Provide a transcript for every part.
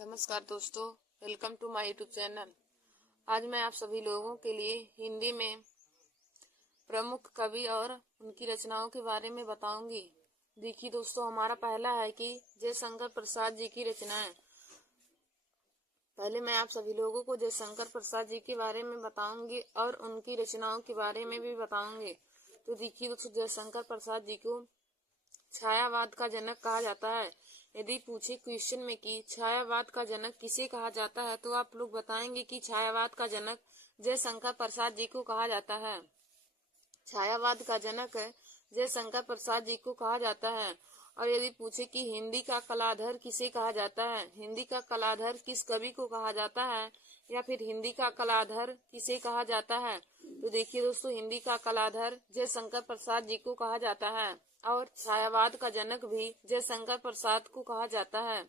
नमस्कार दोस्तों, welcome to my YouTube channel. आज मैं आप सभी लोगों के लिए हिंदी में प्रमुख कवि और उनकी रचनाओं के बारे में बताऊंगी। देखिए दोस्तों, हमारा पहला है कि जयशंकर प्रसाद जी की रचनाएं। पहले मैं आप सभी लोगों को जयशंकर प्रसाद जी के बारे में बताऊंगी और उनकी रचनाओं के बारे में भी बताऊंगी। तो देखिए दोस्तों, जयशंकर प्रसाद जी को छायावाद का जनक कहा जाता है। यदि पूछे क्वेश्चन में कि छायावाद का जनक किसे कहा जाता है, तो आप लोग बताएंगे कि छायावाद का जनक जयशंकर प्रसाद जी को कहा जाता है। छायावाद का जनक जयशंकर प्रसाद जी को कहा जाता है। और यदि पूछे कि हिंदी का कलाधर किसे कहा जाता है, हिंदी का कलाधर किस कवि को कहा जाता है, या फिर हिंदी का कलाधर किसे कहा जाता है, तो देखिए दोस्तों, हिंदी का कलाधर जयशंकर प्रसाद जी को कहा जाता है। और छायावाद का जनक भी जयशंकर प्रसाद को कहा जाता है।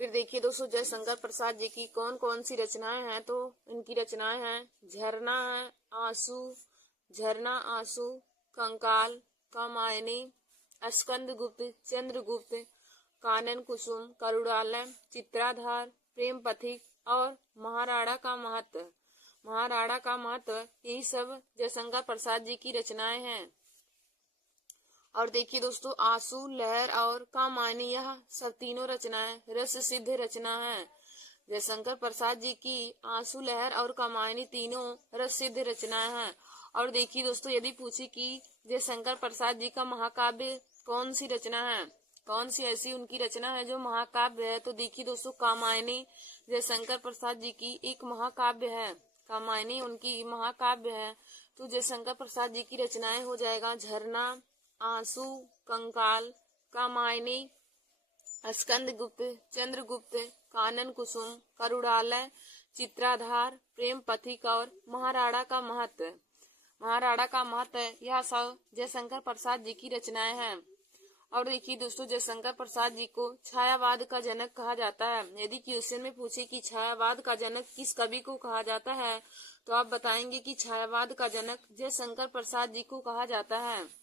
फिर देखिए दोस्तों, जयशंकर प्रसाद जी की कौन कौन सी रचनाएं हैं, तो इनकी रचनाएं हैं झरना है, आंसू, झरना, आंसू, कंकाल, कामायनी, स्कंदगुप्त, चंद्रगुप्त, कानन कुसुम, करुणालय, चित्राधार, प्रेम पथिक और महाराणा का महत्व। महाराणा का महत्व, यही सब जयशंकर प्रसाद जी की रचनाएं हैं। और देखिए दोस्तों, आंसू, लहर और कामायनी, यह सब तीनों रचनाएं रस सिद्ध रचना है। जयशंकर प्रसाद जी की आंसू, लहर और कामायनी तीनों रस सिद्ध रचनाएं हैं। और देखिए दोस्तों, यदि पूछे कि जयशंकर प्रसाद जी का महाकाव्य कौन सी रचना है, कौन सी ऐसी उनकी रचना है जो महाकाव्य है, तो देखिए दोस्तों, कामायनी जयशंकर प्रसाद जी की एक महाकाव्य है। कामायनी उनकी महाकाव्य है। तो जयशंकर प्रसाद जी की रचनाएं हो जाएगा झरना, आंसू, कंकाल, कामायनी, स्कंदगुप्त, चंद्रगुप्त, कानन कुसुम, करुणालय, चित्राधार, प्रेम पथिक और महाराणा का महत्व। महाराणा का महत्व, यह सब जयशंकर प्रसाद जी की रचनाएं हैं। और देखिए दोस्तों, जयशंकर प्रसाद जी को छायावाद का जनक कहा जाता है। यदि क्वेश्चन में पूछे कि छायावाद का जनक किस कवि को कहा जाता है, तो आप बताएंगे कि छायावाद का जनक जयशंकर प्रसाद जी को कहा जाता है।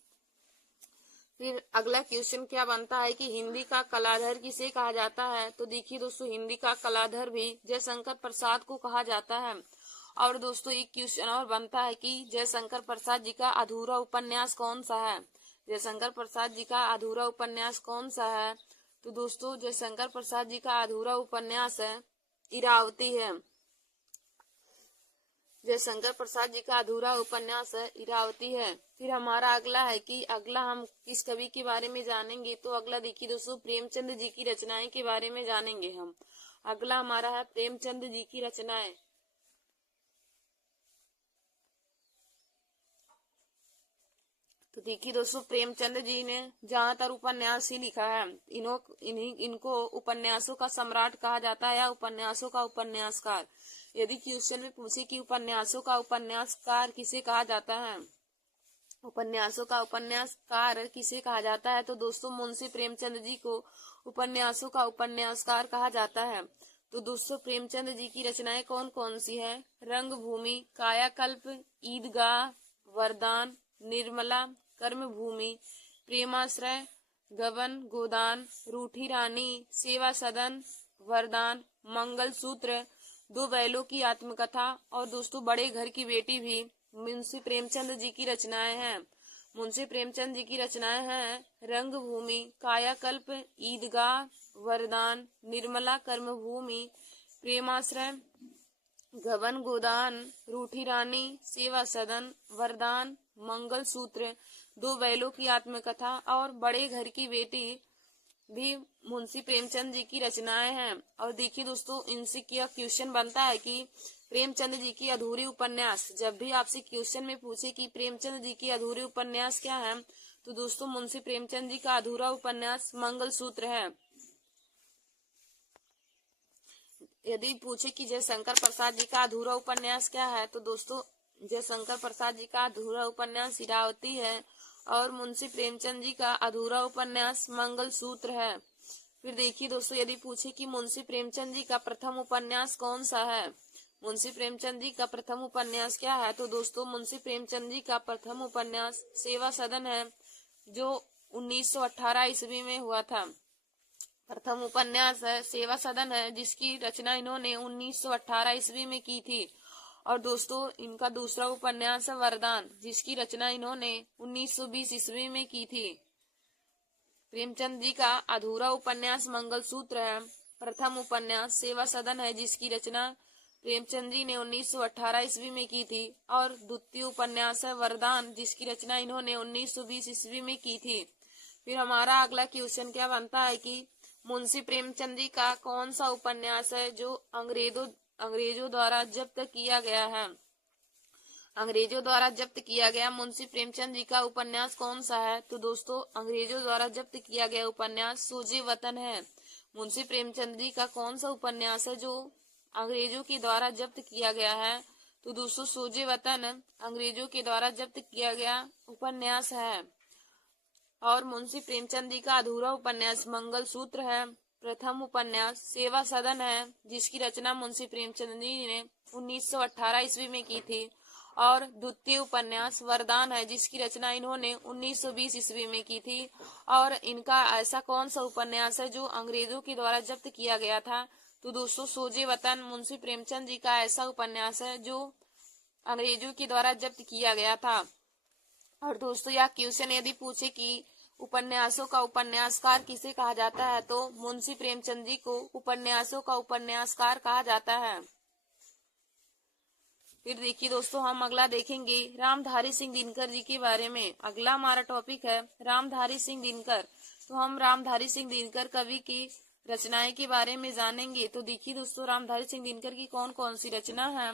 फिर अगला क्वेश्चन क्या बनता है कि हिंदी का कलाधर किसे कहा जाता है, तो देखिए दोस्तों, हिंदी का कलाधर भी जयशंकर प्रसाद को कहा जाता है। और दोस्तों, एक क्वेश्चन और बनता है कि जयशंकर प्रसाद जी का अधूरा उपन्यास कौन सा है। जयशंकर प्रसाद जी का अधूरा उपन्यास कौन सा है, तो दोस्तों, जयशंकर प्रसाद जी का अधूरा उपन्यास है इरावती है। जयशंकर प्रसाद जी का अधूरा उपन्यास है इरावती है। फिर हमारा अगला है कि अगला हम किस कवि के बारे में जानेंगे, तो अगला देखिए दोस्तों, प्रेमचंद जी की रचनाएं के बारे में जानेंगे हम। अगला हमारा है प्रेमचंद जी की रचनाएं। तो देखिए दोस्तों, प्रेमचंद जी ने ज्यादातर उपन्यास ही लिखा है। इनको उपन्यासों का सम्राट कहा जाता है या उपन्यासों का उपन्यासकार। यदि क्वेश्चन में पूछे कि उपन्यासों का उपन्यासकार किसे कहा जाता है, उपन्यासों का उपन्यासकार किसे कहा जाता है, तो दोस्तों, मुंशी प्रेमचंद जी को उपन्यासों का उपन्यासकार कहा जाता है। तो दोस्तों, प्रेमचंद जी की रचनाएं कौन कौन सी है, रंगभूमि, कायाकल्प, ईदगाह, वरदान, निर्मला, कर्मभूमि, प्रेमाश्रय, गबन गोदान, रूठी रानी, सेवा सदन, वरदान, मंगल सूत्र, दो बैलों की आत्मकथा और दोस्तों, बड़े घर की बेटी भी मुंशी प्रेमचंद जी की रचनाएं हैं। मुंशी प्रेमचंद जी की रचनाएं हैं रंगभूमि, कायाकल्प, ईदगाह, वरदान, निर्मला, कर्मभूमि, प्रेमाश्रय, गबन गोदान, रूठी रानी, सेवा सदन, वरदान, मंगल सूत्र, दो बैलों की आत्मकथा और बड़े घर की बेटी भी मुंशी प्रेमचंद जी की रचनाएं हैं। और देखिए दोस्तों, इनसे क्या क्वेश्चन बनता है कि प्रेमचंद जी की अधूरी उपन्यास। जब भी आपसे क्वेश्चन में पूछे कि प्रेमचंद जी की अधूरी उपन्यास क्या है, तो दोस्तों, मुंशी प्रेमचंद जी का अधूरा उपन्यास मंगल सूत्र है। यदि पूछे कि जयशंकर प्रसाद जी का अधूरा उपन्यास क्या है, तो दोस्तों, जयशंकर प्रसाद जी का अधूरा उपन्यास इरावती है। और मुंशी प्रेमचंद जी का अधूरा उपन्यास मंगल सूत्र है। फिर देखिए दोस्तों, यदि पूछे कि मुंशी प्रेमचंद जी का प्रथम उपन्यास कौन सा है, मुंशी प्रेमचंद जी का प्रथम उपन्यास क्या है, तो दोस्तों, मुंशी प्रेमचंद जी का प्रथम उपन्यास सेवा सदन है, जो 1918 ईस्वी में हुआ था। प्रथम उपन्यास है सेवा सदन है, जिसकी रचना इन्होंने 1918 ईस्वी में की थी। और दोस्तों इनका दूसरा उपन्यास है वरदान, जिसकी रचना इन्होंने 1920 ईस्वी में की थी। प्रेमचंद जी का अधूरा उपन्यास मंगलसूत्र है। प्रथम उपन्यास सेवा सदन है, जिसकी रचना प्रेमचंद जी ने 1918 ईस्वी में की थी। और द्वितीय उपन्यास है वरदान, जिसकी रचना इन्होंने 1920 ईस्वी में की थी। फिर हमारा अगला क्वेश्चन क्या बनता है कि मुंशी प्रेमचंद जी का कौन सा उपन्यास है जो अंग्रेजों द्वारा जब्त किया गया है। अंग्रेजों द्वारा जब्त किया गया मुंशी प्रेमचंद जी का उपन्यास कौन सा है। तो दोस्तों अंग्रेजों द्वारा जब्त किया गया उपन्यास सोजे वतन है। मुंशी प्रेमचंद जी का कौन सा उपन्यास है जो अंग्रेजों के द्वारा जब्त किया गया है। तो दोस्तों सोजे वतन अंग्रेजों के द्वारा जब्त किया गया उपन्यास है। और मुंशी प्रेमचंद जी का अधूरा उपन्यास मंगलसूत्र है। प्रथम उपन्यास सेवा सदन है, जिसकी रचना मुंशी प्रेमचंद जी ने 1918 ईस्वी में की थी। और द्वितीय उपन्यास वरदान है, जिसकी रचना इन्होंने 1920 ईस्वी में की थी। और इनका ऐसा कौन सा उपन्यास है जो अंग्रेजों के द्वारा जब्त किया गया था। तो दोस्तों सोजे वतन मुंशी प्रेमचंद जी का ऐसा उपन्यास है जो अंग्रेजों के द्वारा जब्त किया गया था। और दोस्तों यह क्वेश्चन यदि पूछे कि उपन्यासों का उपन्यासकार किसे कहा जाता है, तो मुंशी प्रेमचंद जी को उपन्यासों का उपन्यासकार कहा जाता है। फिर देखिए दोस्तों हम अगला देखेंगे रामधारी सिंह दिनकर जी के बारे में। अगला हमारा टॉपिक है रामधारी सिंह दिनकर। तो हम रामधारी सिंह दिनकर कवि की रचनाएं के बारे में जानेंगे। तो देखिए दोस्तों रामधारी सिंह दिनकर की कौन कौन सी रचना है।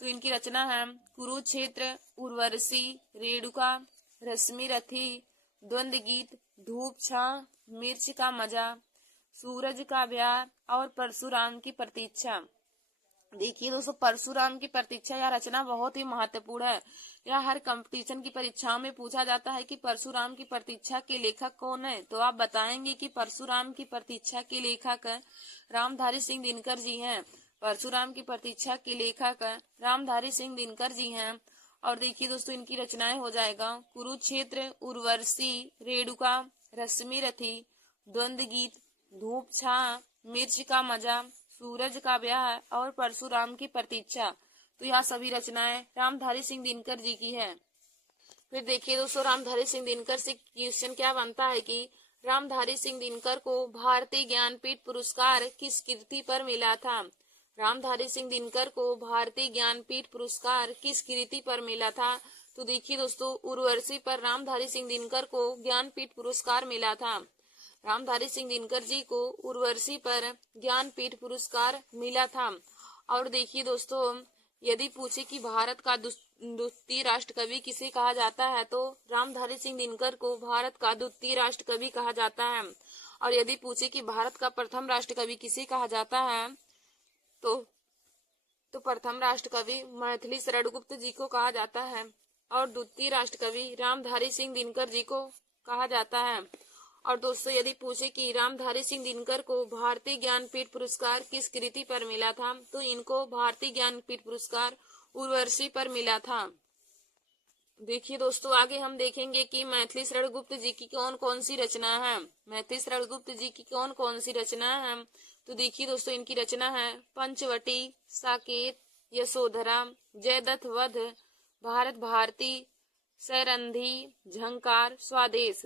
तो इनकी रचना है कुरुक्षेत्र, उर्वशी, रेणुका, रश्मि रथी, द्वंद्व गीत, धूप छां, मिर्च का मजा, सूरज का ब्याह और परशुराम की प्रतीक्षा। देखिए दोस्तों परशुराम की प्रतीक्षा यह रचना बहुत ही महत्वपूर्ण है। यह हर कंपटीशन की परीक्षाओं में पूछा जाता है कि परशुराम की प्रतीक्षा के लेखक कौन है। तो आप बताएंगे कि परशुराम की प्रतीक्षा के लेखक रामधारी सिंह दिनकर जी हैं। परशुराम की प्रतीक्षा के लेखक रामधारी सिंह दिनकर जी हैं। और देखिए दोस्तों इनकी रचनाएं हो जाएगा कुरुक्षेत्र, उर्वशी, रेणुका, रश्मि रथी, द्वंद्व गीत, धूप छां, मिर्च का मजा, सूरज का ब्याह और परशुराम की प्रतीक्षा। तो यह सभी रचनाएं रामधारी सिंह दिनकर जी की है। फिर देखिए दोस्तों रामधारी सिंह दिनकर से क्वेश्चन क्या बनता है कि रामधारी सिंह दिनकर को भारतीय ज्ञानपीठ पुरस्कार किस कृति पर मिला था। रामधारी सिंह दिनकर को भारतीय ज्ञानपीठ पुरस्कार किस कृति पर मिला था। तो देखिए दोस्तों उर्वशी पर रामधारी सिंह दिनकर को ज्ञानपीठ पुरस्कार मिला था। रामधारी सिंह दिनकर जी को उर्वशी पर ज्ञानपीठ पुरस्कार मिला था। और देखिए दोस्तों यदि पूछे कि भारत का द्वितीय राष्ट्र कवि किसे कहा जाता है, तो रामधारी सिंह दिनकर को भारत का द्वितीय राष्ट्र कवि कहा जाता है। और यदि पूछे कि भारत का प्रथम राष्ट्र कवि किसे कहा जाता है, तो प्रथम राष्ट्र कवि मैथिली शरण गुप्त जी को कहा जाता है। और द्वितीय राष्ट्र कवि रामधारी सिंह दिनकर जी को कहा जाता है। और दोस्तों यदि पूछे कि रामधारी सिंह दिनकर को भारतीय ज्ञानपीठ पुरस्कार किस कृति पर मिला था, तो इनको भारतीय ज्ञानपीठ पुरस्कार उर्वशी पर मिला था। देखिए दोस्तों आगे हम देखेंगे कि मैथिली शरण गुप्त जी की कौन कौन सी रचना है। मैथिली शरण गुप्त जी की कौन कौन सी रचना है। तो देखिए दोस्तों इनकी रचना है पंचवटी, साकेत, यशोधरा, जयद्रथ वध, भारत भारती, सैरंधी, झंकार, स्वादेश।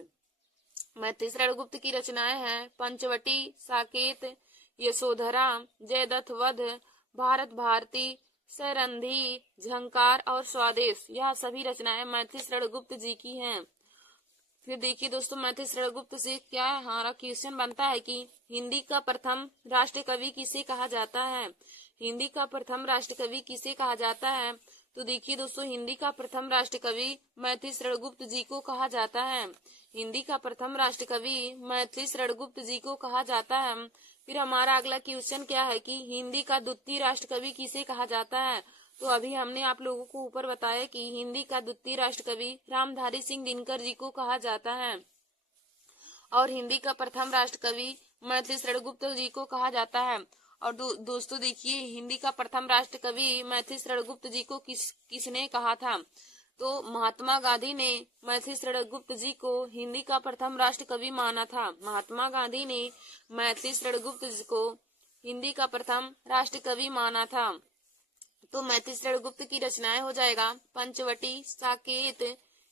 मैथिली शरण गुप्त की रचनाएं हैं पंचवटी, साकेत, यशोधरा, जयद्रथ वध, भारत भारती, सैरंधी, झंकार और स्वादेश। यह सभी रचनाएं मैथिली शरण गुप्त जी की हैं। फिर देखिए दोस्तों मैथिली शरण गुप्त से क्या हमारा क्वेश्चन बनता है कि हिंदी का प्रथम राष्ट्र कवि किसे कहा जाता है। हिंदी का प्रथम राष्ट्र कवि किसे कहा जाता है। तो देखिए दोस्तों हिंदी का प्रथम राष्ट्र कवि मैथिली शरण गुप्त जी को कहा जाता है। हिंदी का प्रथम राष्ट्र कवि मैथिली शरण गुप्त जी को कहा जाता है। फिर हमारा अगला क्वेश्चन क्या है कि हिंदी का द्वितीय राष्ट्र कवि किसे कहा जाता है। तो अभी हमने आप लोगों को ऊपर बताया कि हिंदी का द्वितीय राष्ट्र कवि रामधारी सिंह दिनकर जी को कहा जाता है। और हिंदी का प्रथम राष्ट्र कवि मैथिली शरण गुप्त जी को कहा जाता है। और दोस्तों देखिए हिंदी का प्रथम राष्ट्र कवि मैथिली शरण गुप्त जी को किसने कहा था। तो महात्मा गांधी ने मैथिली शरण गुप्त जी को हिंदी का प्रथम राष्ट्र कवि माना था। महात्मा गांधी ने मैथिली शरण गुप्त जी को हिंदी का प्रथम राष्ट्र कवि माना था। तो मैथिली शरण गुप्त की रचनाएं हो जाएगा पंचवटी, साकेत,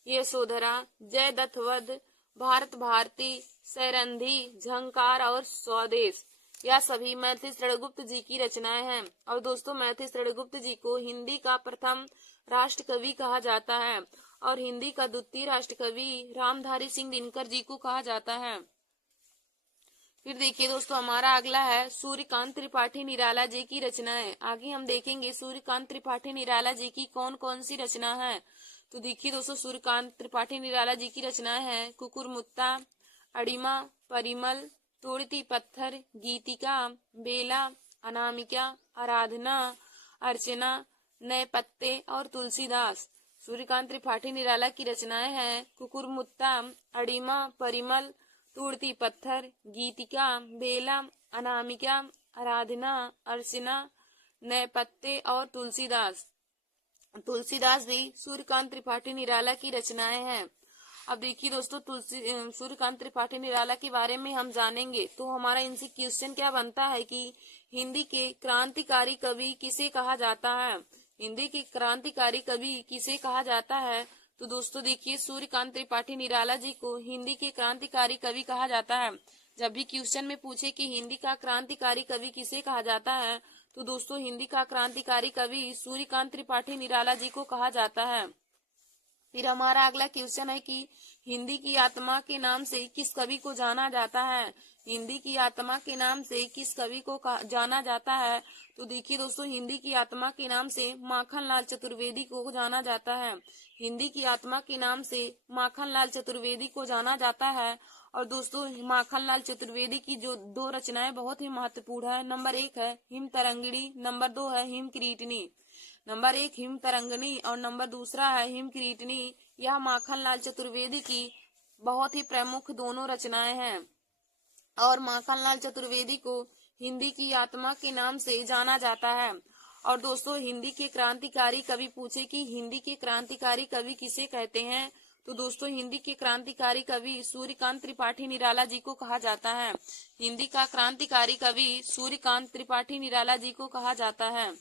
यशोधरा, जयदत्त वध, भारत भारती, सैरंधी, झंकार और स्वदेश, यह सभी मैथिली शरण गुप्त जी की रचनाएं हैं। और दोस्तों मैथिली शरण गुप्त जी को हिंदी का प्रथम राष्ट्र कवि कहा जाता है और हिंदी का द्वितीय राष्ट्र कवि रामधारी सिंह दिनकर जी को कहा जाता है। फिर देखिए दोस्तों हमारा अगला है सूर्यकांत त्रिपाठी निराला जी की रचनाएं। आगे हम देखेंगे सूर्यकांत त्रिपाठी निराला जी की कौन कौन सी रचना है। तो देखिए दोस्तों सूर्यकांत त्रिपाठी निराला जी की रचनाएं हैं कुकुरमुत्ता, अड़िमा, परिमल, तोड़ती पत्थर, गीतिका, बेला, अनामिका, आराधना, अर्चना, नए पत्ते और तुलसीदास। सूर्यकांत त्रिपाठी निराला की रचनाएं हैं कुकुरमुत्ता, अड़िमा, परिमल, तोड़ती पत्थर, गीतिका, बेला, अनामिका, आराधना, अर्चना, नए पत्ते और तुलसीदास। तुलसीदास भी सूर्यकांत त्रिपाठी निराला की रचनाएं हैं। अब देखिए दोस्तों सूर्यकांत त्रिपाठी निराला के बारे में हम जानेंगे तो हमारा इनसे क्वेश्चन क्या बनता है कि हिंदी के क्रांतिकारी कवि किसे कहा जाता है। हिंदी के क्रांतिकारी कवि किसे कहा जाता है। तो दोस्तों देखिए सूर्यकांत त्रिपाठी निराला जी को हिंदी के क्रांतिकारी कवि कहा जाता है। जब भी क्वेश्चन में पूछे कि हिंदी का क्रांतिकारी कवि किसे कहा जाता है तो दोस्तों हिंदी का क्रांतिकारी कवि सूर्यकांत त्रिपाठी निराला जी को कहा जाता है। फिर हमारा अगला क्वेश्चन है कि हिंदी की आत्मा के नाम से किस कवि को जाना जाता है। हिंदी की आत्मा के नाम से किस कवि को जाना जाता है। तो देखिए दोस्तों हिंदी की आत्मा के नाम से माखनलाल चतुर्वेदी को जाना जाता है। हिंदी की आत्मा के नाम से माखनलाल चतुर्वेदी को जाना जाता है। और दोस्तों माखनलाल चतुर्वेदी की जो दो रचनाएं बहुत ही महत्वपूर्ण है। नंबर 1 है हिम तरंगिणी, नंबर 2 है हिम किरीटनी। नंबर 1 हिम तरंगिणी और नंबर दूसरा है हिम किरीटनी। यह माखनलाल चतुर्वेदी की बहुत ही प्रमुख दोनों रचनाएं हैं और माखनलाल चतुर्वेदी को हिंदी की आत्मा के नाम से जाना जाता है। और दोस्तों हिंदी के क्रांतिकारी कवि पूछे कि हिंदी के क्रांतिकारी कवि किसे कहते हैं। तो दोस्तों हिंदी के क्रांतिकारी कवि सूर्यकांत त्रिपाठी निराला जी को कहा जाता है। हिंदी का क्रांतिकारी कवि सूर्यकांत त्रिपाठी निराला जी को कहा जाता है।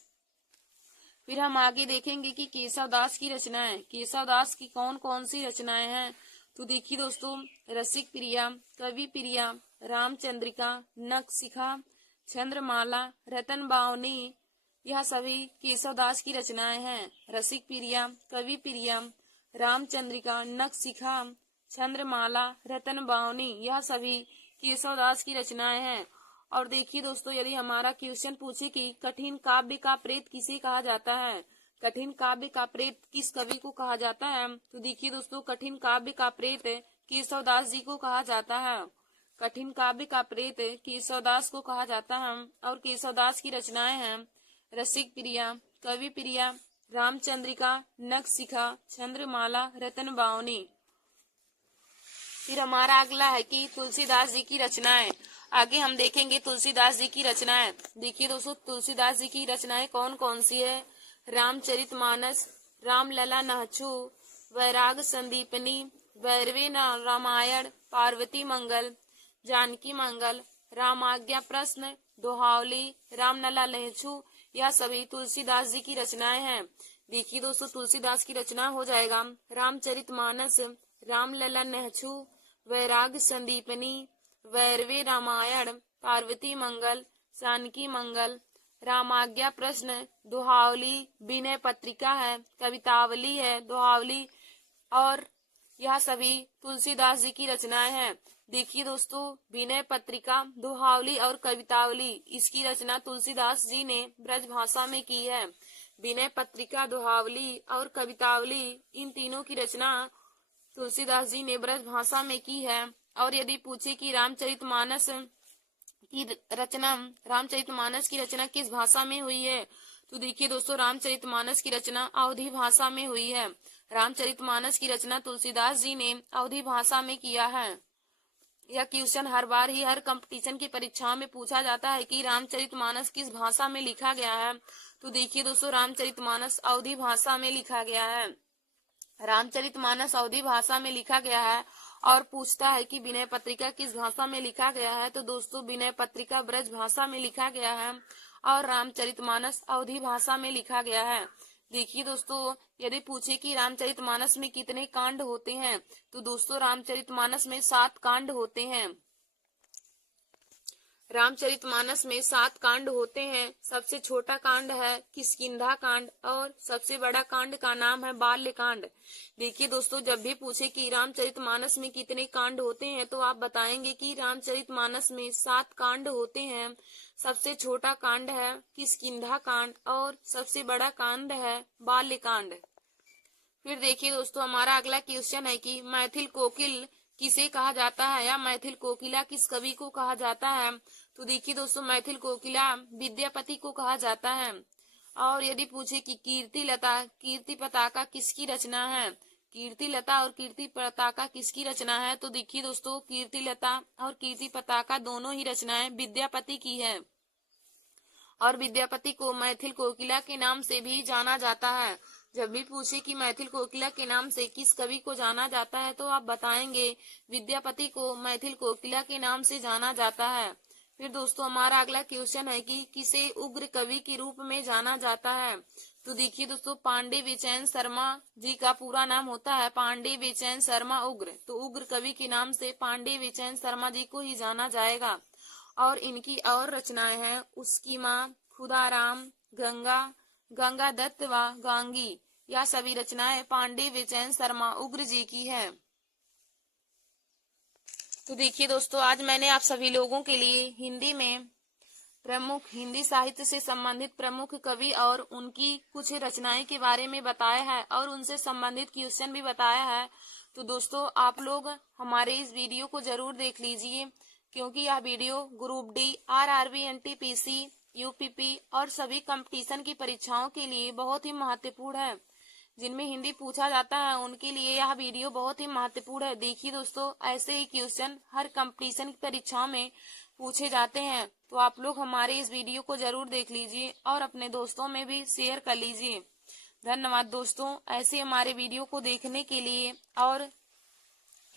फिर हम आगे देखेंगे कि केशवदास की रचनाएं। केशवदास की कौन कौन सी रचनाएं हैं। तो देखिए दोस्तों रसिक प्रिया, कवि प्रिया, रामचंद्रिका, नखशिखा, चंद्रमाला, रतन बावनी, यह सभी केशवदास की रचनाएं हैं। रसिक प्रिया, कवि प्रिया, रामचंद्रिका, नखशिखा, चंद्रमाला, रतन बावनी, यह सभी केशवदास की रचनाएं हैं। और देखिए दोस्तों यदि हमारा क्वेश्चन पूछे कि कठिन काव्य का प्रेत किसे कहा जाता है। कठिन काव्य का प्रेत किस कवि को कहा जाता है। तो देखिए दोस्तों कठिन काव्य का प्रेत केशवदास जी को कहा जाता है। कठिन काव्य का प्रेत केशवदास को कहा जाता है। और केशवदास की रचनाएं हैं रसिक प्रिया, कवि प्रिया, रामचंद्रिका, नखशिखा, चंद्रमाला, रतन बावनी। फिर हमारा अगला है कि तुलसीदास जी की रचनाएं। आगे हम देखेंगे तुलसीदास जी की रचनाएं। देखिए दोस्तों तुलसीदास जी की रचनाएं कौन कौन सी है। रामचरितमानस, रामलला नहचू, वैराग संदीपनी, भैरवी रामायण, पार्वती मंगल, जानकी मंगल, रामाज्ञा प्रश्न, दोहावली, रामलला लहचू, यह सभी तुलसीदास जी की रचनाएं हैं। देखिए दोस्तों तुलसीदास की रचना हो जाएगा रामचरितमानस, रामलला नहचू, वैराग संदीपनी, भैरवी रामायण, पार्वती मंगल, जानकी मंगल, रामाज्ञा प्रश्न, दोहावली, विनय पत्रिका है, कवितावली है, दोहावली, और यह सभी तुलसीदास जी की रचनाएं हैं। देखिए दोस्तों विनय पत्रिका, दोहावली और कवितावली, इसकी रचना तुलसीदास जी ने ब्रज भाषा में की है। विनय पत्रिका, दोहावली और कवितावली, इन तीनों की रचना तुलसीदास जी ने ब्रज भाषा में की है। और यदि पूछे कि रामचरितमानस की रचना किस भाषा में हुई है। तो देखिए दोस्तों रामचरितमानस की रचना अवधी भाषा में हुई है। रामचरितमानस की रचना तुलसीदास जी ने अवधी भाषा में किया है। यह क्वेश्चन हर बार ही हर कंपटीशन की परीक्षाओं में पूछा जाता है कि रामचरितमानस किस भाषा में लिखा गया है। तो देखिए दोस्तों रामचरितमानस अवधी भाषा में लिखा गया है। रामचरितमानस अवधी भाषा में लिखा गया है। और पूछता है कि विनय पत्रिका किस भाषा में लिखा गया है, तो दोस्तों विनय पत्रिका ब्रज भाषा में लिखा गया है और रामचरितमानस अवधी भाषा में लिखा गया है। देखिए दोस्तों, यदि पूछे कि रामचरितमानस में कितने कांड होते हैं, तो दोस्तों रामचरितमानस में 7 कांड होते हैं। रामचरितमानस में 7 कांड होते हैं। सबसे छोटा कांड है किष्किंधा कांड और सबसे बड़ा कांड का नाम है बाल्य कांड। देखिए दोस्तों, जब भी पूछे कि रामचरितमानस में कितने कांड होते हैं, तो आप बताएंगे कि रामचरितमानस में 7 कांड होते हैं। सबसे छोटा कांड है किष्किंधा कांड और सबसे बड़ा कांड है बाल्य कांड। फिर देखिए दोस्तों, हमारा अगला क्वेश्चन है कि मैथिल कोकिल किसे कहा जाता है या मैथिल कोकिला किस कवि को कहा जाता है। तो देखिए दोस्तों, मैथिल कोकिला विद्यापति को कहा जाता है। और यदि पूछे कि कीर्ति लता कीर्ति पताका किसकी रचना है, कीर्ति लता और कीर्ति पताका किसकी रचना है, तो देखिए दोस्तों, कीर्ति लता और कीर्ति पताका दोनों ही रचनाएं विद्यापति की है। और विद्यापति को मैथिल कोकिला के नाम से भी जाना जाता है। जब भी पूछे कि मैथिल कोकिला के नाम से किस कवि को जाना जाता है, तो आप बताएंगे विद्यापति को मैथिल कोकिला के नाम से जाना जाता है। फिर दोस्तों, हमारा अगला क्वेश्चन है कि किसे उग्र कवि के रूप में जाना जाता है। तो देखिए दोस्तों, पांडे विचैन शर्मा जी का पूरा नाम होता है पांडे विचैन शर्मा उग्र। तो उग्र कवि के नाम से पांडे विचैन शर्मा जी को ही जाना जाएगा। और इनकी और रचनाएं हैं उसकी माँ, खुदाराम, गंगा, गंगा दत्त व गांगी। यह सभी रचनाएं पांडे विचैन शर्मा उग्र जी की है। तो देखिए दोस्तों, आज मैंने आप सभी लोगों के लिए हिंदी में प्रमुख हिंदी साहित्य से संबंधित प्रमुख कवि और उनकी कुछ रचनाएं के बारे में बताया है और उनसे संबंधित क्वेश्चन भी बताया है। तो दोस्तों, आप लोग हमारे इस वीडियो को जरूर देख लीजिए, क्योंकि यह video group D, RRB, NTPC, UPP और सभी कंपटीशन की परीक्षाओं के लिए बहुत ही महत्वपूर्ण है। जिनमें हिंदी पूछा जाता है उनके लिए यह वीडियो बहुत ही महत्वपूर्ण है। देखिए दोस्तों, ऐसे ही क्वेश्चन हर कंपटीशन की परीक्षाओं में पूछे जाते हैं। तो आप लोग हमारे इस वीडियो को जरूर देख लीजिए और अपने दोस्तों में भी शेयर कर लीजिए। धन्यवाद दोस्तों, ऐसे हमारे वीडियो को देखने के लिए। और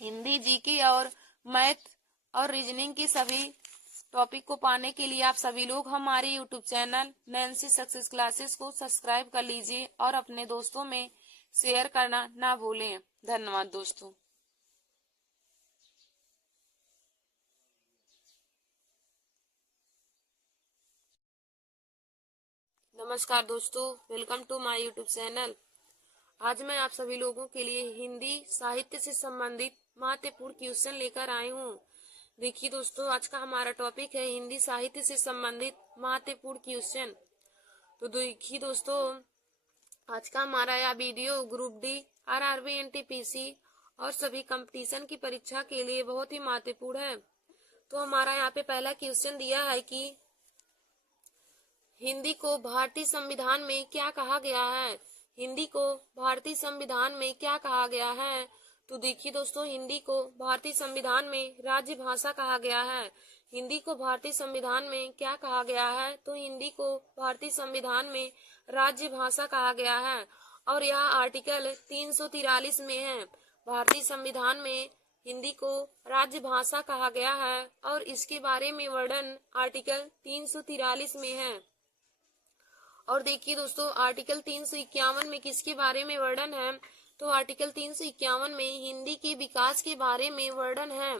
हिंदी, जीके और मैथ और रीजनिंग की सभी टॉपिक को पाने के लिए आप सभी लोग हमारे YouTube channel Nancy Success Classes को सब्सक्राइब कर लीजिए और अपने दोस्तों में शेयर करना ना भूलें। धन्यवाद दोस्तों। नमस्कार दोस्तों, welcome to my YouTube channel. आज मैं आप सभी लोगों के लिए हिंदी साहित्य से संबंधित महत्वपूर्ण क्वेश्चन लेकर आई हूँ। देखिए दोस्तों, आज का हमारा टॉपिक है हिंदी साहित्य से संबंधित महत्वपूर्ण क्वेश्चन। तो देखिए दोस्तों, आज का हमारा यह video group D, RRB, NTPC और सभी कंपटीशन की परीक्षा के लिए बहुत ही महत्वपूर्ण है। तो हमारा यहाँ पे पहला क्वेश्चन दिया है कि हिंदी को भारतीय संविधान में क्या कहा गया है। हिंदी को भारतीय संविधान में क्या कहा गया है। तो देखिए दोस्तों, हिंदी को भारतीय संविधान में राज्य भाषा कहा गया है। हिंदी को भारतीय संविधान में क्या कहा गया है, तो हिंदी को भारतीय संविधान में राज्य भाषा कहा गया है। और यह आर्टिकल 343 में है। भारतीय संविधान में हिंदी को राज्य भाषा कहा गया है और इसके बारे में वर्णन आर्टिकल 343 में है। और देखिए दोस्तों, आर्टिकल 351 में किसके बारे में वर्णन है, तो आर्टिकल 351 में हिंदी के विकास के बारे में वर्णन है।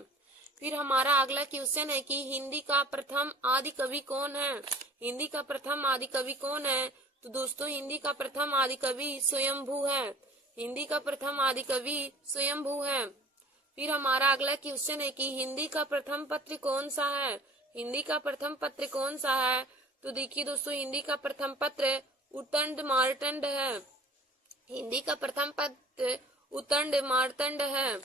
फिर हमारा अगला क्वेश्चन है कि हिंदी का प्रथम आदि कवि कौन है। हिंदी का प्रथम आदि कवि कौन है, तो दोस्तों हिंदी का प्रथम आदि कवि स्वयंभू है। हिंदी का प्रथम आदि कवि स्वयंभू है। फिर हमारा अगला क्वेश्चन है कि हिंदी का प्रथम पत्र कौन सा है। हिंदी का प्रथम पत्र कौन सा है, तो देखिए दोस्तों, हिंदी का प्रथम पत्र उतंड मार्तंड है। हिंदी का प्रथम पत्र उतंड मार्तंड है।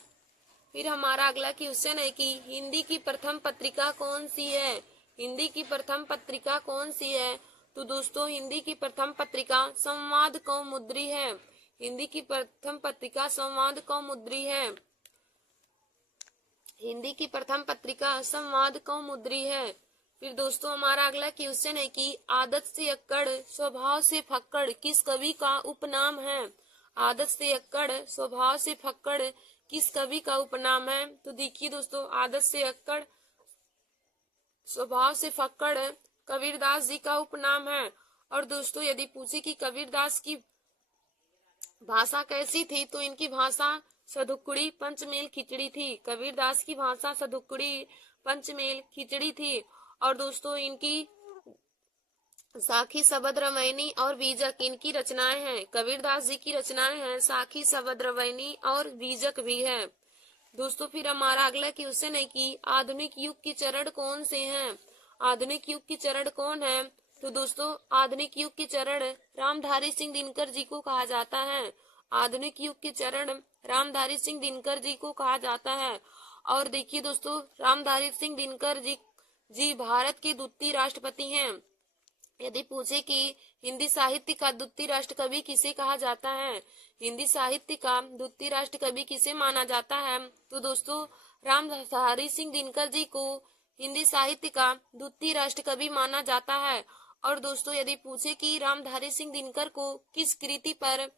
फिर हमारा अगला क्वेश्चन है कि हिंदी की प्रथम पत्रिका कौन सी है। हिंदी की प्रथम पत्रिका कौन सी है, तो दोस्तों हिंदी की प्रथम पत्रिका संवाद कौमुदी है। हिंदी की प्रथम पत्रिका संवाद कौमुदी है। हिंदी की प्रथम पत्रिका संवाद कौमुदी है। फिर दोस्तों, हमारा अगला क्वेश्चन है कि आदत से अक्कड़ स्वभाव से फक्कड़ किस कवि का उपनाम है। आदत से अक्कड़ स्वभाव से फक्कड़ किस कवि का उपनाम है? तो देखिए दोस्तों, आदत से अक्कड़ स्वभाव से फक्कड़ कबीरदास जी का उपनाम है। और दोस्तों यदि पूछे कि कबीरदास की भाषा कैसी थी, तो इनकी भाषा सधुकड़ी पंचमेल खिचड़ी थी। कबीरदास की भाषा सधुकड़ी पंचमेल खिचड़ी थी। और दोस्तों इनकी साखी शबद रमैनी और बीजक इनकी रचनाएं हैं। कबीरदास जी की रचनाएं हैं साखी शबद रमैनी और बीजक भी है। दोस्तों फिर हमारा अगला क्वेश्चन है कि आधुनिक युग के चरण कौन से हैं? आधुनिक युग के चरण कौन है? तो दोस्तों आधुनिक युग के चरण रामधारी सिंह दिनकर जी को कहा जाता है। आधुनिक युग के चरण रामधारी सिंह दिनकर जी को कहा जाता है। और देखिए दोस्तों, रामधारी सिंह दिनकर जी भारत के द्वितीय राष्ट्रपति हैं। यदि पूछे कि हिंदी साहित्य का द्वितीय राष्ट्र कवि किसे कहा जाता है, हिंदी साहित्य का द्वितीय राष्ट्र कवि किसे माना जाता है, तो दोस्तों रामधारी सिंह दिनकर जी को हिंदी साहित्य का द्वितीय राष्ट्र कवि माना जाता है। और दोस्तों यदि पूछे कि रामधारी सिंह दिनकर को किस कृति पर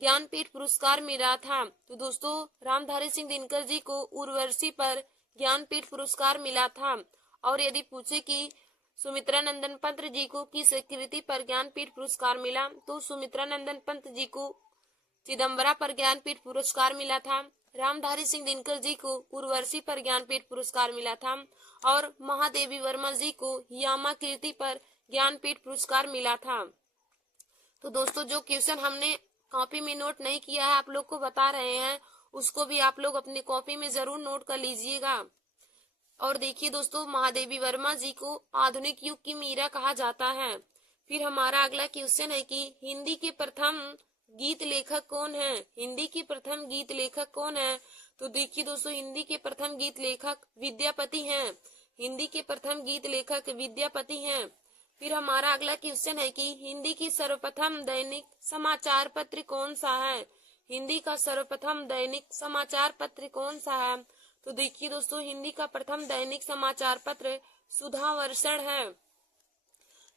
ज्ञानपीठ पुरस्कार मिला था, तो दोस्तों रामधारी सिंह दिनकर जी को उर्वशी पर ज्ञानपीठ पुरस्कार मिला था। और यदि पूछे कि सुमित्रा नंदन पंत जी को किस कृति पर ज्ञानपीठ पुरस्कार मिला, तो सुमित्रा नंदन पंत जी को चिदम्बरा पर ज्ञानपीठ पुरस्कार मिला था। रामधारी सिंह दिनकर जी को उर्वशी पर ज्ञानपीठ पुरस्कार मिला था। और महादेवी वर्मा जी को यामा कीर्ति पर ज्ञानपीठ पुरस्कार मिला था। तो दोस्तों जो क्वेश्चन हमने कॉपी में नोट नहीं किया है, आप लोग को बता रहे हैं, उसको भी आप लोग अपनी कॉपी में जरूर नोट कर लीजिएगा। और देखिए दोस्तों, महादेवी वर्मा जी को आधुनिक युग की मीरा कहा जाता है। फिर हमारा अगला क्वेश्चन है कि हिंदी के प्रथम गीत लेखक कौन है? हिंदी के प्रथम गीत लेखक कौन है? तो देखिए दोस्तों, हिंदी के प्रथम गीत लेखक विद्यापति हैं। हिंदी के प्रथम गीत लेखक विद्यापति हैं। फिर हमारा अगला क्वेश्चन है कि हिंदी की सर्वप्रथम दैनिक समाचार पत्र कौन सा है? हिंदी का सर्वप्रथम दैनिक समाचार पत्र कौन सा है? तो देखिए दोस्तों, हिंदी का प्रथम दैनिक समाचार पत्र सुधा वर्षण है।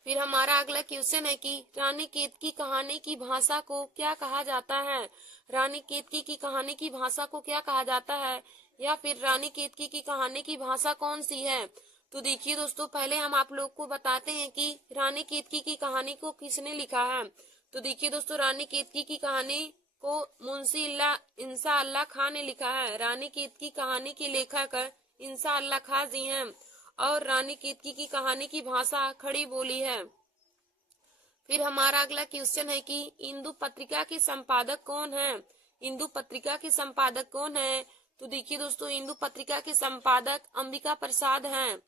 फिर हमारा अगला क्वेश्चन है कि रानी केतकी कहानी की भाषा को क्या कहा जाता है? रानी केतकी की कहानी की भाषा को क्या कहा जाता है, या फिर रानी केतकी की कहानी की भाषा कौन सी है? तो देखिए दोस्तों, पहले हम आप लोग को बताते हैं कि रानी केतकी की कहानी को किसने लिखा है। तो देखिए दोस्तों, रानी केतकी की कहानी को मुंशी इंसा अल्लाह खां ने लिखा है। रानी केतकी कहानी के लेखक इंसा अल्लाह खां जी हैं। और रानी केतकी की कहानी की भाषा खड़ी बोली है। फिर हमारा अगला क्वेश्चन है कि इंदु पत्रिका के संपादक कौन है? इंदु पत्रिका के संपादक कौन है? तो देखिए दोस्तों, इंदु पत्रिका के संपादक अंबिका प्रसाद हैं।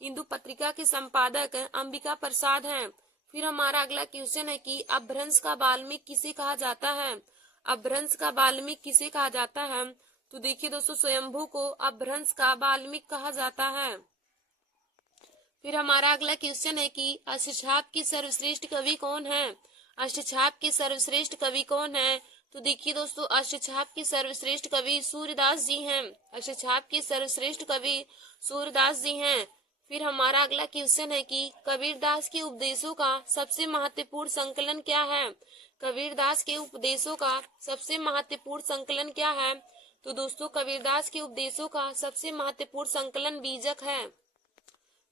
इंदु पत्रिका के संपादक अंबिका प्रसाद हैं। फिर हमारा अगला क्वेश्चन है कि अपभ्रंश का वाल्मीकि किसे कहा जाता है? अपभ्रंश का वाल्मीकि किसे कहा जाता है? तो देखिए दोस्तों, स्वयंभू को अपभ्रंश का वाल्मीकि कहा जाता है। फिर हमारा अगला क्वेश्चन है कि अष्टछाप के सर्वश्रेष्ठ कवि कौन है? अष्टछाप के सर्वश्रेष्ठ कवि कौन है? तो देखिए दोस्तों, अष्टछाप के सर्वश्रेष्ठ कवि सूरदास जी हैं। अष्टछाप के सर्वश्रेष्ठ कवि सूरदास जी हैं। फिर हमारा अगला क्वेश्चन है कि कबीरदास के उपदेशों का सबसे महत्वपूर्ण संकलन क्या है? कबीरदास के उपदेशों का सबसे महत्वपूर्ण संकलन क्या है? तो दोस्तों, कबीरदास के उपदेशों का सबसे महत्वपूर्ण संकलन बीजक है।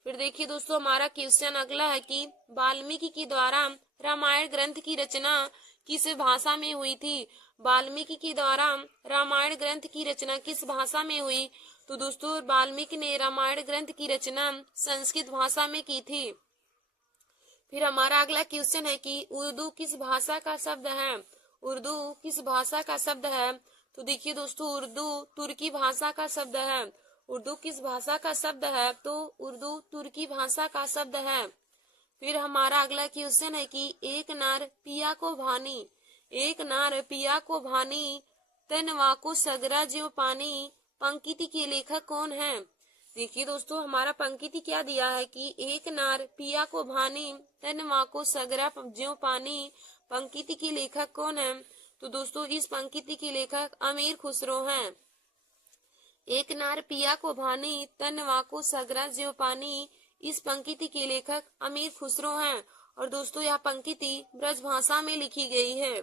फिर देखिए दोस्तों, हमारा क्वेश्चन अगला है कि वाल्मीकि के द्वारा रामायण ग्रंथ की रचना किस भाषा में हुई थी? वाल्मीकि के द्वारा रामायण ग्रंथ की रचना किस भाषा में हुई? तो दोस्तों, वाल्मीकि ने रामायण ग्रंथ की रचना संस्कृत भाषा में की थी। फिर हमारा अगला क्वेश्चन है कि उर्दू किस भाषा का शब्द है? उर्दू किस भाषा का शब्द है? तो देखिए दोस्तों, उर्दू तुर्की भाषा का शब्द है। उर्दू किस भाषा का शब्द है? तो उर्दू तुर्की भाषा का शब्द है। फिर हमारा अगला क्वेश्चन है कि एक नार पिया को भानी, एक नार पिया को भानी तनवा को सगरा ज्यों पानी, पंक्ति के लेखक कौन है? देखिए दोस्तों, हमारा पंक्ति क्या दिया है कि एक नार पिया को भानी तनवा को सगरा ज्यों पानी, पंक्ति के लेखक कौन है? तो दोस्तों, इस पंक्ति के लेखक अमीर खुसरो हैं। एक नार पिया को भानी तनवा को सगरा ज्यों पानी, इस पंक्ति के लेखक अमीर खुसरो हैं। और दोस्तों, यह पंक्ति ब्रज भाषा में लिखी गई है।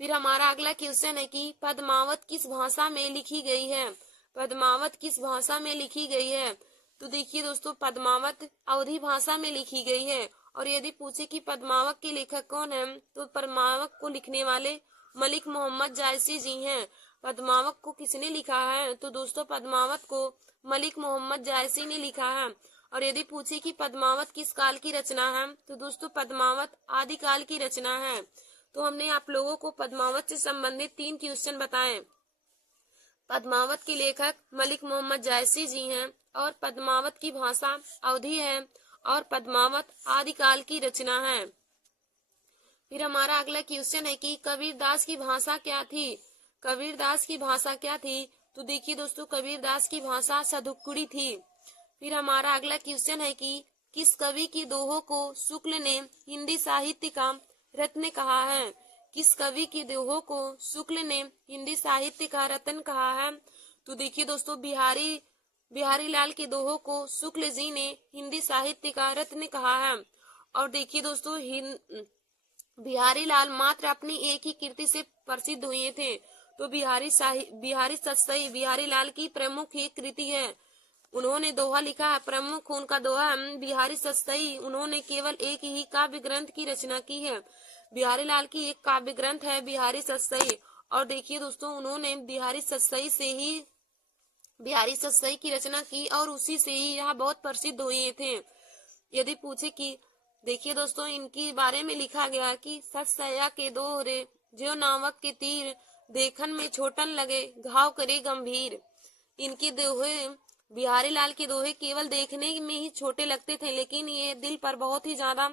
फिर हमारा अगला क्वेश्चन है कि पद्मावत किस भाषा में लिखी गई है। पद्मावत किस भाषा में लिखी गई है। तो देखिए दोस्तों, पद्मावत अवधी भाषा में लिखी गई है। और यदि पूछे कि पद्मावत के लेखक कौन है, तो पद्मावत को लिखने वाले मलिक मोहम्मद जायसी जी हैं। पद्मावत को किसने लिखा है, तो दोस्तों पद्मावत को मलिक मोहम्मद जायसी ने लिखा है। और यदि पूछे कि पद्मावत किस काल की रचना है, तो दोस्तों पद्मावत आदिकाल की रचना है। तो हमने आप लोगों को पद्मावत से संबंधित 3 क्वेश्चन बताए। पद्मावत के लेखक मलिक मोहम्मद जायसी जी हैं, और पद्मावत की भाषा अवधी है, और पद्मावत आदिकाल की रचना है। फिर हमारा अगला क्वेश्चन है कि कबीरदास की भाषा क्या थी। कबीरदास की भाषा क्या थी, तो देखिए दोस्तों, कबीरदास की भाषा सदुक्कुड़ी थी। फिर हमारा अगला क्वेश्चन है कि किस कवि की दोहों को शुक्ल ने हिंदी साहित्य का रत्न कहा है। किस कवि की दोहों को शुक्ल ने हिंदी साहित्य का रत्न कहा है, तो देखिए दोस्तों, बिहारी लाल की दोहों को शुक्ल जी ने हिंदी साहित्य का रत्न कहा है। और देखिए दोस्तों, बिहारी लाल मात्र अपनी एक ही कृति से प्रसिद्ध हुए थे। तो बिहारी सतसई बिहारी लाल की प्रमुख एक कृति है। उन्होंने दोहा लिखा है, प्रमुख उनका दोहा बिहारी सतसई। उन्होंने केवल एक ही काव्य ग्रंथ की रचना की है। बिहारी लाल की एक काव्य ग्रंथ है बिहारी सतसई। और देखिए दोस्तों, उन्होंने बिहारी सतसई की रचना की, और उसी से ही यह बहुत प्रसिद्ध हुए थे। यदि पूछे कि देखिए दोस्तों, इनके बारे में लिखा गया कि सतसैया के दोहरे जो नावक के तीर, देखन में छोटन लगे घाव करे गंभीर। इनके दोहे, बिहारी लाल के दोहे केवल देखने में ही छोटे लगते थे, लेकिन ये दिल पर बहुत ही ज्यादा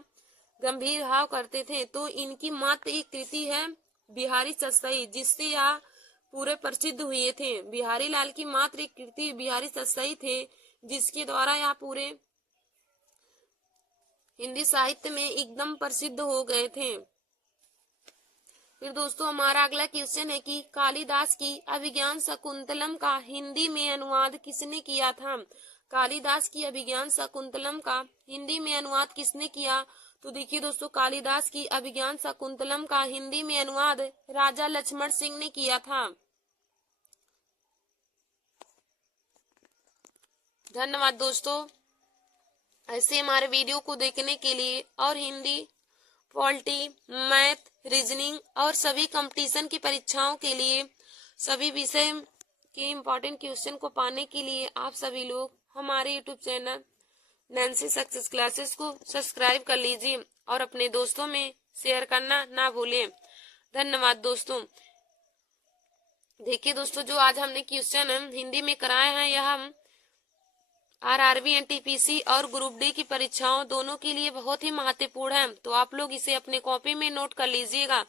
गंभीर घाव करते थे। तो इनकी मात्र एक कृति है बिहारी सतसई, जिससे यह पूरे प्रसिद्ध हुए थे। बिहारी लाल की मात्र एक कृति बिहारी सतसई थे, जिसके द्वारा यह पूरे हिंदी साहित्य में एकदम प्रसिद्ध हो गए थे। फिर दोस्तों, हमारा अगला क्वेश्चन है कि कालिदास की अभिज्ञान शकुंतलम का हिंदी में अनुवाद किसने किया था। कालिदास की अभिज्ञान शकुंतलम का हिंदी में अनुवाद किसने किया, तो देखिए दोस्तों, कालिदास की अभिज्ञान शकुंतलम का हिंदी में अनुवाद राजा लक्ष्मण सिंह ने किया था। धन्यवाद दोस्तों। ऐसे हमारे वीडियो को देखने के लिए और हिंदी, पॉलिटी, मैथ, रीजनिंग और सभी कंपटीशन की परीक्षाओं के लिए, सभी विषय के इम्पोर्टेंट क्वेश्चन को पाने के लिए आप सभी लोग हमारे YouTube channel Nancy Success Classes को सब्सक्राइब कर लीजिए और अपने दोस्तों में शेयर करना ना भूलें। धन्यवाद दोस्तों। देखिए दोस्तों, जो आज हमने क्वेश्चन हिंदी में कराए हैं, यह हम आरआरबी, एनटीपीसी और ग्रुप डी की परीक्षाओं दोनों के लिए बहुत ही महत्वपूर्ण है। तो आप लोग इसे अपने कॉपी में नोट कर लीजिएगा।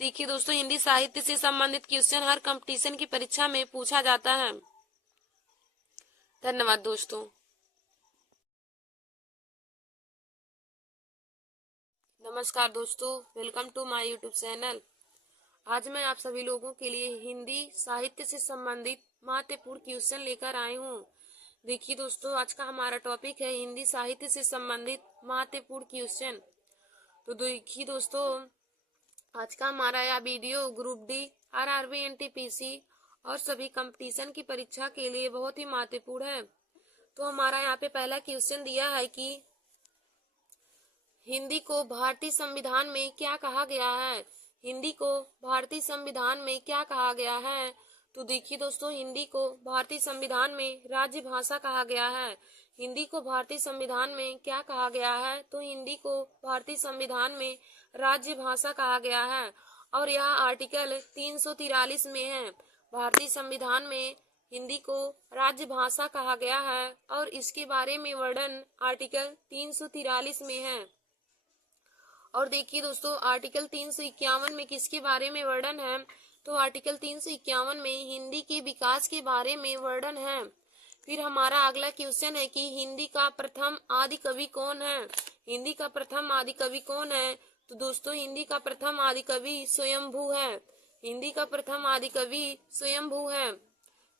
देखिए दोस्तों, हिंदी साहित्य से संबंधित क्वेश्चन हर कंपटीशन की परीक्षा में पूछा जाता है। धन्यवाद दोस्तों। नमस्कार दोस्तों, welcome to my YouTube channel. आज मैं आप सभी लोगों के लिए हिंदी साहित्य से संबंधित महत्वपूर्ण क्वेश्चन लेकर आई हूँ। देखिए दोस्तों, आज का हमारा टॉपिक है हिंदी साहित्य से संबंधित महत्वपूर्ण क्वेश्चन। तो देखिए दोस्तों, आज का हमारा यह video group D, RRB, NTPC और सभी कंपटीशन की परीक्षा के लिए बहुत ही महत्वपूर्ण है। तो हमारा यहाँ पे पहला क्वेश्चन दिया है कि हिंदी को भारतीय संविधान में क्या कहा गया है। हिंदी को भारतीय संविधान में क्या कहा गया है, तो देखिए दोस्तों, हिंदी को भारतीय संविधान में राज्य भाषा कहा गया है। हिंदी को भारतीय संविधान में क्या कहा गया है, तो हिंदी को भारतीय संविधान में राज्य भाषा कहा गया है। और यह आर्टिकल 343 में है। भारतीय संविधान में हिंदी को राज्य भाषा कहा गया है, और इसके बारे में वर्णन आर्टिकल 343 में है। और देखिए दोस्तों, आर्टिकल 351 में किसके बारे में वर्णन है, तो आर्टिकल 351 में हिंदी के विकास के बारे में वर्णन है। फिर हमारा अगला क्वेश्चन है कि हिंदी का प्रथम आदि कवि कौन है। हिंदी का प्रथम आदि कवि कौन है, तो दोस्तों, हिंदी का प्रथम आदि कवि स्वयंभू है। हिंदी का प्रथम आदि कवि स्वयंभू है।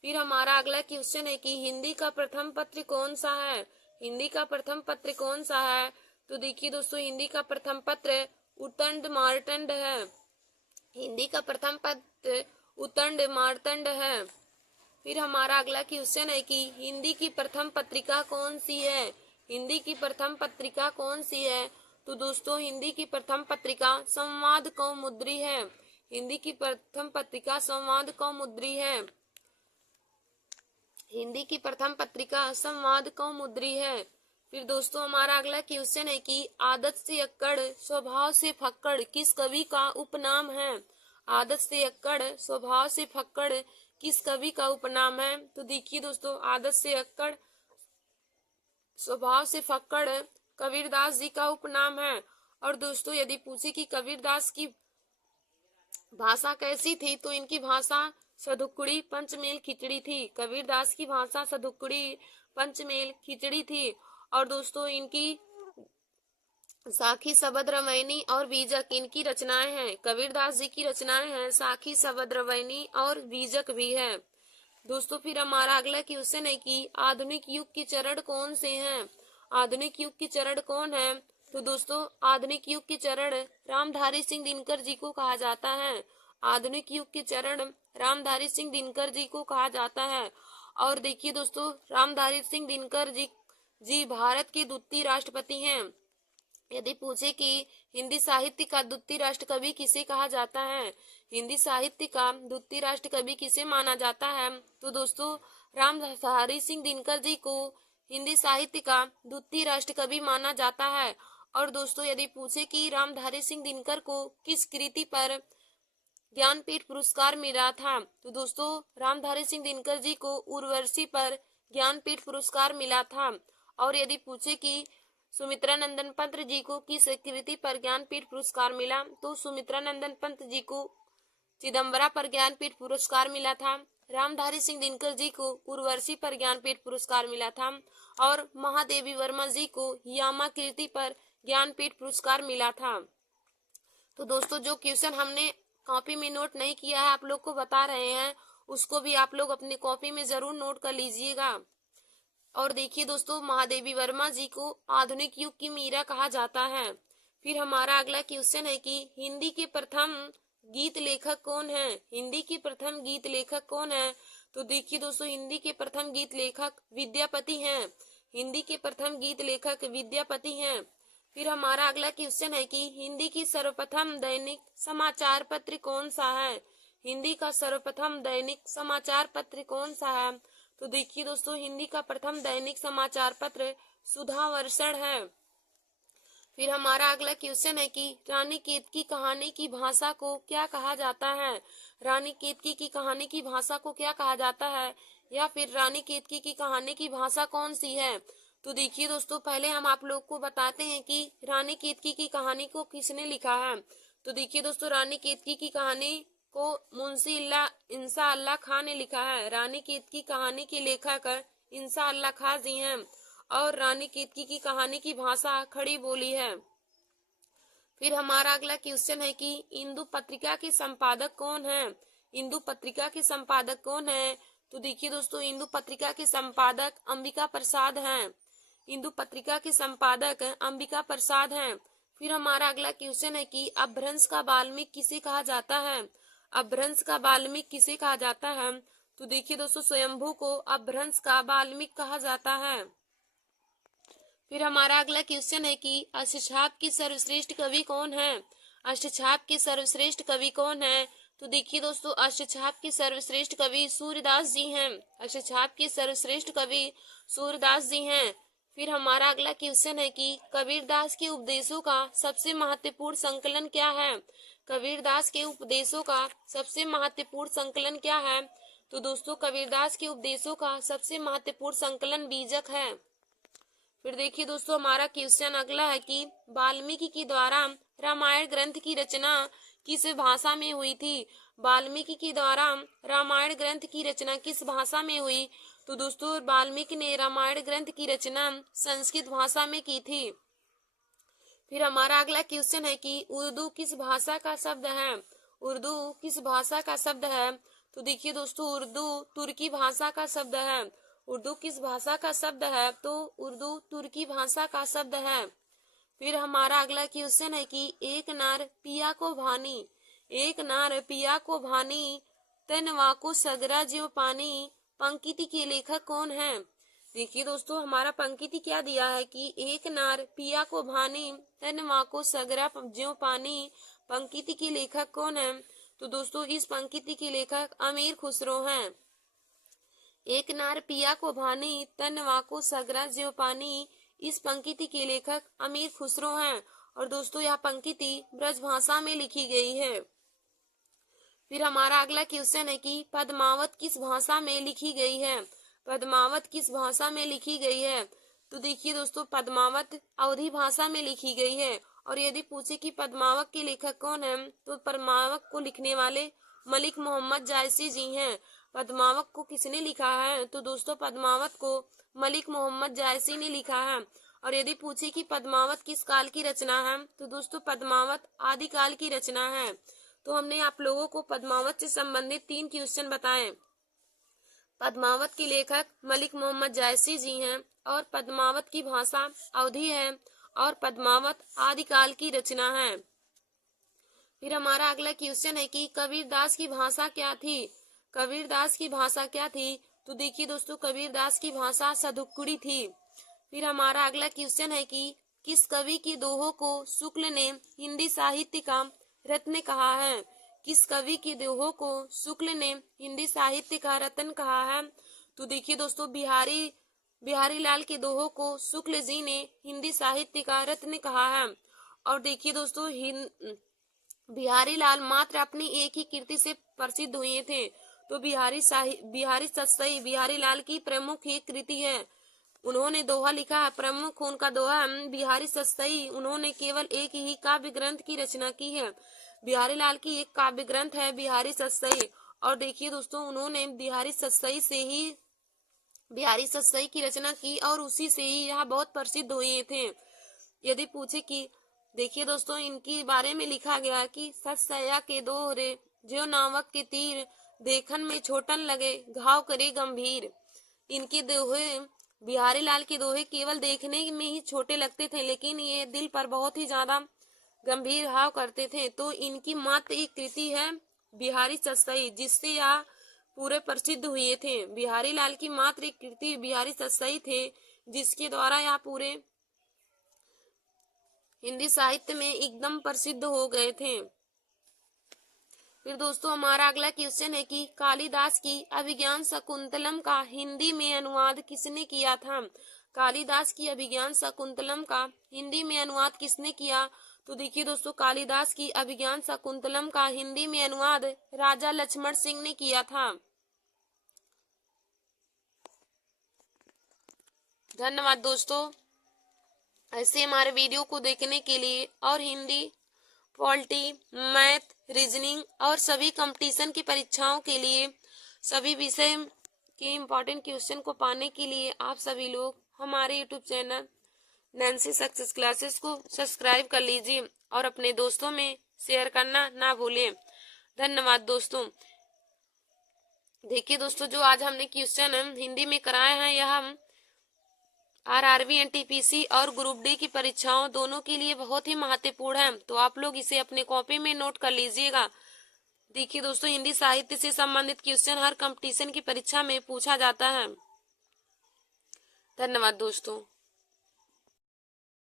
फिर हमारा अगला क्वेश्चन है कि हिंदी का प्रथम पत्र कौन सा है। हिंदी का प्रथम पत्र कौन सा है, तो देखिए दोस्तों, हिंदी का प्रथम पत्र उत्तंड मार्तंड है। हिंदी का प्रथम पद उतंड मार्तंड है। फिर हमारा अगला क्वेश्चन है कि हिंदी की प्रथम पत्रिका कौन सी है। हिंदी की प्रथम पत्रिका कौन सी है? तो दोस्तों हिंदी की प्रथम पत्रिका संवाद कौमुदी है। हिंदी की प्रथम पत्रिका संवाद कौमुदी है। हिंदी की प्रथम पत्रिका संवाद कौमुदी है। फिर दोस्तों हमारा अगला क्वेश्चन है कि आदत से अक्कड़ स्वभाव से फक्कड़ किस कवि का उपनाम है। आदत से अक्कड़ स्वभाव से फक्कड़ किस कवि का उपनाम है? तो देखिए दोस्तों आदत से अक्कड़ स्वभाव से फक्कड़ कबीरदास जी का उपनाम है। और दोस्तों यदि पूछे कि कबीरदास की भाषा कैसी थी तो इनकी भाषा सधुकड़ी पंचमेल खिचड़ी थी। कबीरदास की भाषा सधुकड़ी पंचमेल खिचड़ी थी। और दोस्तों इनकी साखी शबद रमैनी और बीजक इनकी रचनाएं हैं। कबीरदास जी की रचनाएं हैं साखी शबद रमैनी और बीजक भी है। दोस्तों फिर हमारा अगला क्वेश्चन है कि आधुनिक युग के चरण कौन से हैं। आधुनिक युग के चरण कौन है? तो दोस्तों आधुनिक युग के चरण रामधारी सिंह दिनकर जी को कहा जाता है। आधुनिक युग के चरण रामधारी सिंह दिनकर जी को कहा जाता है। और देखिए दोस्तों रामधारी सिंह दिनकर जी भारत के द्वितीय राष्ट्रपति हैं। यदि पूछे कि हिंदी साहित्य का द्वितीय राष्ट्र कवि किसे कहा जाता है, हिंदी साहित्य का द्वितीय राष्ट्र कवि किसे माना जाता है, तो दोस्तों रामधारी सिंह दिनकर जी को हिंदी साहित्य का द्वितीय राष्ट्र कवि माना जाता है। और दोस्तों यदि पूछे कि रामधारी सिंह दिनकर को किस कृति पर ज्ञानपीठ पुरस्कार मिला था, तो दोस्तों रामधारी सिंह दिनकर जी को उर्वशी पर ज्ञानपीठ पुरस्कार मिला था। और यदि पूछे कि सुमित्रा नंदन पंत जी को किस कृति पर ज्ञानपीठ पुरस्कार मिला, तो सुमित्रा नंदन पंत जी को चिदम्बरा पर ज्ञानपीठ पुरस्कार मिला था। रामधारी सिंह दिनकर जी को उर्वशी पर ज्ञानपीठ पुरस्कार मिला था। और महादेवी वर्मा जी को यामा कृति पर ज्ञानपीठ पुरस्कार मिला था। तो दोस्तों जो क्वेश्चन हमने कॉपी में नोट नहीं किया है आप लोग को बता रहे हैं, उसको भी आप लोग अपनी कॉपी में जरूर नोट कर लीजिएगा। और देखिए दोस्तों महादेवी वर्मा जी को आधुनिक युग की मीरा कहा जाता है। फिर हमारा अगला क्वेश्चन है कि हिंदी के प्रथम गीत लेखक कौन है। हिंदी के प्रथम गीत लेखक कौन है? तो देखिए दोस्तों हिंदी के प्रथम गीत लेखक विद्यापति हैं। हिंदी के प्रथम गीत लेखक विद्यापति हैं। फिर हमारा अगला क्वेश्चन है कि हिंदी की सर्वप्रथम दैनिक समाचार पत्र कौन सा है। हिंदी का सर्वप्रथम दैनिक समाचार पत्र कौन सा है? तो देखिए दोस्तों हिंदी का प्रथम दैनिक समाचार पत्र सुधा वर्षण है। फिर हमारा अगला क्वेश्चन है कि रानी केतकी कहानी की भाषा को क्या कहा जाता है। रानी केतकी की कहानी की भाषा को क्या कहा जाता है, या फिर रानी केतकी की कहानी की भाषा कौन सी है? तो देखिए दोस्तों पहले हम आप लोग को बताते हैं कि रानी केतकी की कहानी को किसने लिखा है। तो देखिए दोस्तों रानी केतकी की कहानी को मुंशी इंसा अल्लाह खां ने लिखा है। रानी केतकी कहानी के लेखक इंसा अल्लाह खां जी हैं। और रानी केतकी की कहानी की भाषा खड़ी बोली है। फिर हमारा अगला क्वेश्चन है कि इंदु पत्रिका के संपादक कौन है। इंदु पत्रिका के संपादक कौन है? तो देखिए दोस्तों इंदु पत्रिका के संपादक अंबिका प्रसाद हैं। इंदु पत्रिका के संपादक अंबिका प्रसाद हैं। फिर हमारा अगला क्वेश्चन है कि अपभ्रंश का वाल्मीकि किसे कहा जाता है। अपभ्रंश का वाल्मीकि किसे कहा जाता है? तो देखिए दोस्तों स्वयंभू को अपभ्रंश का वाल्मीकि कहा जाता है। फिर हमारा अगला क्वेश्चन है कि अष्टछाप की सर्वश्रेष्ठ कवि कौन है। अष्टछाप के सर्वश्रेष्ठ कवि कौन है? तो देखिए दोस्तों अष्टछाप के सर्वश्रेष्ठ कवि सूर्यदास जी हैं। अष्टछाप के सर्वश्रेष्ठ कवि सूर्यदास जी हैं। फिर हमारा अगला क्वेश्चन है कि कबीरदास के उपदेशों का सबसे महत्वपूर्ण संकलन क्या है। कबीरदास के उपदेशों का सबसे महत्वपूर्ण संकलन क्या है? तो दोस्तों कबीरदास के उपदेशों का सबसे महत्वपूर्ण संकलन बीजक है। फिर देखिए दोस्तों हमारा क्वेश्चन अगला है कि वाल्मीकि के द्वारा रामायण ग्रंथ की रचना किस भाषा में हुई थी। वाल्मीकि के द्वारा रामायण ग्रंथ की रचना किस भाषा में हुई? तो दोस्तों वाल्मीकि ने रामायण ग्रंथ की रचना संस्कृत भाषा में की थी। फिर हमारा अगला क्वेश्चन है कि उर्दू किस भाषा का शब्द है। उर्दू किस भाषा का शब्द है? तो देखिए दोस्तों उर्दू तुर्की भाषा का शब्द है। उर्दू किस भाषा का शब्द है? तो उर्दू तुर्की भाषा का शब्द है। फिर हमारा अगला क्वेश्चन है कि एक नर पिया को भानी एक नार पिया को भानी, तनवा को सगरा ज्यों पानी। पंक्ति के लेखक कौन है? देखिए दोस्तों, हमारा पंक्ति क्या दिया है कि एक नार पिया को भानी, तनवा को सगरा ज्यों पानी। पंक्ति के लेखक कौन है? तो दोस्तों, इस पंक्ति के लेखक अमीर खुसरो हैं। एक नार पिया को भानी, तनवा को सगरा ज्यों पानी। इस पंक्ति के लेखक अमीर खुसरो हैं। और दोस्तों, यह पंक्ति ब्रज भाषा में लिखी गई है। फिर हमारा अगला क्वेश्चन है कि पद्मावत किस भाषा में लिखी गई है? पद्मावत किस भाषा में लिखी गई है? तो देखिए दोस्तों, पद्मावत अवधी भाषा में लिखी गई है। और यदि पूछे कि पद्मावत के लेखक कौन है, तो पद्मावत को लिखने वाले मलिक मोहम्मद जायसी जी हैं। पद्मावत को किसने लिखा है? तो दोस्तों, पद्मावत को मलिक मोहम्मद जायसी ने लिखा है। और यदि पूछे कि पद्मावत किस काल की रचना है, तो दोस्तों, पद्मावत आदिकाल की रचना है। तो हमने आप लोगों को पद्मावत से संबंधित 3 क्वेश्चन बताए। पद्मावत के लेखक मलिक मोहम्मद जायसी जी हैं, और पद्मावत की भाषा अवधी है, और पद्मावत आदिकाल की रचना है। फिर हमारा अगला क्वेश्चन है कि कबीरदास की भाषा क्या थी? कबीरदास की भाषा क्या थी? तो देखिए दोस्तों, कबीरदास की भाषा सदुक्कुड़ी थी। फिर हमारा अगला क्वेश्चन है कि किस कवि की दोहों को शुक्ल ने हिंदी साहित्य का रत्न कहा है? किस कवि की दोहों को शुक्ल ने हिंदी साहित्य का रत्न कहा है? तो देखिए दोस्तों, बिहारी लाल के दोहों को शुक्ल जी ने हिंदी साहित्य का रत्न कहा है। और देखिए दोस्तों, बिहारी लाल मात्र अपनी एक ही कृति से प्रसिद्ध हुए थे। तो बिहारी सतसई बिहारी लाल की प्रमुख एक कृति है। उन्होंने दोहा लिखा है, प्रमुख उनका दोहा है बिहारी सतसई। उन्होंने केवल एक ही काव्य ग्रंथ की रचना की है। बिहारी लाल की एक काव्य ग्रंथ है बिहारी सतसई। और देखिए दोस्तों, उन्होंने बिहारी सतसई की रचना की, और उसी से ही यह बहुत प्रसिद्ध हुए थे। यदि पूछे कि देखिए दोस्तों, इनके बारे में लिखा गया है कि सतसैया के दोहरे जो नावक के तीर, देखन में छोटन लगे घाव करे गंभीर। इनके दोहे, बिहारी लाल के दोहे केवल देखने में ही छोटे लगते थे, लेकिन ये दिल पर बहुत ही ज्यादा गंभीर घाव करते थे। तो इनकी मात्र एक कृति है बिहारी सतसई, जिससे यह पूरे प्रसिद्ध हुए थे। बिहारी लाल की मात्र एक कृति बिहारी सतसई थे, जिसके द्वारा यह पूरे हिंदी साहित्य में एकदम प्रसिद्ध हो गए थे। फिर दोस्तों, हमारा अगला क्वेश्चन है कि कालिदास की अभिज्ञान शाकुंतलम का हिंदी में अनुवाद किसने किया था? कालिदास की अभिज्ञान शाकुंतलम का हिंदी में अनुवाद किसने किया? तो देखिए दोस्तों, कालिदास की अभिज्ञान शाकुंतलम का हिंदी में अनुवाद राजा लक्ष्मण सिंह ने किया था। धन्यवाद दोस्तों। ऐसे हमारे वीडियो को देखने के लिए और हिंदी, पॉलिटी, मैथ, रीजनिंग और सभी कंपटीशन की परीक्षाओं के लिए, सभी विषय के इम्पोर्टेंट क्वेश्चन को पाने के लिए आप सभी लोग हमारे YouTube channel Nancy Success Classes को सब्सक्राइब कर लीजिए और अपने दोस्तों में शेयर करना ना भूलें। धन्यवाद दोस्तों। देखिए दोस्तों, जो आज हमने क्वेश्चन हिंदी में कराए हैं, यह हम आरआरबी, एनटीपीसी और ग्रुप डी की परीक्षाओं दोनों के लिए बहुत ही महत्वपूर्ण है। तो आप लोग इसे अपने कॉपी में नोट कर लीजिएगा। देखिए दोस्तों, हिंदी साहित्य से संबंधित क्वेश्चन हर कंपटीशन की परीक्षा में पूछा जाता है। धन्यवाद दोस्तों।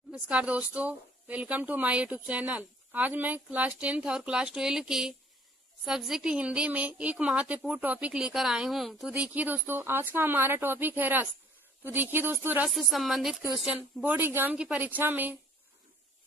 नमस्कार दोस्तों, welcome to my YouTube channel. आज मैं क्लास 10th और क्लास 12 की सब्जेक्ट हिंदी में एक महत्वपूर्ण टॉपिक लेकर आई हूँ। तो देखिए दोस्तों, आज का हमारा टॉपिक है रस। तो देखिए दोस्तों, रस से संबंधित क्वेश्चन बोर्ड एग्जाम की परीक्षा में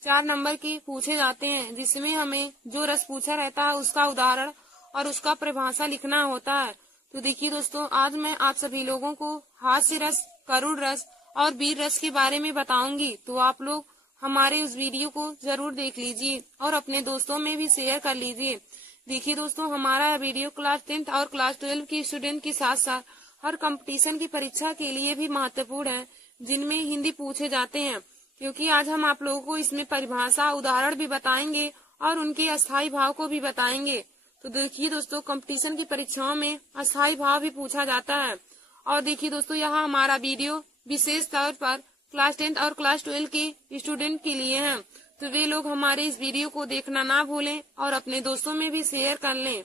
4 नंबर के पूछे जाते हैं, जिसमें हमें जो रस पूछा रहता है उसका उदाहरण और उसका परिभाषा लिखना होता है। तो देखिए दोस्तों, आज मैं आप सभी लोगों को हास्य रस, करुण रस और वीर रस के बारे में बताऊंगी। तो आप लोग हमारे उस वीडियो को जरूर देख लीजिए और अपने दोस्तों में भी शेयर कर लीजिए। देखिए दोस्तों, हमारा वीडियो क्लास 10th और क्लास 12 की स्टूडेंट के साथ साथ हर कंपटीशन की परीक्षा के लिए भी महत्वपूर्ण है, जिनमें हिंदी पूछे जाते हैं। क्योंकि आज हम आप लोगों को इसमें परिभाषा, उदाहरण भी बताएंगे और उनके अस्थायी भाव को भी बताएंगे। तो देखिए दोस्तों, कंपटीशन की परीक्षाओं में अस्थायी भाव भी पूछा जाता है। और देखिए दोस्तों, यहाँ हमारा वीडियो विशेष तौर पर क्लास 10th और क्लास 12 के स्टूडेंट के लिए है। तो वे लोग हमारे इस वीडियो को देखना ना भूलें और अपने दोस्तों में भी शेयर कर लें।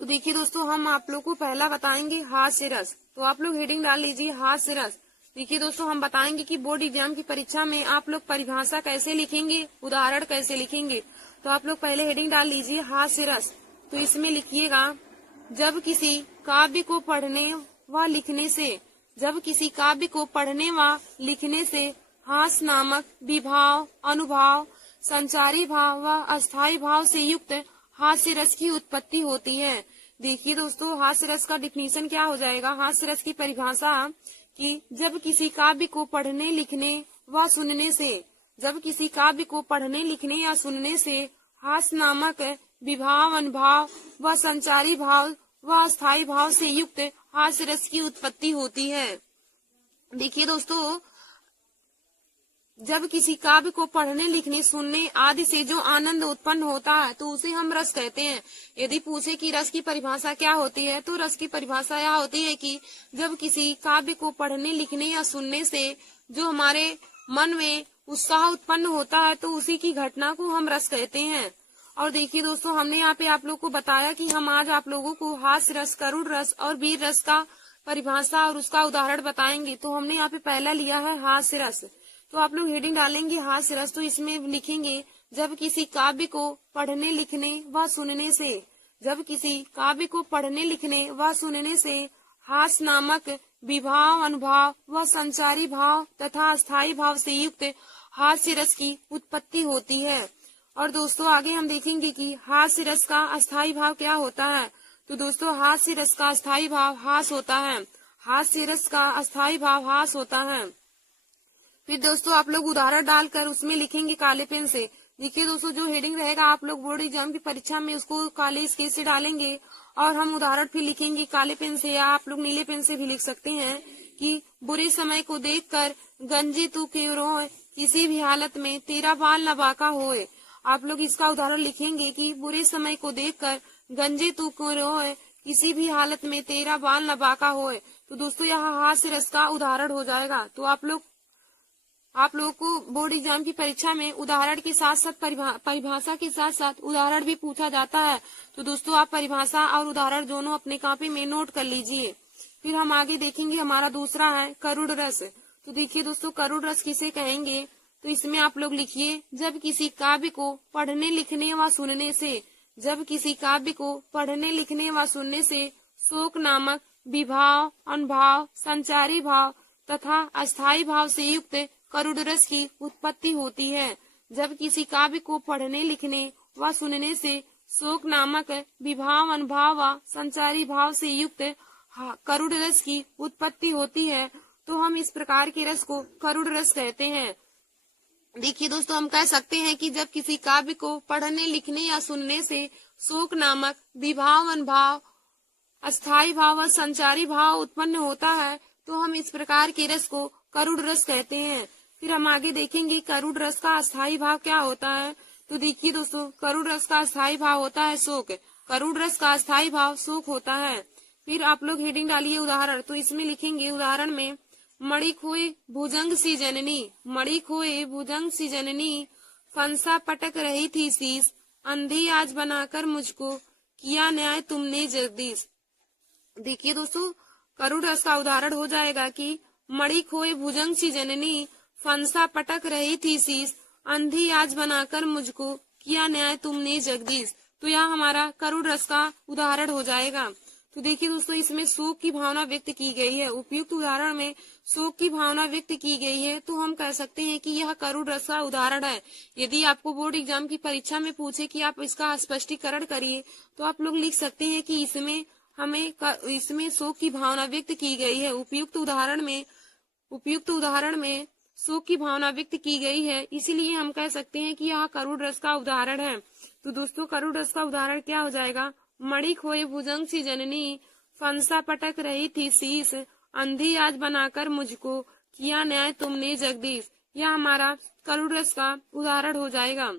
तो देखिए दोस्तों, हम आप लोग को पहला बताएंगे हास्य रस। तो आप लोग हेडिंग डाल लीजिए हास्य रस। देखिए दोस्तों, हम बताएंगे कि बोर्ड एग्जाम की परीक्षा में आप लोग परिभाषा कैसे लिखेंगे, उदाहरण कैसे लिखेंगे। तो आप लोग पहले हेडिंग डाल लीजिए हास्य रस। तो इसमें लिखिएगा, जब किसी काव्य को पढ़ने व लिखने से, जब किसी काव्य को पढ़ने व लिखने से हास्य नामक विभाव, अनुभव, संचारी भाव व अस्थायी भाव से युक्त हास्य रस की उत्पत्ति होती है। देखिए दोस्तों, हास्य रस का डिफिनीशन क्या हो जाएगा। हास्य रस की परिभाषा कि जब किसी काव्य को पढ़ने लिखने व सुनने से, जब किसी काव्य को पढ़ने लिखने या सुनने से हास्य नामक विभाव, अनुभव व संचारी भाव व अस्थायी भाव से युक्त हास्य रस की उत्पत्ति होती है। देखिए दोस्तों, जब किसी काव्य को पढ़ने, लिखने, सुनने आदि से जो आनंद उत्पन्न होता है तो उसे हम रस कहते हैं। यदि पूछे कि रस की परिभाषा क्या होती है, तो रस की परिभाषा यह होती है कि जब किसी काव्य को पढ़ने, लिखने या सुनने से जो हमारे मन में उत्साह उत्पन्न होता है तो उसी की घटना को हम रस कहते हैं। और देखिए दोस्तों, हमने यहाँ पे आप लोग को बताया कि हम आज आप लोगों को हास्य रस, करुण रस और वीर रस का परिभाषा और उसका उदाहरण बताएंगे। तो हमने यहाँ पे पहला लिया है हास्य रस। तो आप लोग हेडिंग डालेंगे हास्य रस। तो इसमें लिखेंगे, जब किसी काव्य को पढ़ने, लिखने व सुनने से, जब किसी काव्य को पढ़ने, लिखने व सुनने से हास्य नामक विभाव, अनुभव व संचारी भाव तथा अस्थायी भाव से युक्त हास्य रस की उत्पत्ति होती है। और दोस्तों, आगे हम देखेंगे कि हास्य रस का अस्थायी भाव क्या होता है। तो दोस्तों, हास्य रस का अस्थायी भाव हास होता है। हास्य रस का अस्थायी भाव हास होता है। फिर दोस्तों, आप लोग उदाहरण डालकर उसमें लिखेंगे काले पेन से। देखिए दोस्तों, जो हेडिंग रहेगा आप लोग बोर्ड एग्जाम की परीक्षा में उसको काले स्केच से डालेंगे और हम उदाहरण फिर लिखेंगे काले पेन से, या आप लोग नीले पेन से भी लिख सकते हैं कि बुरे समय को देखकर गंजे तू क्यों रोए, किसी भी हालत में तेरा बाल न बाका होए। आप लोग इसका उदाहरण लिखेंगे कि बुरे समय को देखकर गंजे तू क्यों रोए, किसी भी हालत में तेरा बाल न बाका होए। तो दोस्तों, यहाँ हास्य रस का उदाहरण हो जाएगा। तो आप लोगों को बोर्ड एग्जाम की परीक्षा में उदाहरण के साथ साथ परिभाषा के साथ साथ उदाहरण भी पूछा जाता है। तो दोस्तों, आप परिभाषा और उदाहरण दोनों अपने कॉपी में नोट कर लीजिए। फिर हम आगे देखेंगे, हमारा दूसरा है करुण रस। तो देखिए दोस्तों, करुण रस किसे कहेंगे। तो इसमें आप लोग लिखिए, जब किसी काव्य को पढ़ने, लिखने व सुनने से, जब किसी काव्य को पढ़ने, लिखने व सुनने से शोक नामक विभाव, अनुभव, संचारी भाव तथा अस्थायी भाव से युक्त करुण रस की उत्पत्ति होती है। जब किसी काव्य को पढ़ने, लिखने व सुनने से शोक नामक विभाव, अनुभव व संचारी भाव से युक्त करुण रस की उत्पत्ति होती है तो हम इस प्रकार के रस को करुण रस कहते हैं। देखिए दोस्तों, हम कह सकते हैं कि जब किसी काव्य को पढ़ने, लिखने या सुनने से शोक नामक विभाव, अनुभव, अस्थायी भाव व संचारी भाव उत्पन्न होता है तो हम इस प्रकार के रस को करुण रस कहते हैं। फिर हम आगे देखेंगे करुण रस का अस्थायी भाव क्या होता है। तो देखिए दोस्तों, करुण रस का अस्थायी भाव होता है शोक। करुण रस का अस्थायी भाव शोक होता है। फिर आप लोग हेडिंग डालिए उदाहरण। तो इसमें लिखेंगे उदाहरण में, मणि खोए भुजंग सी जननी, मणि खोए भुजंग सी जननी, फंसा पटक रही थी शीश, अंधी आज बनाकर मुझको किया न्याय तुमने जगदीश। देखिए दोस्तों, करुण रस का उदाहरण हो जाएगा कि मणि खोए भुजंग सी जननी, फंसा पटक रही थी शीश, अंधी आज बनाकर मुझको किया न्याय तुमने जगदीश। तो यह हमारा करुण रस का उदाहरण हो जाएगा। तो देखिए दोस्तों, इसमें शोक की भावना व्यक्त की गई है। उपयुक्त उदाहरण में शोक की भावना व्यक्त की गई है तो हम कह सकते हैं कि यह करुण रस का उदाहरण है। यदि आपको बोर्ड एग्जाम की परीक्षा में पूछे कि आप इसका स्पष्टीकरण करिए तो आप लोग लिख सकते हैं कि इसमें शोक की भावना व्यक्त की गई है। उपयुक्त उदाहरण में शोक की भावना व्यक्त की गई है, इसीलिए हम कह सकते हैं कि यह करुण रस का उदाहरण है। तो दोस्तों, करुण रस का उदाहरण क्या हो जाएगा, मणि खोए भुजंग सी जननी, फंसा पटक रही थी शीश, अंधी आज बनाकर मुझको किया न्याय तुमने जगदीश। यह हमारा करुण रस का उदाहरण हो जाएगा।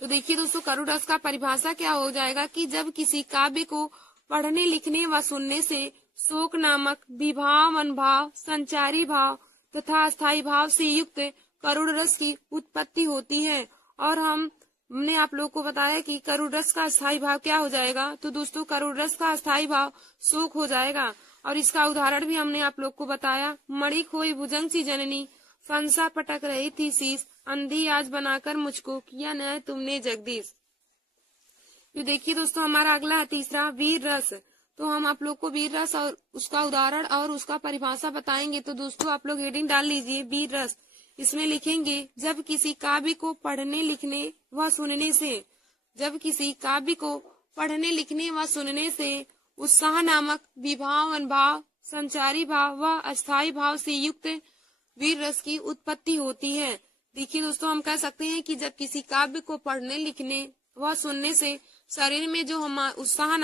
तो देखिए दोस्तों, करुण रस का परिभाषा क्या हो जाएगा कि जब किसी काव्य को पढ़ने, लिखने व सुनने से शोक नामक विभाव, अनुभव, संचारी भाव तथा अस्थायी भाव से युक्त करुण रस की उत्पत्ति होती है। और हमने आप लोग को बताया कि करुण रस का अस्थायी भाव क्या हो जाएगा। तो दोस्तों करुण रस का अस्थायी भाव शोक हो जाएगा। और इसका उदाहरण भी हमने आप लोग को बताया, मणि खोई भुजंग सी जननी, फंसा पटक रही थी शीश, अंधी आज बनाकर मुझको किया न्याय तुमने जगदीश। तो देखिए दोस्तों हमारा अगला है तीसरा वीर रस। तो हम आप लोग को वीर रस और उसका उदाहरण और उसका परिभाषा बताएंगे। तो दोस्तों आप लोग हेडिंग डाल लीजिए वीर रस। इसमें लिखेंगे जब किसी काव्य को पढ़ने लिखने व सुनने से, जब किसी काव्य को पढ़ने लिखने व सुनने से उत्साह नामक विभाव, अनुभव, संचारी भाव व अस्थायी भाव से युक्त वीर रस की उत्पत्ति होती है। देखिए दोस्तों हम कह सकते हैं कि जब किसी काव्य को पढ़ने लिखने व सुनने से शरीर में जो उत्साह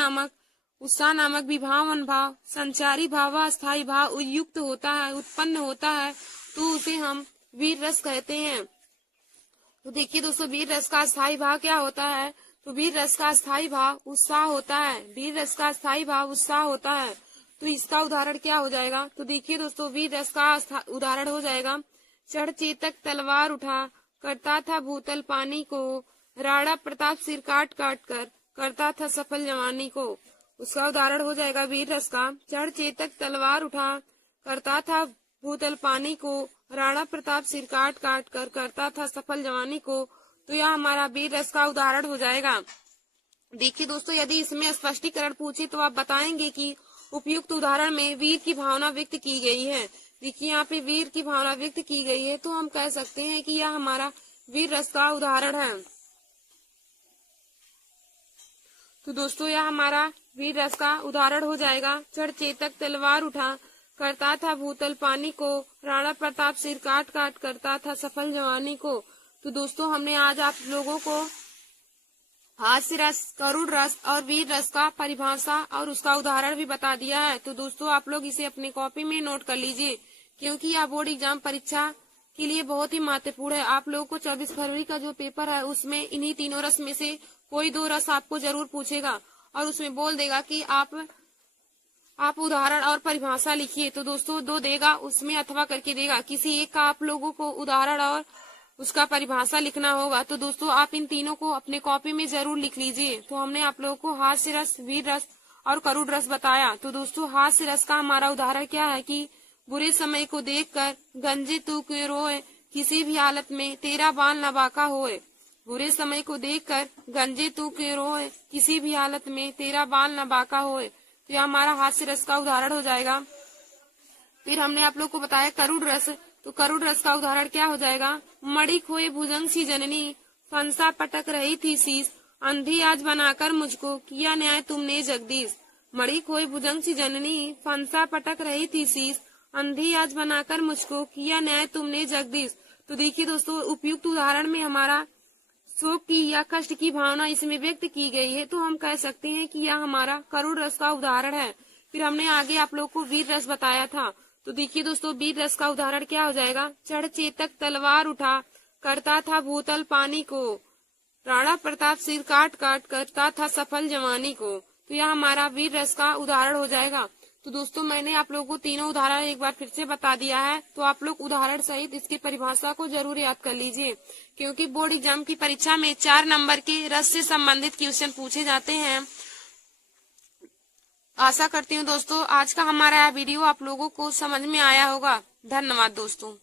नामक विभाव, अनुभव, संचारी भाव व अस्थायी भाव युक्त होता है, उत्पन्न होता है, तो उसे हम वीर रस कहते हैं। तो देखिए दोस्तों वीर रस का अस्थायी भाव क्या होता है। तो वीर रस का अस्थायी भाव उत्साह होता है। वीर रस का अस्थायी भाव उत्साह होता है। तो इसका उदाहरण क्या हो जाएगा। तो देखिए दोस्तों वीर रस का उदाहरण हो जाएगा, चढ़ चेतक तलवार उठा, करता था भूतल पानी को, राणा प्रताप सिर काट काट कर करता था सफल जवानी को। उसका उदाहरण हो जाएगा वीर रस का, चढ़ चेतक तलवार उठा, करता था भूतल पानी को, राणा प्रताप सिर काट काट कर करता था सफल जवानी को। तो यह हमारा वीर रस का उदाहरण हो जाएगा। देखिए दोस्तों यदि इसमें स्पष्टीकरण पूछे तो आप बताएंगे कि उपयुक्त उदाहरण में वीर की भावना व्यक्त की गई है। देखिए यहाँ पे वीर की भावना व्यक्त की गई है, तो हम कह सकते हैं कि यह हमारा वीर रस का उदाहरण है। तो दोस्तों यह हमारा वीर रस का उदाहरण हो जाएगा, चढ़ चेतक तलवार उठा, करता था भूतल पानी को, राणा प्रताप सिर काट काट करता था सफल जवानी को। तो दोस्तों हमने आज आप लोगों को हास्य रस, करुण रस और वीर रस का परिभाषा और उसका उदाहरण भी बता दिया है। तो दोस्तों आप लोग इसे अपनी कॉपी में नोट कर लीजिए, क्योंकि यह बोर्ड एग्जाम परीक्षा के लिए बहुत ही महत्वपूर्ण है। आप लोगों को 24 फरवरी का जो पेपर है उसमें इन्हीं तीनों रस में से कोई दो रस आपको जरूर पूछेगा और उसमें बोल देगा कि आप उदाहरण और परिभाषा लिखिए। तो दोस्तों दो देगा उसमें अथवा करके देगा, किसी एक का आप लोगों को उदाहरण और उसका परिभाषा लिखना होगा। तो दोस्तों आप इन तीनों को अपने कॉपी में जरूर लिख लीजिए। तो हमने आप लोगों को हास्य रस, वीर रस और करुण रस बताया। तो दोस्तों हास्य रस का हमारा उदाहरण क्या है कि बुरे समय को देखकर गंजे तू क्यों रोए, किसी भी हालत में तेरा बाल न बाका होए। बुरे समय को देखकर गंजे तू क्यों रोए, किसी भी हालत में तेरा बाल न बाका होए। तो यह हमारा हास्य रस का उदाहरण हो जाएगा। फिर हमने आप लोग को बताया करुण रस। तो करुण रस का उदाहरण क्या हो जाएगा, मणि खोए भुजंग सी जननी, फंसा पटक रही थी शीश, अंधी आज बनाकर मुझको किया न्याय तुमने जगदीश। मणि खोए भुजंग सी जननी, फंसा पटक रही थी शीश, अंधी आज बनाकर मुझको किया न्याय तुमने जगदीश। तो देखिए दोस्तों उपयुक्त उदाहरण में हमारा शोक की या कष्ट की भावना इसमें व्यक्त की गई है, तो हम कह सकते हैं कि यह हमारा करुण रस का उदाहरण है। फिर हमने आगे आप लोग को वीर रस बताया था। तो देखिए दोस्तों वीर रस का उदाहरण क्या हो जाएगा, चढ़ चेतक तलवार उठा, करता था भूतल पानी को, राणा प्रताप सिर काट काट करता था सफल जवानी को। तो यह हमारा वीर रस का उदाहरण हो जाएगा। तो दोस्तों मैंने आप लोगों को तीनों उदाहरण एक बार फिर से बता दिया है, तो आप लोग उदाहरण सहित इसकी परिभाषा को जरूर याद कर लीजिए, क्योंकि बोर्ड एग्जाम की परीक्षा में 4 नंबर के रस से संबंधित क्वेश्चन पूछे जाते हैं। आशा करती हूँ दोस्तों आज का हमारा यह वीडियो आप लोगों को समझ में आया होगा। धन्यवाद दोस्तों।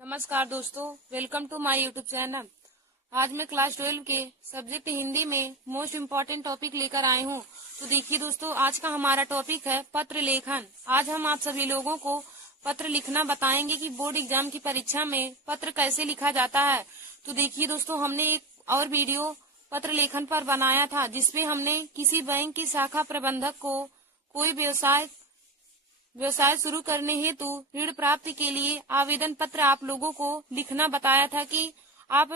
नमस्कार दोस्तों, welcome to my YouTube channel. आज मैं क्लास 12 के सब्जेक्ट हिंदी में मोस्ट इम्पोर्टेंट टॉपिक लेकर आई हूँ। तो देखिए दोस्तों आज का हमारा टॉपिक है पत्र लेखन। आज हम आप सभी लोगों को पत्र लिखना बताएंगे कि बोर्ड एग्जाम की परीक्षा में पत्र कैसे लिखा जाता है। तो देखिए दोस्तों हमने एक और वीडियो पत्र लेखन पर बनाया था, जिसमें हमने किसी बैंक की शाखा प्रबंधक को कोई व्यवसाय शुरू करने हेतु ऋण प्राप्ति के लिए आवेदन पत्र आप लोगों को लिखना बताया था कि आप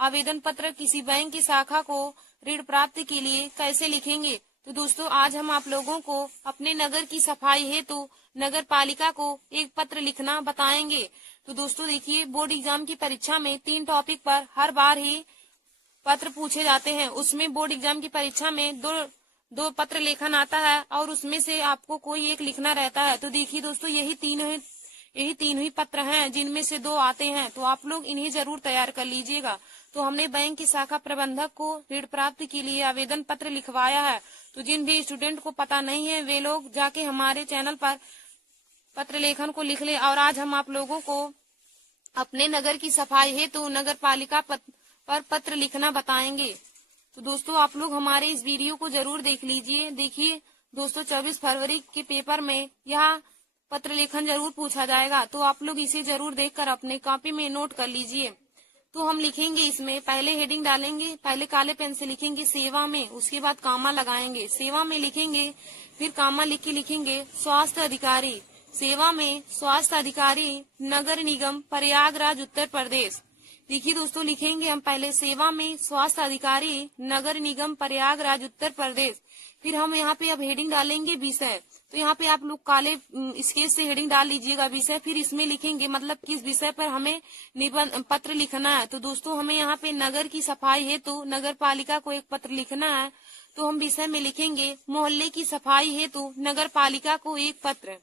आवेदन पत्र किसी बैंक की शाखा को ऋण प्राप्ति के लिए कैसे लिखेंगे। तो दोस्तों आज हम आप लोगों को अपने नगर की सफाई हेतु नगर पालिका को एक पत्र लिखना बताएंगे। तो दोस्तों देखिए, बोर्ड एग्जाम की परीक्षा में 3 टॉपिक पर हर बार ही पत्र पूछे जाते हैं। उसमें बोर्ड एग्जाम की परीक्षा में दो पत्र लेखन आता है और उसमें से आपको कोई एक लिखना रहता है। तो देखिए दोस्तों, यही तीन ही पत्र हैं जिनमें से 2 आते हैं। तो आप लोग इन्हें जरूर तैयार कर लीजिएगा। तो हमने बैंक की शाखा प्रबंधक को ऋण प्राप्ति के लिए आवेदन पत्र लिखवाया है। तो जिन भी स्टूडेंट को पता नहीं है वे लोग जाके हमारे चैनल पर पत्र लेखन को लिख ले। और आज हम आप लोगों को अपने नगर की सफाई हेतु नगर पालिका पर पत्र लिखना बताएंगे। तो दोस्तों आप लोग हमारे इस वीडियो को जरूर देख लीजिए। देखिए दोस्तों, 24 फरवरी के पेपर में यह पत्र लेखन जरूर पूछा जाएगा। तो आप लोग इसे जरूर देखकर अपने कॉपी में नोट कर लीजिए। तो हम लिखेंगे, इसमें पहले हेडिंग डालेंगे, पहले काले पेन से लिखेंगे सेवा में, उसके बाद कामा लगाएंगे, सेवा में लिखेंगे, फिर कामा लिख के लिखेंगे स्वास्थ्य अधिकारी, सेवा में स्वास्थ्य अधिकारी नगर निगम प्रयागराज उत्तर प्रदेश। देखिए दोस्तों, लिखेंगे हम पहले सेवा में स्वास्थ्य अधिकारी नगर निगम प्रयागराज उत्तर प्रदेश। फिर हम यहाँ पे अब हेडिंग डालेंगे विषय। तो यहाँ पे आप लोग काले स्केच से हेडिंग डाल लीजिएगा विषय। फिर इसमें लिखेंगे मतलब किस विषय पर हमें निबंध पत्र लिखना है। तो दोस्तों हमें यहाँ पे नगर की सफाई हेतु नगर पालिका को एक पत्र लिखना है। तो हम विषय में लिखेंगे मोहल्ले की सफाई हेतु नगर पालिका को एक पत्र।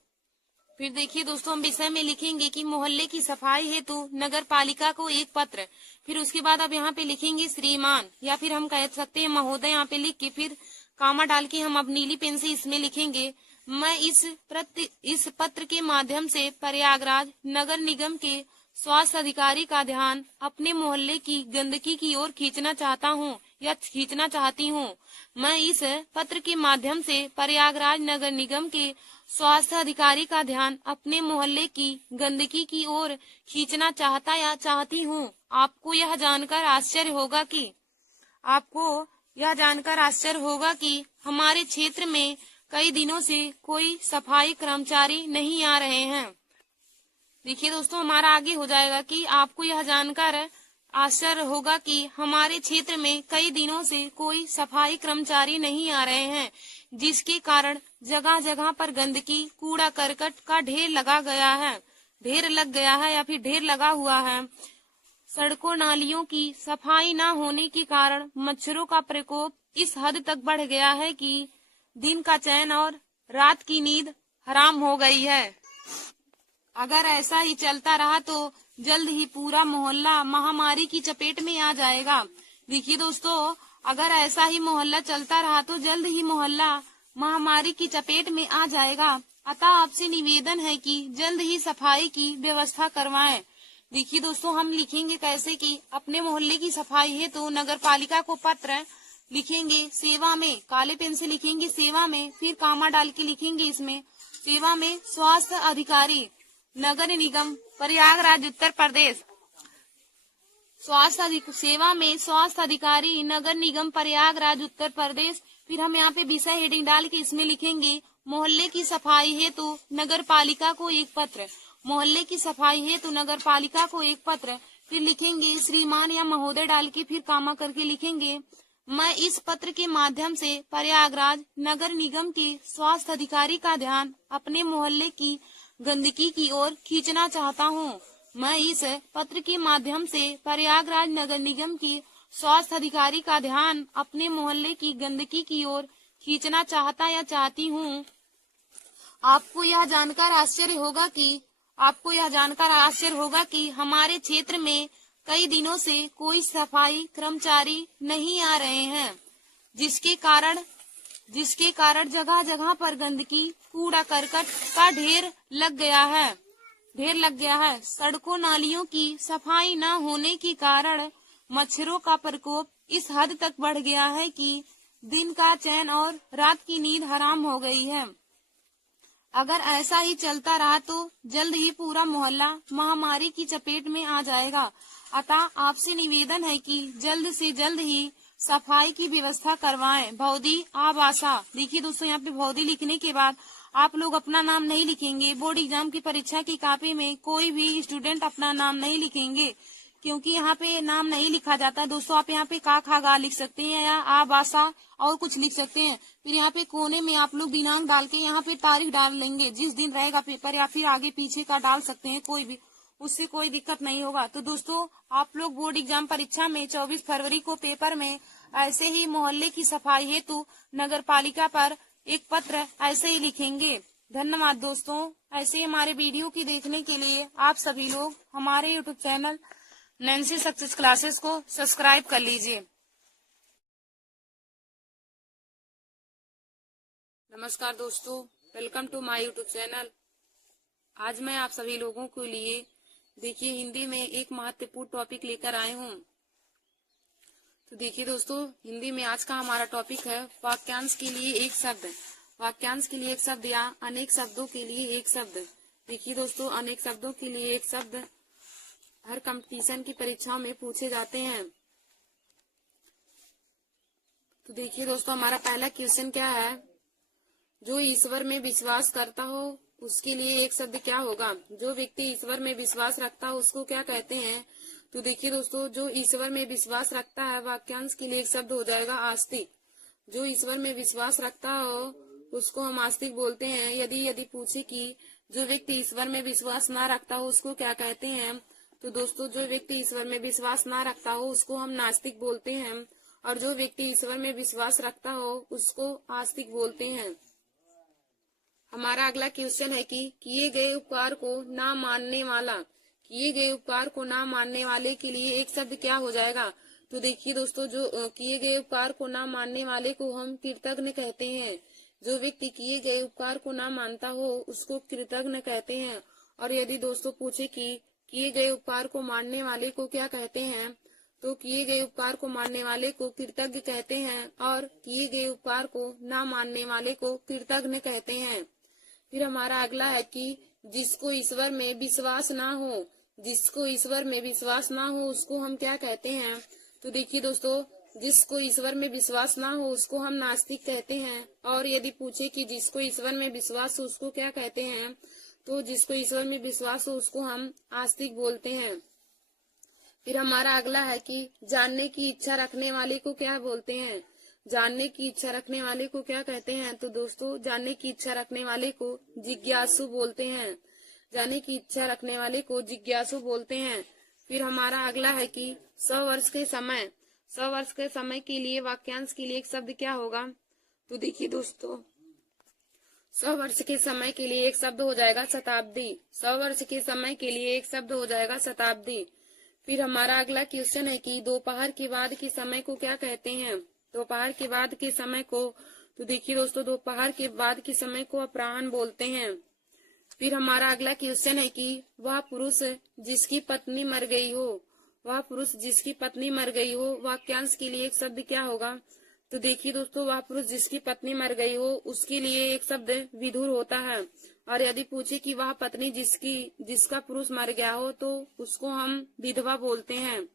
फिर देखिए दोस्तों, हम विषय में लिखेंगे कि मोहल्ले की सफाई हेतु नगर पालिका को एक पत्र। फिर उसके बाद अब यहाँ पे लिखेंगे श्रीमान, या फिर हम कह सकते हैं महोदय। यहाँ पे लिख के फिर कामा डाल के हम अब नीली पेन से इसमें लिखेंगे, मैं इस पत्र के माध्यम से प्रयागराज नगर निगम के स्वास्थ्य अधिकारी का ध्यान अपने मोहल्ले की गंदगी की ओर खींचना चाहता हूँ या खींचना चाहती हूँ। मैं इस पत्र के माध्यम से प्रयागराज नगर निगम के स्वास्थ्य अधिकारी का ध्यान अपने मोहल्ले की गंदगी की ओर खींचना चाहता या चाहती हूँ। आपको यह जानकर आश्चर्य होगा कि हमारे क्षेत्र में कई दिनों से कोई सफाई कर्मचारी नहीं आ रहे हैं। देखिए दोस्तों, हमारा आगे हो जाएगा कि आपको यह जानकर आश्चर्य होगा कि हमारे क्षेत्र में कई दिनों से कोई सफाई कर्मचारी नहीं आ रहे हैं, जिसके कारण जगह जगह पर गंदगी कूड़ा करकट का ढेर लग गया है या फिर ढेर लगा हुआ है। सड़कों नालियों की सफाई न होने के कारण मच्छरों का प्रकोप इस हद तक बढ़ गया है कि दिन का चैन और रात की नींद हराम हो गई है। अगर ऐसा ही चलता रहा तो जल्द ही पूरा मोहल्ला महामारी की चपेट में आ जाएगा। देखिए दोस्तों, अगर ऐसा ही मोहल्ला चलता रहा तो जल्द ही मोहल्ला महामारी की चपेट में आ जाएगा। अतः आपसे निवेदन है कि जल्द ही सफाई की व्यवस्था करवाएं। देखिए दोस्तों, हम लिखेंगे कैसे कि अपने मोहल्ले की सफाई है तो नगर पालिका को पत्र लिखेंगे सेवा में, काले पेन से लिखेंगे सेवा में, फिर कामा डाल के लिखेंगे इसमें सेवा में स्वास्थ्य अधिकारी नगर निगम प्रयागराज उत्तर प्रदेश। सेवा में स्वास्थ्य अधिकारी नगर निगम प्रयागराज उत्तर प्रदेश। फिर हम यहाँ पे विषय हेडिंग डाल के इसमें लिखेंगे मोहल्ले की सफाई हेतु नगर पालिका को एक पत्र। मोहल्ले की सफाई हेतु नगर पालिका को एक पत्र। फिर लिखेंगे श्रीमान या महोदय डाल के फिर कामा करके लिखेंगे, मैं इस पत्र के माध्यम से प्रयागराज नगर निगम के स्वास्थ्य अधिकारी का ध्यान अपने मोहल्ले की गंदगी की ओर खींचना चाहता हूँ। मैं इस पत्र के माध्यम से प्रयागराज नगर निगम के स्वास्थ्य अधिकारी का ध्यान अपने मोहल्ले की गंदगी की ओर खींचना चाहता या चाहती हूँ। आपको यह जानकर आश्चर्य होगा कि हमारे क्षेत्र में कई दिनों से कोई सफाई कर्मचारी नहीं आ रहे हैं, जिसके कारण जगह जगह पर गंदगी कूड़ा करकट का ढेर लग गया है। सड़कों नालियों की सफाई न होने के कारण मच्छरों का प्रकोप इस हद तक बढ़ गया है कि दिन का चैन और रात की नींद हराम हो गई है। अगर ऐसा ही चलता रहा तो जल्द ही पूरा मोहल्ला महामारी की चपेट में आ जाएगा। अतः आपसे निवेदन है कि जल्द से जल्द ही सफाई की व्यवस्था करवाएं। भौदी आबासा। देखिए दोस्तों, यहाँ पे भौदी लिखने के बाद आप लोग अपना नाम नहीं लिखेंगे। बोर्ड एग्जाम की परीक्षा की कॉपी में कोई भी स्टूडेंट अपना नाम नहीं लिखेंगे, क्योंकि यहाँ पे नाम नहीं लिखा जाता है दोस्तों, आप यहाँ पे का खा गा लिख सकते हैं या आ बासा और कुछ लिख सकते हैं। फिर यहाँ पे कोने में आप लोग दिनांक डाल के यहाँ पे तारीख डाल लेंगे, जिस दिन रहेगा पेपर, या फिर आगे पीछे का डाल सकते हैं, कोई भी, उससे कोई दिक्कत नहीं होगा। तो दोस्तों आप लोग बोर्ड एग्जाम परीक्षा में 24 फरवरी को पेपर में ऐसे ही मोहल्ले की सफाई हेतु नगर पालिका पर एक पत्र ऐसे ही लिखेंगे। धन्यवाद दोस्तों। ऐसे हमारे वीडियो की देखने के लिए आप सभी लोग हमारे YouTube channel Nancy Success Classes को सब्सक्राइब कर लीजिए। नमस्कार दोस्तों, welcome to my YouTube channel. आज मैं आप सभी लोगों के लिए देखिए हिंदी में एक महत्वपूर्ण टॉपिक लेकर आए हूँ। तो देखिए दोस्तों, हिंदी में आज का हमारा टॉपिक है वाक्यांश के लिए एक शब्द। वाक्यांश के लिए एक शब्द या अनेक शब्दों के लिए एक शब्द। देखिए दोस्तों, अनेक शब्दों के लिए एक शब्द हर कंपटीशन की परीक्षाओं में पूछे जाते हैं। तो देखिए दोस्तों, हमारा पहला क्वेश्चन क्या है, जो ईश्वर में विश्वास करता हो उसके लिए एक शब्द क्या होगा। जो व्यक्ति ईश्वर में विश्वास रखता हो उसको क्या कहते हैं। तो देखिए दोस्तों, जो ईश्वर में विश्वास रखता है, वाक्यांश के लिए एक शब्द हो जाएगा आस्तिक। जो ईश्वर में विश्वास रखता हो उसको हम आस्तिक बोलते हैं। यदि पूछे कि जो व्यक्ति ईश्वर में विश्वास ना रखता हो उसको क्या कहते हैं, तो दोस्तों जो व्यक्ति ईश्वर में विश्वास ना रखता हो उसको हम नास्तिक बोलते हैं, और जो व्यक्ति ईश्वर में विश्वास रखता हो उसको आस्तिक बोलते हैं। हमारा अगला क्वेश्चन है कि किए गए उपकार को ना मानने वाला। किए गए उपकार को ना मानने वाले के लिए एक शब्द क्या हो जाएगा। तो देखिए दोस्तों, जो किए गए उपकार को ना मानने वाले को हम कृतज्ञ कहते हैं। जो व्यक्ति किए गए उपकार को ना मानता हो उसको कृतज्ञ कहते हैं। और यदि दोस्तों पूछे कि किए गए उपकार को मानने वाले को क्या कहते हैं, तो किए गए उपकार को मानने वाले को कृतज्ञ कहते हैं, और किए गए उपकार को ना मानने वाले को कृतज्ञ कहते हैं। फिर हमारा अगला है कि जिसको ईश्वर में विश्वास ना हो। जिसको ईश्वर में विश्वास ना हो उसको हम क्या कहते हैं। तो देखिए दोस्तों, जिसको ईश्वर में विश्वास ना हो उसको हम नास्तिक कहते हैं। और यदि पूछे कि जिसको ईश्वर में विश्वास हो उसको क्या कहते हैं, तो जिसको ईश्वर में विश्वास हो उसको हम आस्तिक बोलते हैं। फिर हमारा अगला है कि जानने की इच्छा रखने वाले को क्या बोलते हैं। जानने की इच्छा रखने वाले को क्या कहते हैं। तो दोस्तों जानने की इच्छा रखने वाले को जिज्ञासु बोलते हैं। जानने की इच्छा रखने वाले को जिज्ञासु बोलते हैं। फिर हमारा अगला है कि 100 वर्ष के समय। 100 वर्ष के समय के लिए वाक्यांश के लिए एक शब्द क्या होगा। तो देखिए दोस्तों, 100 वर्ष के समय के लिए एक शब्द हो जाएगा शताब्दी। 100 वर्ष के समय के लिए एक शब्द हो जाएगा शताब्दी। फिर हमारा अगला क्वेश्चन है कि दोपहर के बाद के समय को क्या कहते हैं। दोपहर के बाद के समय को, तो देखिए दोस्तों, दोपहर के बाद के समय को अपराह्न बोलते हैं। फिर हमारा अगला क्वेश्चन है कि वह पुरुष जिसकी पत्नी मर गई हो। वह पुरुष जिसकी पत्नी मर गई हो, वाक्यांश के लिए एक शब्द क्या होगा। तो देखिए दोस्तों, वह पुरुष जिसकी पत्नी मर गई हो उसके लिए एक शब्द विधुर होता है। और यदि पूछे कि वह पत्नी जिसका पुरुष मर गया हो तो उसको हम विधवा बोलते हैं।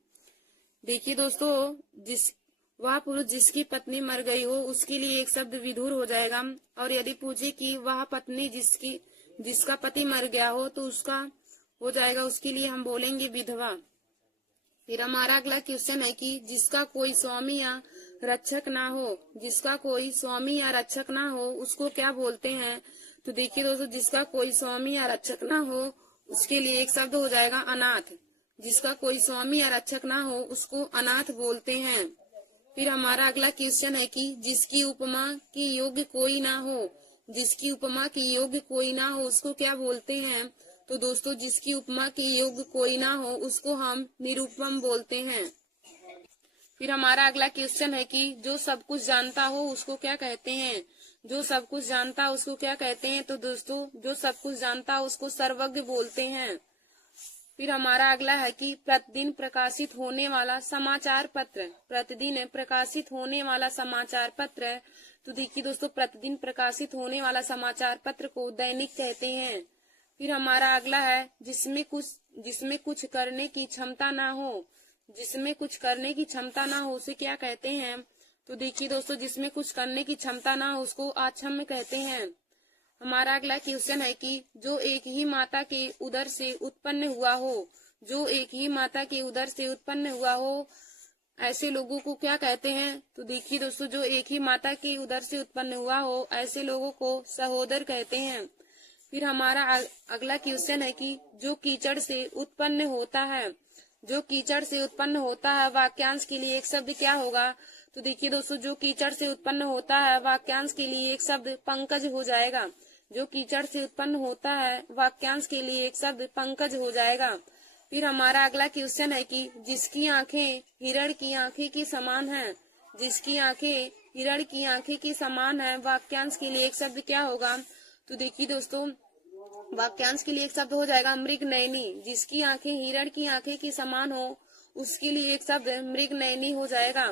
देखिए दोस्तों, वह पुरुष जिसकी पत्नी मर गई हो उसके लिए एक शब्द विधुर हो जाएगा। और यदि पूछे कि वह पत्नी जिसका पति मर गया हो तो उसका हो जाएगा, उसके लिए हम बोलेंगे विधवा। फिर हमारा अगला क्वेश्चन है कि जिसका कोई स्वामी या रक्षक ना हो। जिसका कोई स्वामी या रक्षक ना हो उसको क्या बोलते हैं। तो देखिए दोस्तों, जिसका कोई स्वामी या रक्षक ना हो उसके लिए एक शब्द हो जाएगा अनाथ। जिसका कोई स्वामी या रक्षक ना हो उसको अनाथ बोलते हैं। फिर हमारा अगला क्वेश्चन है कि जिसकी उपमा की योग्य कोई ना हो। जिसकी उपमा की योग्य कोई ना हो उसको क्या बोलते हैं। तो दोस्तों, जिसकी उपमा की योग्य कोई ना हो उसको हम निरूपम बोलते हैं। फिर हमारा अगला क्वेश्चन है कि जो सब कुछ जानता हो उसको क्या कहते हैं। जो सब कुछ जानता है उसको क्या कहते हैं। तो दोस्तों, जो सब कुछ जानता है उसको सर्वज्ञ बोलते हैं। फिर हमारा अगला है कि प्रतिदिन प्रकाशित होने वाला समाचार पत्र। प्रतिदिन प्रकाशित होने वाला समाचार पत्र, तो देखिए दोस्तों, प्रतिदिन प्रकाशित होने वाला समाचार पत्र को दैनिक कहते हैं। फिर हमारा अगला है जिसमें कुछ करने की क्षमता ना हो। जिसमें कुछ करने की क्षमता ना हो उसे क्या कहते हैं। तो देखिए दोस्तों, जिसमें कुछ करने की क्षमता ना हो उसको अक्षम कहते हैं। हमारा अगला क्वेश्चन है कि जो एक ही माता के उदर से उत्पन्न हुआ हो। जो एक ही माता के उदर से उत्पन्न हुआ हो, ऐसे लोगों को क्या कहते हैं? तो देखिए दोस्तों, जो एक ही माता के उदर से उत्पन्न हुआ हो, ऐसे लोगों को सहोदर कहते हैं। फिर हमारा अगला क्वेश्चन है कि जो कीचड़ से उत्पन्न होता है, जो कीचड़ से उत्पन्न होता है, वाक्यांश के लिए एक शब्द क्या होगा? तो देखिए दोस्तों, जो कीचड़ से उत्पन्न होता है, वाक्यांश के लिए एक शब्द पंकज हो जाएगा। जो कीचड़ से उत्पन्न होता है, वाक्यांश के लिए एक शब्द पंकज हो जाएगा। फिर हमारा अगला क्वेश्चन है कि जिसकी आंखें हिरण की आंखें की समान हैं, जिसकी आंखें हिरण की आंखें की समान है, वाक्यांश के लिए एक शब्द क्या होगा? तो देखिए दोस्तों, वाक्यांश के लिए एक शब्द हो जाएगा मृग नयनी। जिसकी आंखें हिरण की आंखें की समान हो, उसके लिए एक शब्द मृग नयनी हो जाएगा।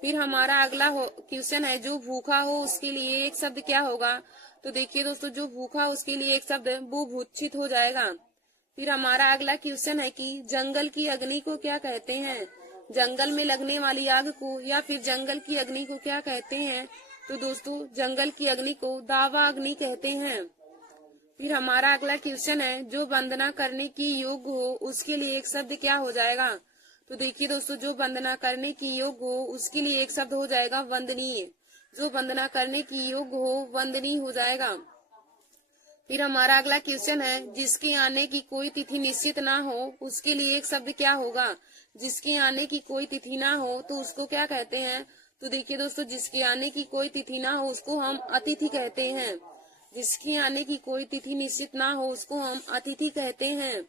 फिर हमारा अगला क्वेश्चन है जो भूखा हो, उसके लिए एक शब्द क्या होगा? तो देखिए दोस्तों, जो भूखा उसके लिए एक शब्द बुभुक्षित हो जाएगा। फिर हमारा अगला क्वेश्चन है कि जंगल की अग्नि को क्या कहते हैं? जंगल में लगने वाली आग को या फिर जंगल की अग्नि को क्या कहते हैं? तो दोस्तों, जंगल की अग्नि को दावा अग्नि कहते हैं। फिर हमारा अगला क्वेश्चन है जो वंदना करने की योग्य हो, उसके लिए एक शब्द क्या हो जाएगा? तो देखिए दोस्तों, जो वंदना करने की योग्य हो, उसके लिए एक शब्द हो जाएगा वंदनीय। जो वंदना करने की योग्य हो, वंदनीय हो जाएगा। फिर हमारा अगला क्वेश्चन है जिसके आने की कोई तिथि निश्चित ना हो, उसके लिए एक शब्द क्या होगा? जिसके आने की कोई तिथि ना हो तो उसको क्या कहते हैं? तो देखिए दोस्तों, जिसके आने की कोई तिथि ना हो उसको हम अतिथि कहते हैं। जिसके आने की कोई तिथि निश्चित ना हो उसको हम अतिथि कहते हैं।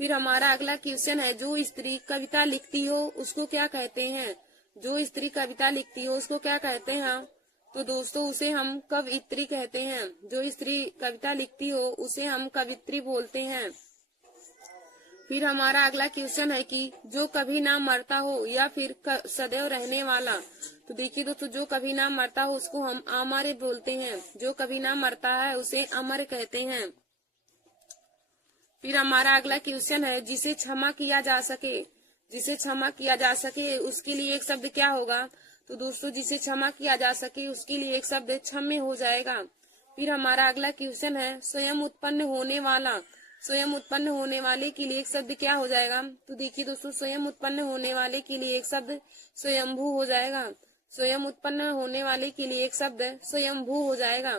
फिर हमारा अगला क्वेश्चन है जो स्त्री कविता लिखती हो उसको क्या कहते हैं? जो स्त्री कविता लिखती हो उसको क्या कहते हैं? तो दोस्तों, उसे हम कवयित्री कहते हैं। जो स्त्री कविता लिखती हो उसे हम कवित्री बोलते हैं। फिर हमारा अगला क्वेश्चन है कि जो कभी ना मरता हो या फिर सदैव रहने वाला। तो देखिए दोस्तों, जो कभी ना मरता हो उसको हम अमर बोलते हैं। जो कभी ना मरता है उसे अमर कहते हैं। फिर हमारा अगला क्वेश्चन है जिसे क्षमा किया जा सके। जिसे क्षमा किया जा सके उसके लिए एक शब्द क्या होगा? तो दोस्तों, जिसे क्षमा किया जा सके उसके लिए एक शब्द क्षम्य हो जाएगा। फिर हमारा अगला क्वेश्चन है स्वयं उत्पन्न होने वाला। स्वयं उत्पन्न होने वाले के लिए एक शब्द क्या हो जाएगा? तो देखिए दोस्तों, स्वयं उत्पन्न होने वाले के लिए एक शब्द स्वयंभू हो जाएगा। स्वयं उत्पन्न होने वाले के लिए एक शब्द स्वयंभू हो जाएगा।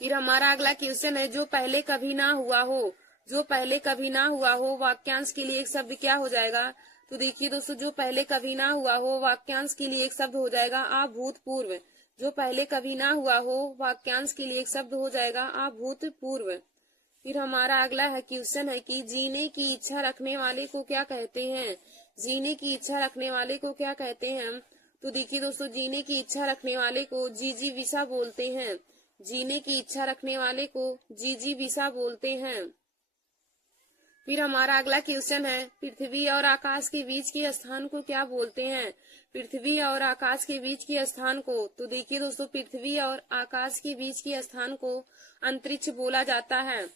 फिर हमारा अगला क्वेश्चन है जो पहले कभी ना हुआ हो। जो पहले कभी ना हुआ हो, वाक्यांश के लिए एक शब्द क्या हो जाएगा? तो देखिए दोस्तों, जो पहले कभी ना हुआ हो, वाक्यांश के लिए एक शब्द हो जाएगा अभूतपूर्व। जो पहले कभी ना हुआ हो, वाक्यांश के लिए एक शब्द हो जाएगा अभूतपूर्व। फिर हमारा अगला क्वेश्चन है कि जीने की इच्छा रखने वाले को क्या कहते हैं? जीने की इच्छा रखने वाले को क्या कहते हैं? तो देखिए दोस्तों, जीने की इच्छा रखने वाले को जिजीविषा बोलते हैं। जीने की इच्छा रखने वाले को जिजीविषा बोलते हैं। फिर हमारा अगला क्वेश्चन है पृथ्वी और आकाश के बीच के स्थान को क्या बोलते हैं? पृथ्वी और आकाश के बीच के स्थान को, तो देखिए दोस्तों, पृथ्वी और आकाश के बीच के स्थान को अंतरिक्ष बोला जाता है।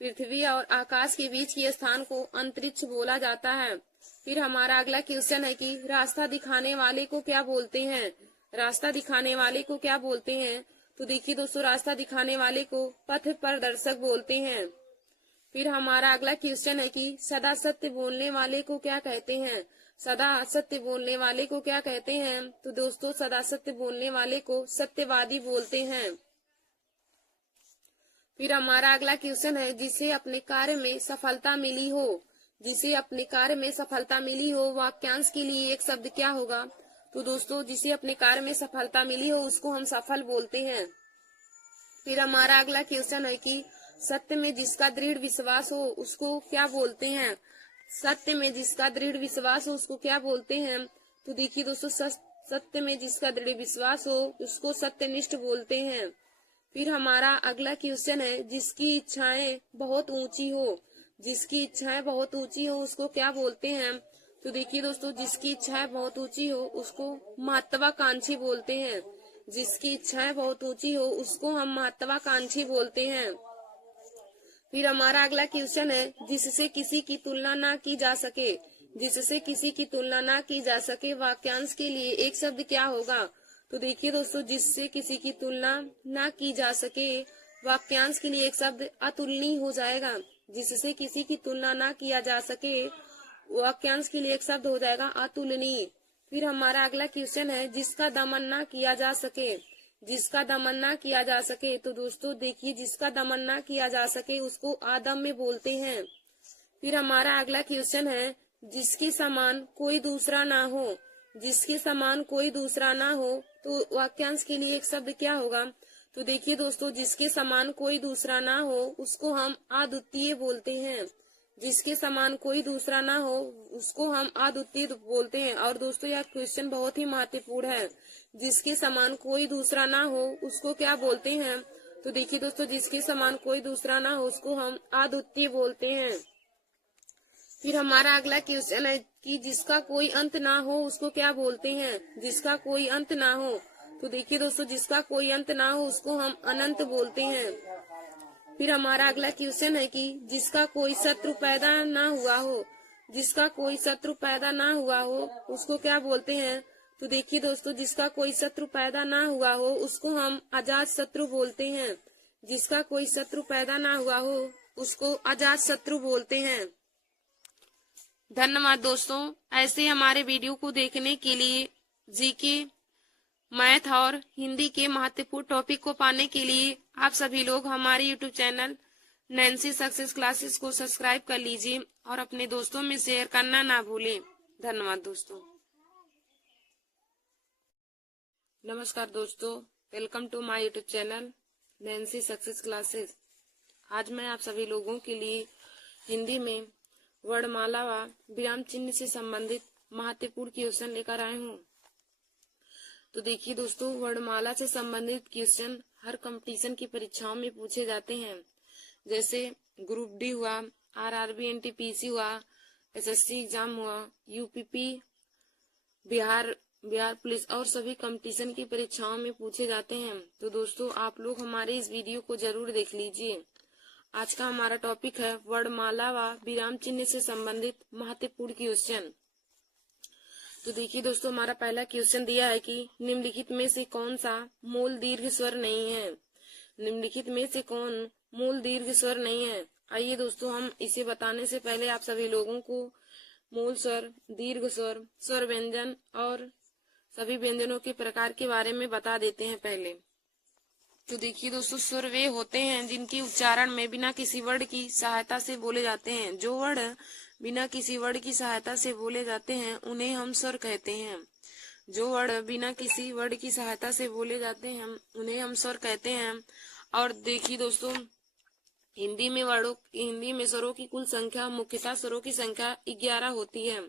पृथ्वी और आकाश के बीच के स्थान को अंतरिक्ष बोला जाता है। फिर हमारा अगला क्वेश्चन है कि रास्ता दिखाने वाले को क्या बोलते हैं? रास्ता दिखाने वाले को क्या बोलते हैं? तो देखिए दोस्तों, रास्ता दिखाने वाले को पथ प्रदर्शक बोलते हैं। फिर हमारा अगला क्वेश्चन है कि सदा सत्य बोलने वाले को क्या कहते हैं? सदा सत्य बोलने वाले को क्या कहते हैं? तो दोस्तों, सदा सत्य बोलने वाले को सत्यवादी बोलते हैं। फिर हमारा अगला क्वेश्चन है जिसे अपने कार्य में सफलता मिली हो। जिसे अपने कार्य में सफलता मिली हो, वाक्यांश के लिए एक शब्द क्या होगा? तो दोस्तों, जिसे अपने कार्य में सफलता मिली हो उसको हम सफल बोलते हैं। फिर हमारा अगला क्वेश्चन है कि सत्य में जिसका दृढ़ विश्वास हो उसको क्या बोलते हैं? सत्य में जिसका दृढ़ विश्वास हो उसको क्या बोलते हैं? तो देखिए दोस्तों, सत्य में जिसका दृढ़ विश्वास हो उसको सत्यनिष्ठ बोलते हैं। फिर हमारा अगला क्वेश्चन है जिसकी इच्छाएं बहुत ऊंची हो। जिसकी इच्छाएं बहुत ऊंची हो उसको क्या बोलते हैं? तो देखिए दोस्तों, जिसकी इच्छाएं बहुत ऊंची हो उसको महत्वाकांक्षी बोलते हैं। जिसकी इच्छाएं बहुत ऊंची हो उसको हम महत्वाकांक्षी बोलते हैं। फिर हमारा अगला क्वेश्चन है जिससे किसी की तुलना ना की जा सके। जिससे किसी की तुलना ना की जा सके, वाक्यांश के लिए एक शब्द क्या होगा? तो देखिए दोस्तों, जिससे किसी की तुलना ना की जा सके, वाक्यांश के लिए एक शब्द अतुलनीय हो जाएगा। जिससे किसी की तुलना ना किया जा सके, वाक्यांश के लिए एक शब्द हो जाएगा अतुलनीय। फिर हमारा अगला क्वेश्चन है जिसका दमन ना किया जा सके। जिसका दमन ना किया जा सके, तो दोस्तों देखिए, जिसका दमन ना किया जा सके उसको अदम्य बोलते हैं। फिर हमारा अगला क्वेश्चन है जिसके समान कोई दूसरा ना हो। जिसके समान कोई दूसरा ना हो, तो वाक्यांश के लिए एक शब्द क्या होगा? तो देखिए दोस्तों, जिसके समान कोई दूसरा ना हो उसको हम अद्वितीय बोलते हैं। जिसके समान कोई दूसरा ना हो उसको हम अद्वितीय बोलते हैं। और दोस्तों यह क्वेश्चन बहुत ही महत्वपूर्ण है। जिसके समान कोई दूसरा ना हो उसको क्या बोलते हैं? तो देखिए दोस्तों, जिसके समान कोई दूसरा ना हो उसको हम अद्वितीय बोलते हैं। फिर हमारा अगला क्वेश्चन है कि जिसका कोई अंत ना हो उसको क्या बोलते हैं? जिसका कोई अंत ना हो, तो देखिए दोस्तों, जिसका कोई अंत ना हो उसको हम अनंत बोलते हैं। फिर हमारा अगला क्वेश्चन है कि जिसका कोई शत्रु पैदा ना हुआ हो। जिसका कोई शत्रु पैदा ना हुआ हो उसको क्या बोलते हैं? तो देखिए दोस्तों, जिसका कोई शत्रु पैदा ना हुआ हो उसको हम अजात शत्रु बोलते हैं। जिसका कोई शत्रु पैदा ना हुआ हो उसको अजात शत्रु बोलते हैं। धन्यवाद दोस्तों। ऐसे हमारे वीडियो को देखने के लिए, जीके, मैथ और हिंदी के महत्वपूर्ण टॉपिक को पाने के लिए आप सभी लोग हमारे YouTube channel Nancy Success Classes को सब्सक्राइब कर लीजिए और अपने दोस्तों में शेयर करना ना भूलें। धन्यवाद दोस्तों। नमस्कार दोस्तों, welcome to my YouTube channel Nancy Success Classes. आज मैं आप सभी लोगों के लिए हिंदी में वर्णमाला व विराम चिन्ह से संबंधित महत्वपूर्ण क्वेश्चन लेकर आए हूँ। तो देखिए दोस्तों, वर्णमाला से संबंधित क्वेश्चन हर कंपटीशन की परीक्षाओं में पूछे जाते हैं। जैसे ग्रुप डी हुआ, आरआरबी एनटीपीसी हुआ, एसएससी एग्जाम हुआ, यूपीपी, बिहार पुलिस और सभी कंपटीशन की परीक्षाओं में पूछे जाते हैं। तो दोस्तों आप लोग हमारे इस वीडियो को जरूर देख लीजिए। आज का हमारा टॉपिक है वर्णमाला व विराम चिन्ह से संबंधित महत्वपूर्ण क्वेश्चन। तो देखिए दोस्तों, हमारा पहला क्वेश्चन दिया है कि निम्नलिखित में से कौन सा मूल दीर्घ स्वर नहीं है। निम्नलिखित में से कौन मूल दीर्घ स्वर नहीं है? आइए दोस्तों, हम इसे बताने से पहले आप सभी लोगों को मूल स्वर, दीर्घ स्वर, स्वर व्यंजन और सभी व्यंजनों के प्रकार के बारे में बता देते हैं पहले। तो देखिए दोस्तों, स्वर वे होते हैं जिनकी उच्चारण में बिना किसी वर्ड की सहायता से बोले जाते हैं। जो वर्ड बिना किसी वर्ड की सहायता से बोले जाते हैं उन्हें हम स्वर कहते हैं। जो वर्ड बिना किसी वर्ड की सहायता से बोले जाते हैं उन्हें हम स्वर कहते हैं। और देखिए दोस्तों, हिंदी में स्वरों की कुल संख्या, मुख्यतः स्वरों की संख्या 11 होती है।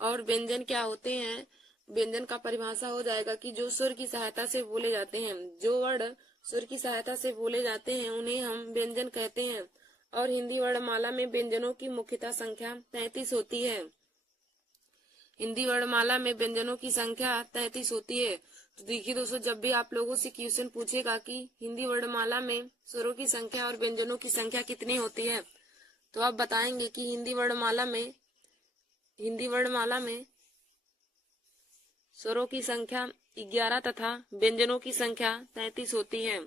और व्यंजन क्या होते हैं? व्यंजन का परिभाषा हो जाएगा कि जो स्वर की सहायता से बोले जाते हैं। जो वर्ड स्वर की सहायता से बोले जाते हैं उन्हें हम व्यंजन कहते हैं। और हिंदी वर्णमाला में व्यंजनों की मुख्यतः संख्या 33 होती है। हिंदी वर्णमाला में व्यंजनों की संख्या 33 होती है। तो देखिए दोस्तों, जब भी आप लोगों से क्वेश्चन पूछेगा कि हिंदी वर्णमाला में स्वरों की संख्या और व्यंजनों की संख्या कितनी होती है, तो आप बताएंगे कि हिंदी वर्णमाला में स्वरों की संख्या 11 तथा व्यंजनों की संख्या 33 होती है।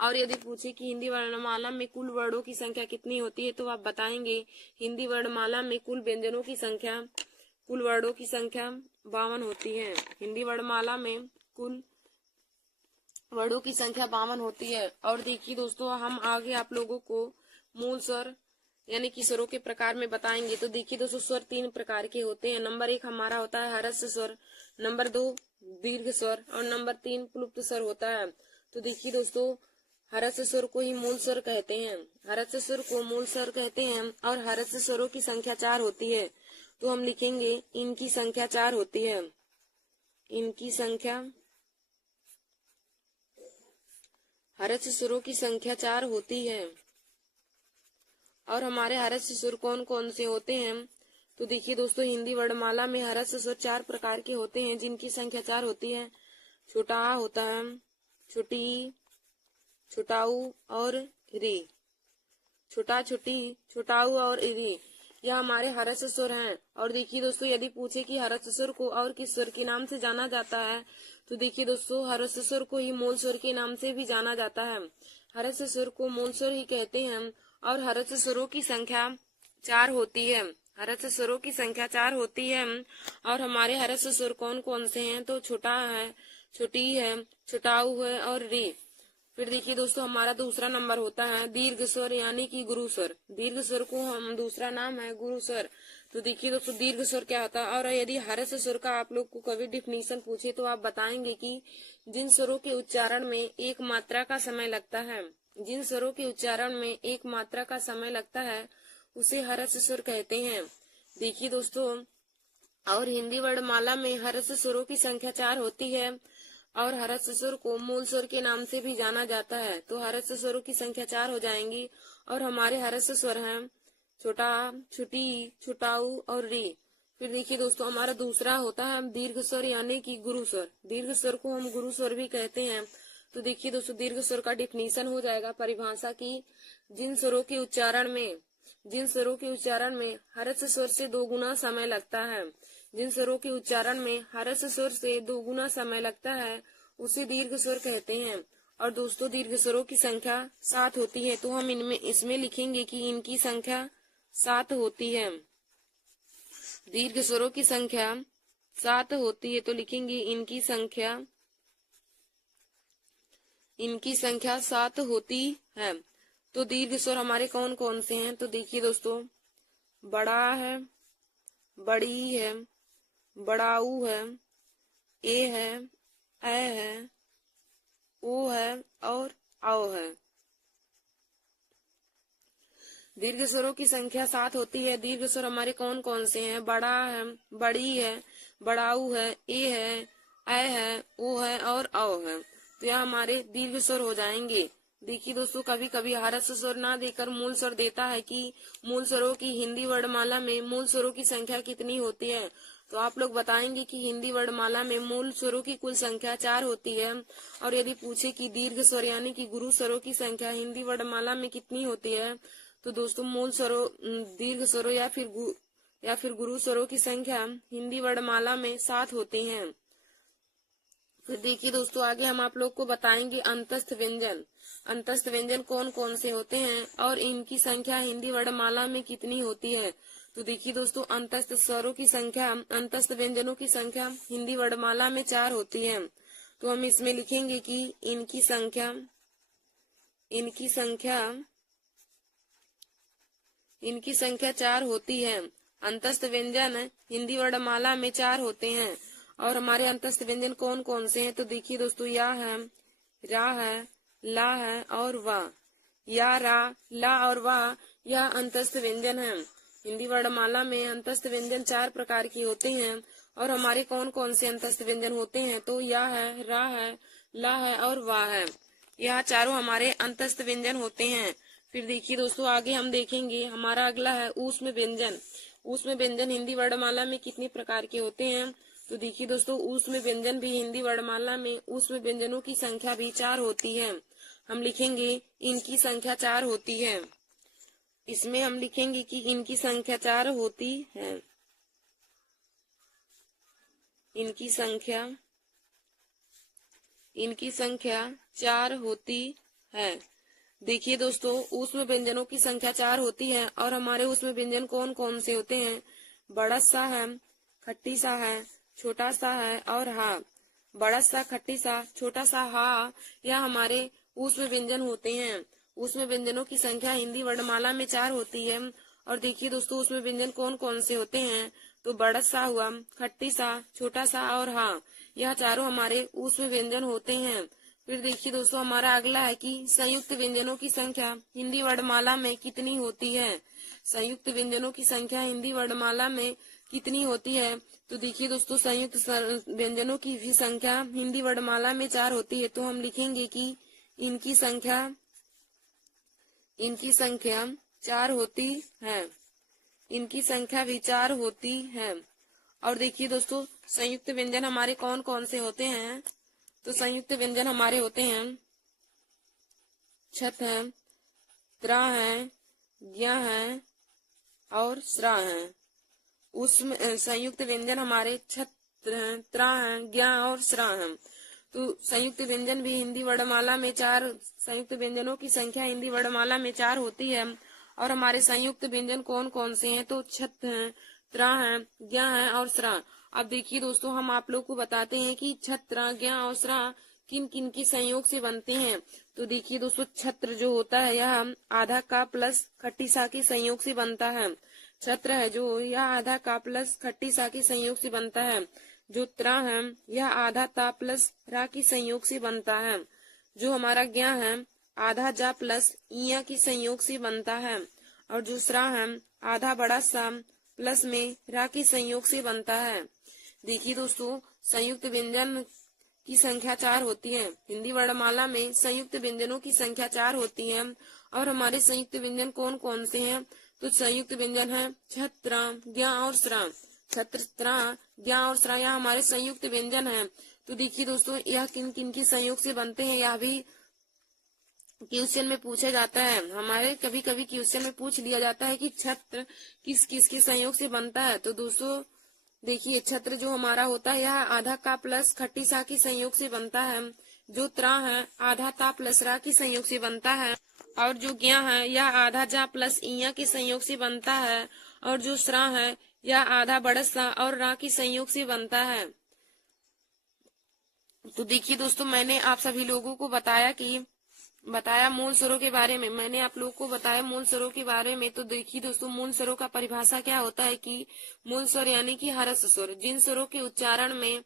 और यदि पूछे कि हिंदी वर्णमाला में कुल वर्णों की संख्या कितनी होती है, तो आप बताएंगे हिंदी वर्णमाला में कुल व्यंजनों की संख्या, कुल वर्णों की संख्या 52 होती है। हिंदी वर्णमाला में कुल वर्णों की संख्या 52 होती है। और देखिए दोस्तों, हम आगे आप लोगों को मूल स्वर यानी कि स्वरों के प्रकार में बताएंगे। तो देखिए दोस्तों, स्वर 3 प्रकार के होते हैं। नंबर 1 हमारा होता है हर्ष स्वर, नंबर 2 दीर्घ स्वर और नंबर 3 प्लुप्त स्वर होता है। तो देखिए दोस्तों, हर्ष स्वर को ही मूल स्वर कहते हैं। हर्ष स्वर को मूल स्वर कहते हैं। और हर्ष स्वरों की संख्या 4 होती है। तो हम लिखेंगे इनकी संख्या 4 होती है। इनकी संख्या, हर्ष स्वरों की संख्या 4 होती है। और हमारे हर्ष स्वर कौन कौन से होते हैं? तो देखिए दोस्तों, हिंदी वर्णमाला में हर्ष स्वर 4 प्रकार के होते हैं जिनकी संख्या 4 होती है। छोटा आ होता है, छोटी, छोटाऊ और री। छोटा, छोटी, छोटाऊ और री, यह हमारे हर्ष स्वर हैं। और देखिए दोस्तों, यदि पूछे कि हर्ष स्वर को और किस स्वर के नाम से जाना जाता है, तो देखिए दोस्तों, हर्ष स्वर को ही मूल स्वर के नाम से भी जाना जाता है। हर्ष स्वर को मूल स्वर ही कहते हैं और हर्ष स्वरों की संख्या 4 होती है। हर्ष स्वरों की संख्या 4 होती है। और हमारे हर्ष स्वर कौन कौन से हैं? तो छोटा है, छोटी है, छोटाऊ है और री। फिर देखिए दोस्तों, हमारा दूसरा नंबर होता है दीर्घ स्वर यानी कि गुरु स्वर। दीर्घ स्वर को हम दूसरा नाम है गुरु स्वर। तो देखिए दोस्तों, दीर्घ स्वर क्या होता है? और यदि हर्ष स्वर का आप लोग को कभी डिफिनीशन पूछे तो आप बताएंगे कि जिन स्वरों के उच्चारण में एक मात्रा का समय लगता है, जिन स्वरों के उच्चारण में एक मात्रा का समय लगता है उसे हर्ष स्वर कहते हैं। देखिए दोस्तों, और हिंदी वर्णमाला में हर्ष स्वरों की संख्या 4 होती है और हर्ष स्वर को मूल स्वर के नाम से भी जाना जाता है। तो हर्ष स्वरों की संख्या 4 हो जाएंगी और हमारे हर्ष स्वर हैं छोटा, छोटी, छोटाऊ और री। फिर देखिए दोस्तों, हमारा दूसरा होता है दीर्घ स्वर यानी कि गुरु स्वर। दीर्घ स्वर को हम गुरु स्वर भी कहते हैं। तो देखिए दोस्तों, दीर्घ स्वर का डिफिनीशन हो जाएगा परिभाषा की जिन स्वरों के उच्चारण में हर्ष स्वर से 2 गुना समय लगता है, जिन स्वरों के उच्चारण में हर्ष स्वर से 2 गुना समय लगता है उसे दीर्घ स्वर कहते हैं। और दोस्तों, दीर्घ स्वरों की संख्या 7 होती है। तो हम इसमें लिखेंगे कि इनकी संख्या 7 होती है। दीर्घ स्वरों की संख्या 7 होती है तो लिखेंगे इनकी संख्या 7 होती है। तो दीर्घ स्वर हमारे कौन कौन से हैं? तो देखिए दोस्तों, बड़ा है, बड़ी है, बड़ाऊ है, ए है, है, ओ है और आओ है। दीर्घ स्वरों की संख्या 7 होती है। दीर्घ स्वर हमारे कौन कौन से हैं? बड़ा है, बड़ी है, बड़ाऊ है, ए है, ओ है और आओ है। तो यह हमारे दीर्घ स्वर हो जाएंगे। देखिए दोस्तों, कभी कभी हर्ष स्वर ना देकर मूल स्वर देता है कि मूल स्वरों की हिंदी वर्णमाला में मूल स्वरों की संख्या कितनी होती है। तो आप लोग बताएंगे कि हिंदी वर्णमाला में मूल स्वरों की कुल संख्या 4 होती है। और यदि पूछे कि दीर्घ स्वर यानी कि गुरु स्वरों की संख्या हिंदी वर्णमाला में कितनी होती है, तो दोस्तों मूल स्वरों, दीर्घ स्वरों या फिर गुरु स्वरों की संख्या हिंदी वर्णमाला में 7 होते हैं। फिर देखिए दोस्तों, आगे हम आप लोग को बताएंगे अंतस्थ व्यंजन। अंतस्थ व्यंजन कौन कौन से होते हैं और इनकी संख्या हिंदी वर्णमाला में कितनी होती है। तो देखिए दोस्तों, अंतस्थ स्वरों की संख्या, अंतस्थ व्यंजनों की संख्या हिंदी वर्णमाला में 4 होती है। तो हम इसमें लिखेंगे कि इनकी संख्या 4 होती है। अंतस्थ व्यंजन हिंदी वर्णमाला में 4 होते हैं। और हमारे अंतस्थ व्यंजन कौन कौन से हैं? तो देखिए दोस्तों, या है, रा है, ला है और वाह। या, रा, ला और वाह यह अंतस्थ व्यंजन है। हिंदी वर्णमाला में अंतस्थ व्यंजन 4 प्रकार के होते हैं। और हमारे कौन कौन से अंतस्थ व्यंजन होते हैं? तो या है, रा है, ला है और वाह है। यह चारों हमारे अंतस्थ व्यंजन होते हैं। फिर देखिए दोस्तों, आगे हम देखेंगे, हमारा अगला है ऊष्म व्यंजन। ऊष्म व्यंजन हिंदी वर्णमाला में कितने प्रकार के होते हैं? तो देखिए दोस्तों, ऊष्म व्यंजन भी हिंदी वर्णमाला में ऊष्म व्यंजनों की संख्या भी 4 होती है। हम लिखेंगे इनकी संख्या 4 होती है। इसमें हम लिखेंगे कि इनकी संख्या 4 होती है। इनकी संख्या 4 होती है। देखिए दोस्तों, ऊष्म व्यंजनों की संख्या 4 होती है। और हमारे ऊष्म व्यंजन कौन कौन से होते हैं? बड़ा सा है, खट्टी सा है, छोटा सा है और हा। बड़ा सा, खट्टी सा, छोटा सा, हा, यह हमारे ऊष्म व्यंजन होते हैं। ऊष्म व्यंजनों की संख्या हिंदी वर्णमाला में 4 होती है। और देखिए दोस्तों, ऊष्म व्यंजन कौन कौन से होते हैं? तो बड़ा सा हुआ, खट्टी सा, छोटा सा और हा, यह चारों हमारे ऊष्म व्यंजन होते हैं। फिर देखिए दोस्तों, हमारा अगला है कि संयुक्त व्यंजनों की संख्या हिंदी वर्णमाला में कितनी होती है। संयुक्त व्यंजनों की संख्या हिंदी वर्णमाला में कितनी होती है? तो देखिए दोस्तों, संयुक्त व्यंजनों की भी संख्या हिंदी वर्णमाला में 4 होती है। तो हम लिखेंगे कि इनकी संख्या 4 होती है। इनकी संख्या भी 4 होती है। और देखिए दोस्तों, संयुक्त व्यंजन हमारे कौन कौन से होते हैं? तो संयुक्त व्यंजन हमारे होते हैं छत है, त्रा है, ज्ञ है और स्रा है। उसमें संयुक्त व्यंजन हमारे छत, त्रा है, ज्ञ और स्रा है। तो संयुक्त व्यंजन भी हिंदी वर्णमाला में 4, संयुक्त व्यंजनों की संख्या हिंदी वर्णमाला में 4 होती है। और हमारे संयुक्त व्यंजन कौन कौन से हैं, तो छत्र हैं, त्रा है, ज्ञ है और स्रा। अब देखिए दोस्तों, हम आप लोग को बताते हैं कि छत्र, ज्ञ और स्रा किन किन की संयोग से बनते हैं। तो देखिए दोस्तों, छत्र जो होता है यह आधा का प्लस खट्टी सा के संयोग से बनता है। छत्र है जो यह आधा का प्लस खट्टी सा के संयोग से बनता है। जो त्रा है यह आधा ता प्लस रा की संयोग से बनता है। जो हमारा ज्ञ है आधा जा प्लस इया की संयोग से बनता है। और जो स्रा है आधा बड़ा सा प्लस में रा की संयोग से बनता है। देखिए दोस्तों, संयुक्त व्यंजन की संख्या 4 होती है। हिंदी वर्णमाला में संयुक्त व्यंजनों की संख्या 4 होती है। और हमारे संयुक्त व्यंजन कौन कौन से हैं, तो संयुक्त व्यंजन है छत्र, ज्ञ और स्रा। छत्र, त्रा, ज्ञ और स्रा यह हमारे संयुक्त व्यंजन हैं। तो देखिए दोस्तों, यह किन किन की संयोग से बनते हैं, यह भी क्वेश्चन में पूछा जाता है। हमारे कभी कभी क्वेश्चन में पूछ लिया जाता है कि छत्र किस किस के संयोग से बनता है। तो दोस्तों देखिए, छत्र जो हमारा होता है यह आधा का प्लस खट्टी सा की संयोग से बनता है। जो त्रा है आधा ता प्लस रा की संयोग से बनता है। और जो ज्ञ है यह आधा जा प्लस इया के संयोग से बनता है। और जो स्रा है यह आधा बड़सा और रा की संयोग से बनता है। तो देखिए दोस्तों, मैंने आप सभी लोगों को बताया मूल स्वरों के बारे में। मैंने आप लोगों को बताया मूल स्वरों के बारे में। तो देखिए दोस्तों, मूल स्वरों का परिभाषा क्या होता है कि मूल स्वर यानी कि हर्ष स्वर, जिन स्वरों के उच्चारण में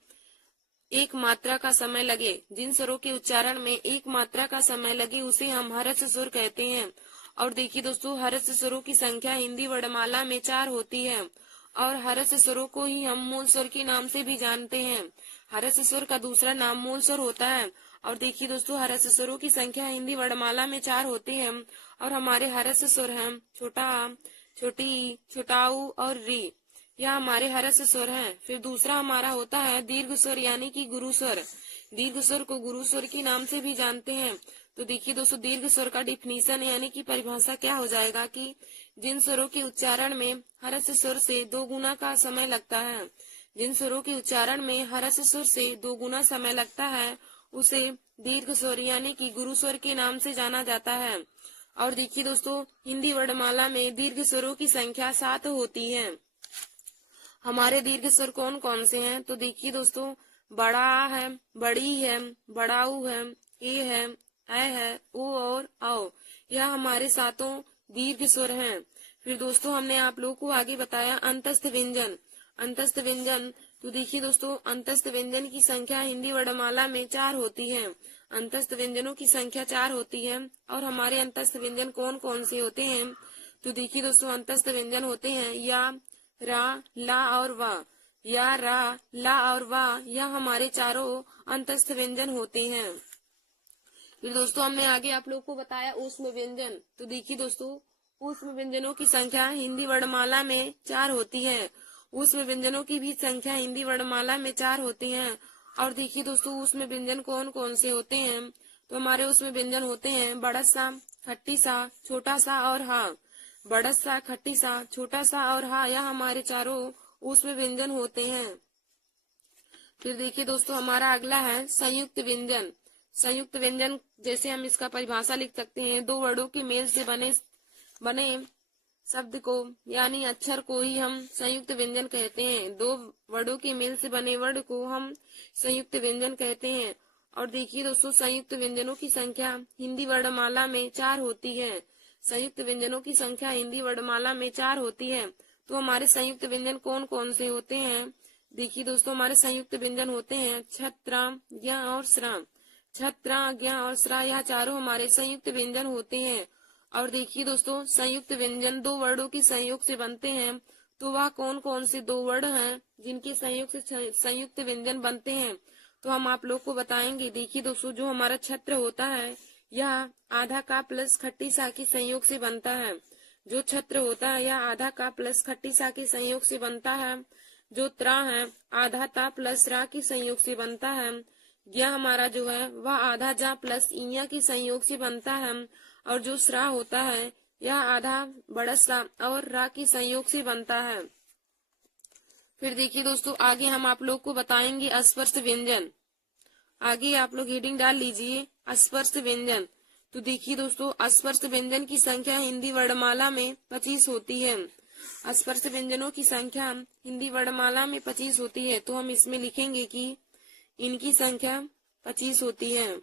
एक मात्रा का समय लगे, जिन स्वरों के उच्चारण में एक मात्रा का समय लगे उसे हम हर्ष स्वर कहते हैं। और देखिए दोस्तों, हर्ष स्वरों की संख्या हिंदी वर्णमाला में 4 होती है। और हर्ष स्वरों को ही हम मूल स्वर के नाम से भी जानते हैं। हर्ष स्वर का दूसरा नाम मूल स्वर होता है। और देखिए दोस्तों, हर्ष स्वरों की संख्या हिंदी वर्णमाला में 4 होती है। और हमारे हर्ष स्वर हैं छोटा, छोटी, छोटाऊ और री, यह हमारे हर्ष स्वर हैं। फिर दूसरा हमारा होता है दीर्घ स्वर यानी कि गुरु स्वर। दीर्घ स्वर को गुरु स्वर के नाम से भी जानते हैं। तो देखिए दोस्तों, दीर्घ स्वर का डिफिनीशन यानी कि परिभाषा क्या हो जाएगा कि जिन स्वरों के उच्चारण में हर्ष स्वर से 2 गुना का समय लगता है, जिन स्वरों के उच्चारण में हर्ष स्वर से 2 गुना समय लगता है उसे दीर्घ स्वर यानी कि गुरु स्वर के नाम से जाना जाता है। और देखिए दोस्तों, हिंदी वर्णमाला में दीर्घ स्वरों की संख्या 7 होती है। हमारे दीर्घ स्वर कौन कौन से हैं, तो देखिए दोस्तों, बड़ा है, बड़ी है, बड़ाऊ है, ए है, ओ और आओ, यह हमारे 7 दीर्घ स्वर हैं। फिर दोस्तों, हमने आप लोगों को आगे बताया अंतस्थ व्यंजन। अंतस्थ व्यंजन, तो देखिए दोस्तों, अंतस्थ व्यंजन की संख्या हिंदी वर्णमाला में 4 होती है। अंतस्थ व्यंजनों की संख्या 4 होती है। और हमारे अंतस्थ व्यंजन कौन कौन से होते हैं, तो देखिए दोस्तों, अंतस्थ व्यंजन होते हैं या, रा, ला और वा। या, रा, ला और वा यह हमारे चारों अंतस्थ व्यंजन होते हैं। फिर दोस्तों, हमने आगे आप लोग को बताया ऊष्म व्यंजन। तो देखिए दोस्तों, ऊष्म व्यंजनों की संख्या हिंदी वर्णमाला में 4 होती है। ऊष्म व्यंजनों की भी संख्या हिंदी वर्णमाला में 4 होती है। और देखिए दोस्तों, ऊष्म व्यंजन कौन कौन से होते हैं, तो हमारे ऊष्म व्यंजन होते हैं बड़ा सा, खट्टी सा, छोटा सा और हा। बड़ा सा, खट्टी सा, छोटा सा और हा, यह हमारे चारों ऊष्म व्यंजन होते हैं। फिर देखिए दोस्तों, हमारा अगला है संयुक्त व्यंजन। संयुक्त व्यंजन जैसे हम इसका परिभाषा लिख सकते हैं, 2 वर्डों के मेल से बने शब्द को यानी अक्षर को ही हम संयुक्त व्यंजन कहते हैं। 2 वर्डों के मेल से बने वर्ड को हम संयुक्त व्यंजन कहते हैं। और देखिए दोस्तों, संयुक्त व्यंजनों की संख्या हिंदी वर्णमाला में 4 होती है। संयुक्त व्यंजनों की संख्या हिंदी वर्णमाला में 4 होती है। तो हमारे संयुक्त व्यंजन कौन कौन से होते हैं, देखिए दोस्तों, हमारे संयुक्त व्यंजन होते हैं छत्र, ज्ञ और स्रा। छत्र, ज्ञ और स्रा यह चारों हमारे संयुक्त व्यंजन होते हैं। और देखिए दोस्तों, संयुक्त व्यंजन 2 वर्डों के संयोग से बनते हैं। तो वह कौन कौन से 2 वर्ड हैं जिनके संयोग से संयुक्त व्यंजन बनते हैं, तो हम आप लोग को बताएंगे। देखिए दोस्तों, जो हमारा छत्र होता है यह आधा का प्लस खट्टी सा के संयोग से बनता है। जो छत्र होता है यह आधा का प्लस खट्टी सा के संयोग से बनता है। जो त्रा है आधा ता प्लस रा के संयोग से बनता है। ज्ञ हमारा जो है वह आधा जा प्लस इया के संयोग से बनता है। और जो स्रा होता है यह आधा बड़सा और रा के संयोग से बनता है। फिर देखिए दोस्तों, आगे हम आप लोग को बताएंगे अस्पर्श व्यंजन। आगे आप लोग हेडिंग डाल लीजिए अस्पर्श व्यंजन। तो देखिए दोस्तों, अस्पर्श व्यंजन की संख्या हिंदी वर्णमाला में 25 होती है। अस्पर्श व्यंजनों की संख्या हिंदी वर्णमाला में 25 होती है, तो हम इसमें लिखेंगे कि इनकी संख्या 25 होती है।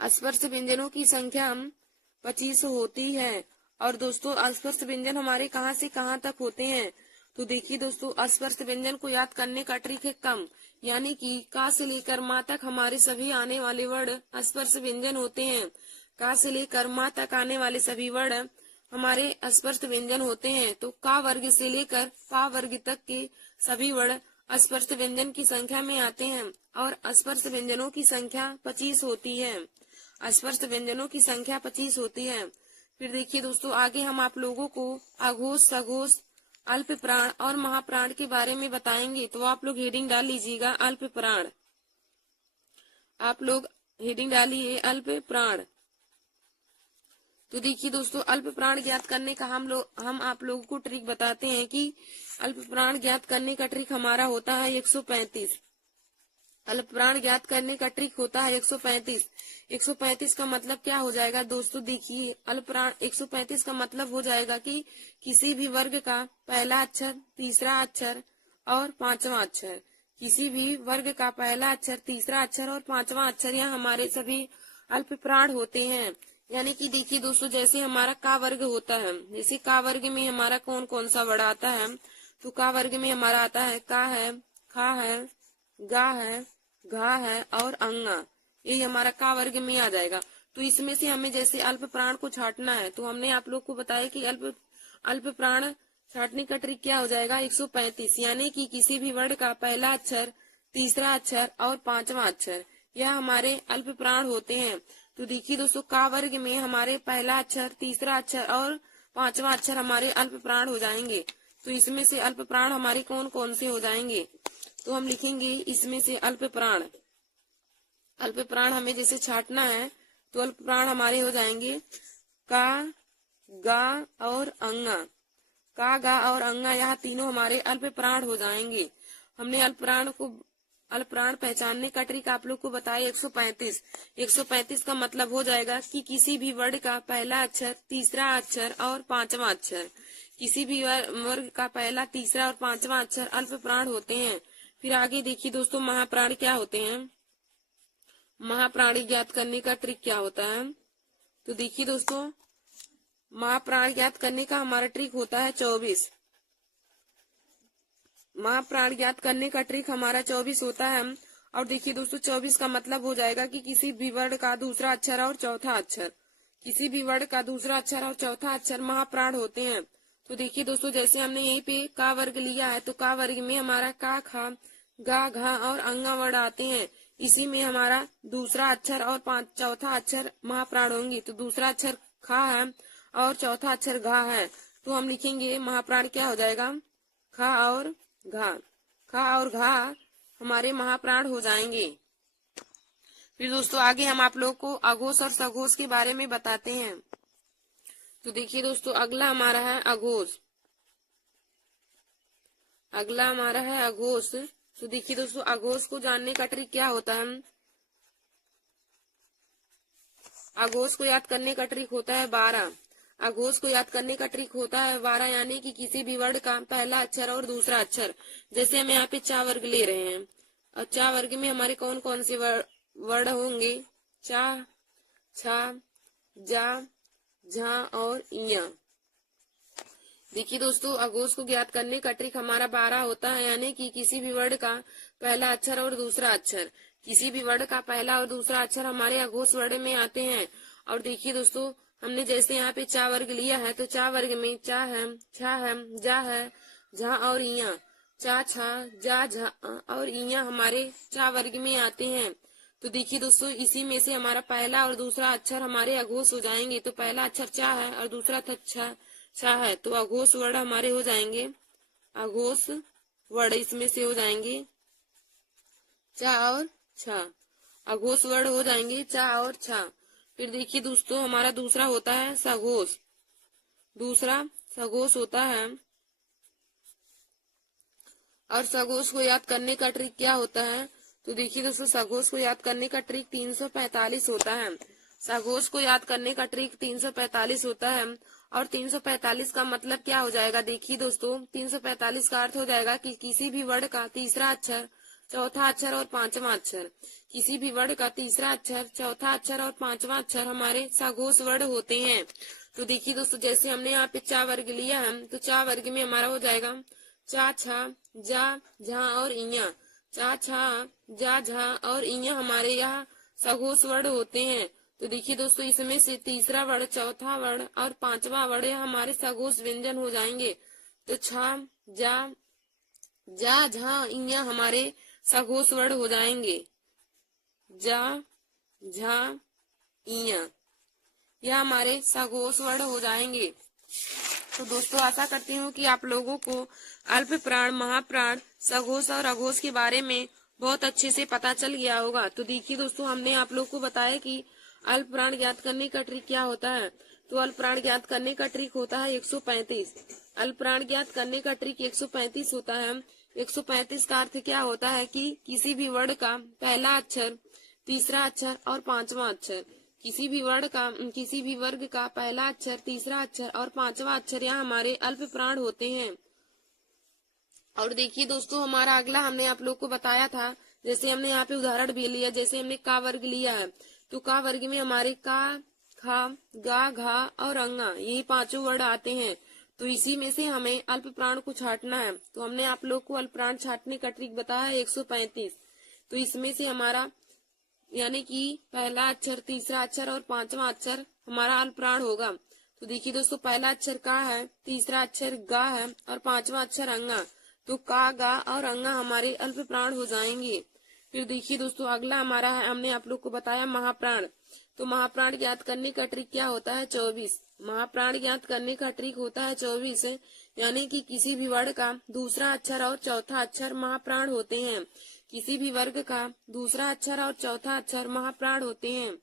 अस्पर्श व्यंजनों की संख्या 25 होती है। और दोस्तों, अस्पर्श व्यंजन हमारे कहाँ से कहाँ तक होते हैं? तो देखिए दोस्तों, अस्पर्श व्यंजन को याद करने का ट्रिक है कम, यानी कि का से लेकर माँ तक हमारे सभी आने वाले वर्ड अस्पर्श व्यंजन होते हैं। का से लेकर माँ तक आने वाले सभी वर्ड हमारे अस्पर्श व्यंजन होते हैं। तो का वर्ग से लेकर पा वर्ग तक के सभी वर्ड अस्पर्श व्यंजन की संख्या में आते हैं और अस्पर्श व्यंजनों की संख्या 25 होती है। अस्पर्श व्यंजनों की संख्या 25 होती है। फिर देखिए दोस्तों, आगे हम आप लोगों को अघोष, सघोष, अल्प प्राण और महाप्राण के बारे में बताएंगे। तो आप लोग हेडिंग डाल लीजिएगा अल्प प्राण। आप लोग हेडिंग डालिए अल्प प्राण। तो देखिए दोस्तों, अल्प प्राण ज्ञात करने का हम आप लोगों को ट्रिक बताते हैं कि अल्प प्राण ज्ञात करने का ट्रिक हमारा होता है 135। अल्प प्राण ज्ञात करने का ट्रिक होता है 135। 135 का मतलब क्या हो जाएगा दोस्तों? देखिए, अल्प प्राण 135 का मतलब हो जाएगा कि किसी भी वर्ग का पहला अक्षर, तीसरा अक्षर और पांचवा अक्षर। किसी भी वर्ग का पहला अक्षर, तीसरा अक्षर और पांचवा अक्षर यह हमारे सभी अल्प प्राण होते हैं। यानी कि देखिए दोस्तों, जैसे हमारा का वर्ग होता है, जैसे का वर्ग में हमारा कौन कौन सा वर्ड आता है? तो का वर्ग में हमारा आता है का है, खा है, गा है, घा है और अंगा। ये हमारा का वर्ग में आ जाएगा। तो इसमें से हमें जैसे अल्प प्राण को छाटना है, तो हमने आप लोग को बताया कि अल्प प्राण छाटने का ट्रिक क्या हो जाएगा? 135। यानी कि किसी भी वर्ड का पहला अक्षर, तीसरा अक्षर और पांचवा अक्षर यह हमारे अल्प प्राण होते हैं। तो देखिए दोस्तों, का वर्ग में हमारे पहला अक्षर, तीसरा अक्षर और पांचवा अक्षर हमारे अल्प प्राण हो जाएंगे। तो इसमें से अल्प प्राण हमारे कौन कौन से हो जाएंगे? तो हम लिखेंगे इसमें से अल्प प्राण। अल्प प्राण हमें जैसे छाटना है, तो अल्प प्राण हमारे हो जाएंगे का, गा और अंगा। का, गा और अंगा यह तीनों हमारे अल्प प्राण हो जाएंगे। हमने अल्प प्राण पहचानने का ट्रिक आप लोग को बताया 135। 135 का मतलब हो जाएगा कि किसी भी वर्ड का पहला अक्षर, तीसरा अक्षर और पांचवा अक्षर। किसी भी वर्ग का पहला, तीसरा और पांचवा अक्षर अल्प प्राण होते हैं। फिर आगे देखिए दोस्तों, महाप्राण क्या होते हैं? महाप्राणी ज्ञात करने का ट्रिक क्या होता है? तो देखिए दोस्तों, महाप्राण ज्ञात करने का हमारा ट्रिक होता है 24। महाप्राण ज्ञात करने का ट्रिक हमारा 24 होता है। और देखिए दोस्तों, 24 का मतलब हो जाएगा कि किसी भी वर्ड का दूसरा अक्षर और चौथा अक्षर। किसी भी वर्ड का दूसरा अक्षर और चौथा अक्षर महाप्राण होते हैं। तो देखिए दोस्तों, जैसे हमने यहीं पे का वर्ग लिया है, तो का वर्ग में हमारा का, खा, गा, घा और अंगा वर्ड आते हैं। इसी में हमारा दूसरा अक्षर और चौथा अक्षर महाप्राण होंगे। तो दूसरा अक्षर खा है और चौथा अक्षर घा है। तो हम लिखेंगे महाप्राण क्या हो जाएगा? खा और घा। खा और घा हमारे महाप्राण हो जाएंगे। फिर दोस्तों, आगे हम आप लोग को अघोष और सघोष के बारे में बताते हैं। तो देखिए दोस्तों, अगला हमारा है अघोष। अगला हमारा है अघोष। तो देखिए दोस्तों, अघोष को जानने का ट्रिक क्या होता है? अघोष को याद करने का ट्रिक होता है 12। अघोष को याद करने का ट्रिक होता है 12, यानी कि किसी भी वर्ड का पहला अक्षर और दूसरा अक्षर। जैसे हम यहाँ पे चा वर्ग ले रहे हैं, और चा वर्ग में हमारे कौन कौन से वर्ड होंगे? चा, छा, जा, झा और इया। देखिए दोस्तों, अघोष को ज्ञात करने का ट्रिक हमारा 12 होता है, यानी कि किसी भी वर्ड का पहला अक्षर और दूसरा अक्षर। किसी भी वर्ड का पहला और दूसरा अक्षर हमारे अघोष वर्ड में आते हैं। और देखिए दोस्तों, हमने जैसे यहाँ पे चा वर्ग लिया है, तो चा वर्ग में चा है, छा है, जा है, झा और इया। चा, छा, जा, झा और इया हमारे चा वर्ग में आते हैं। तो देखिए दोस्तों, इसी में से हमारा पहला और दूसरा अक्षर हमारे अघोष हो जाएंगे। तो पहला अक्षर चा है और दूसरा छा है, तो अघोष वर्ड हमारे हो जाएंगे, अघोष वर्ड इसमें से हो जाएंगे चा और छा। अघोष वर्ड हो जाएंगे चा और छा। फिर देखिए दोस्तों, हमारा दूसरा होता है सघोष। दूसरा सघोष होता है, और सघोष को याद करने का ट्रिक क्या होता है? तो देखिए दोस्तों, सघोष को याद करने का ट्रिक 345 होता है। सघोष को याद करने का ट्रिक 345 होता है। और 345 का मतलब क्या हो जाएगा, देखिए दोस्तों, 345 का अर्थ हो जाएगा कि किसी भी वर्ड का तीसरा अक्षर, चौथा अक्षर और पांचवा अक्षर, किसी भी वर्ड का तीसरा अक्षर, चौथा अक्षर और पांचवा अक्षर हमारे सघोष वर्ड होते हैं। तो देखिए दोस्तों, जैसे हमने यहाँ पे चा वर्ग लिया है, तो चा वर्ग में हमारा हो जाएगा चा, छा, जा, झा और इया। चा, छा, जा, झा और इया हमारे यहाँ सघोष वर्ड होते हैं। तो देखिए दोस्तों, इसमें से तीसरा वर्ड, चौथा वर्ड और पांचवा वर्ड हमारे सघोष व्यंजन हो जाएंगे। तो छा, जा, जा, झा, इया हमारे सघोष वर्ड हो जाएंगे। जा, झा, इया यह हमारे सघोष वर्ण हो जाएंगे। तो दोस्तों, आशा करती हूँ कि आप लोगों को अल्प प्राण, महाप्राण, सघोष और अघोष के बारे में बहुत अच्छे से पता चल गया होगा। तो देखिए दोस्तों, हमने आप लोग को बताया कि अल्प प्राण ज्ञात करने का ट्रिक क्या होता है। तो अल्प प्राण ज्ञात करने का ट्रिक होता है 135। अल्प प्राण ज्ञात करने का ट्रिक 135 होता है। 135 का अर्थ क्या होता है कि किसी भी वर्ड का पहला अक्षर, तीसरा अक्षर और पांचवा अक्षर, किसी भी वर्ग का पहला अक्षर, तीसरा अक्षर और पांचवा अक्षर यह हमारे अल्प प्राण होते हैं। और देखिए दोस्तों, हमारा अगला हमने आप लोग को बताया था, जैसे हमने यहाँ पे उदाहरण भी लिया, जैसे हमने का वर्ग लिया है, तो का वर्ग में हमारे का, खा, गा, घा और अंगा यही पांचों वर्ड आते हैं। तो इसी में से हमें अल्प प्राण को छांटना है। तो हमने आप लोग को अल्प प्राण छांटने का ट्रिक बताया है 135। तो इसमें से हमारा यानी कि पहला अक्षर, तीसरा अक्षर और पांचवा अक्षर हमारा अल्प प्राण होगा। तो देखिए दोस्तों, पहला अक्षर का है, तीसरा अक्षर गा है और पांचवा अक्षर अंगा। तो का, गा और अंगा हमारे अल्प प्राण हो जाएंगे। फिर देखिए दोस्तों, अगला हमारा है, हमने आप लोग को बताया महाप्राण। तो महाप्राण ज्ञात करने का ट्रिक क्या होता है, 24। महाप्राण ज्ञात करने का ट्रिक होता है 24, यानी कि किसी भी वर्ड का दूसरा अक्षर और चौथा अक्षर महाप्राण होते हैं। किसी भी वर्ग का दूसरा अक्षर और चौथा अक्षर महाप्राण होते हैं।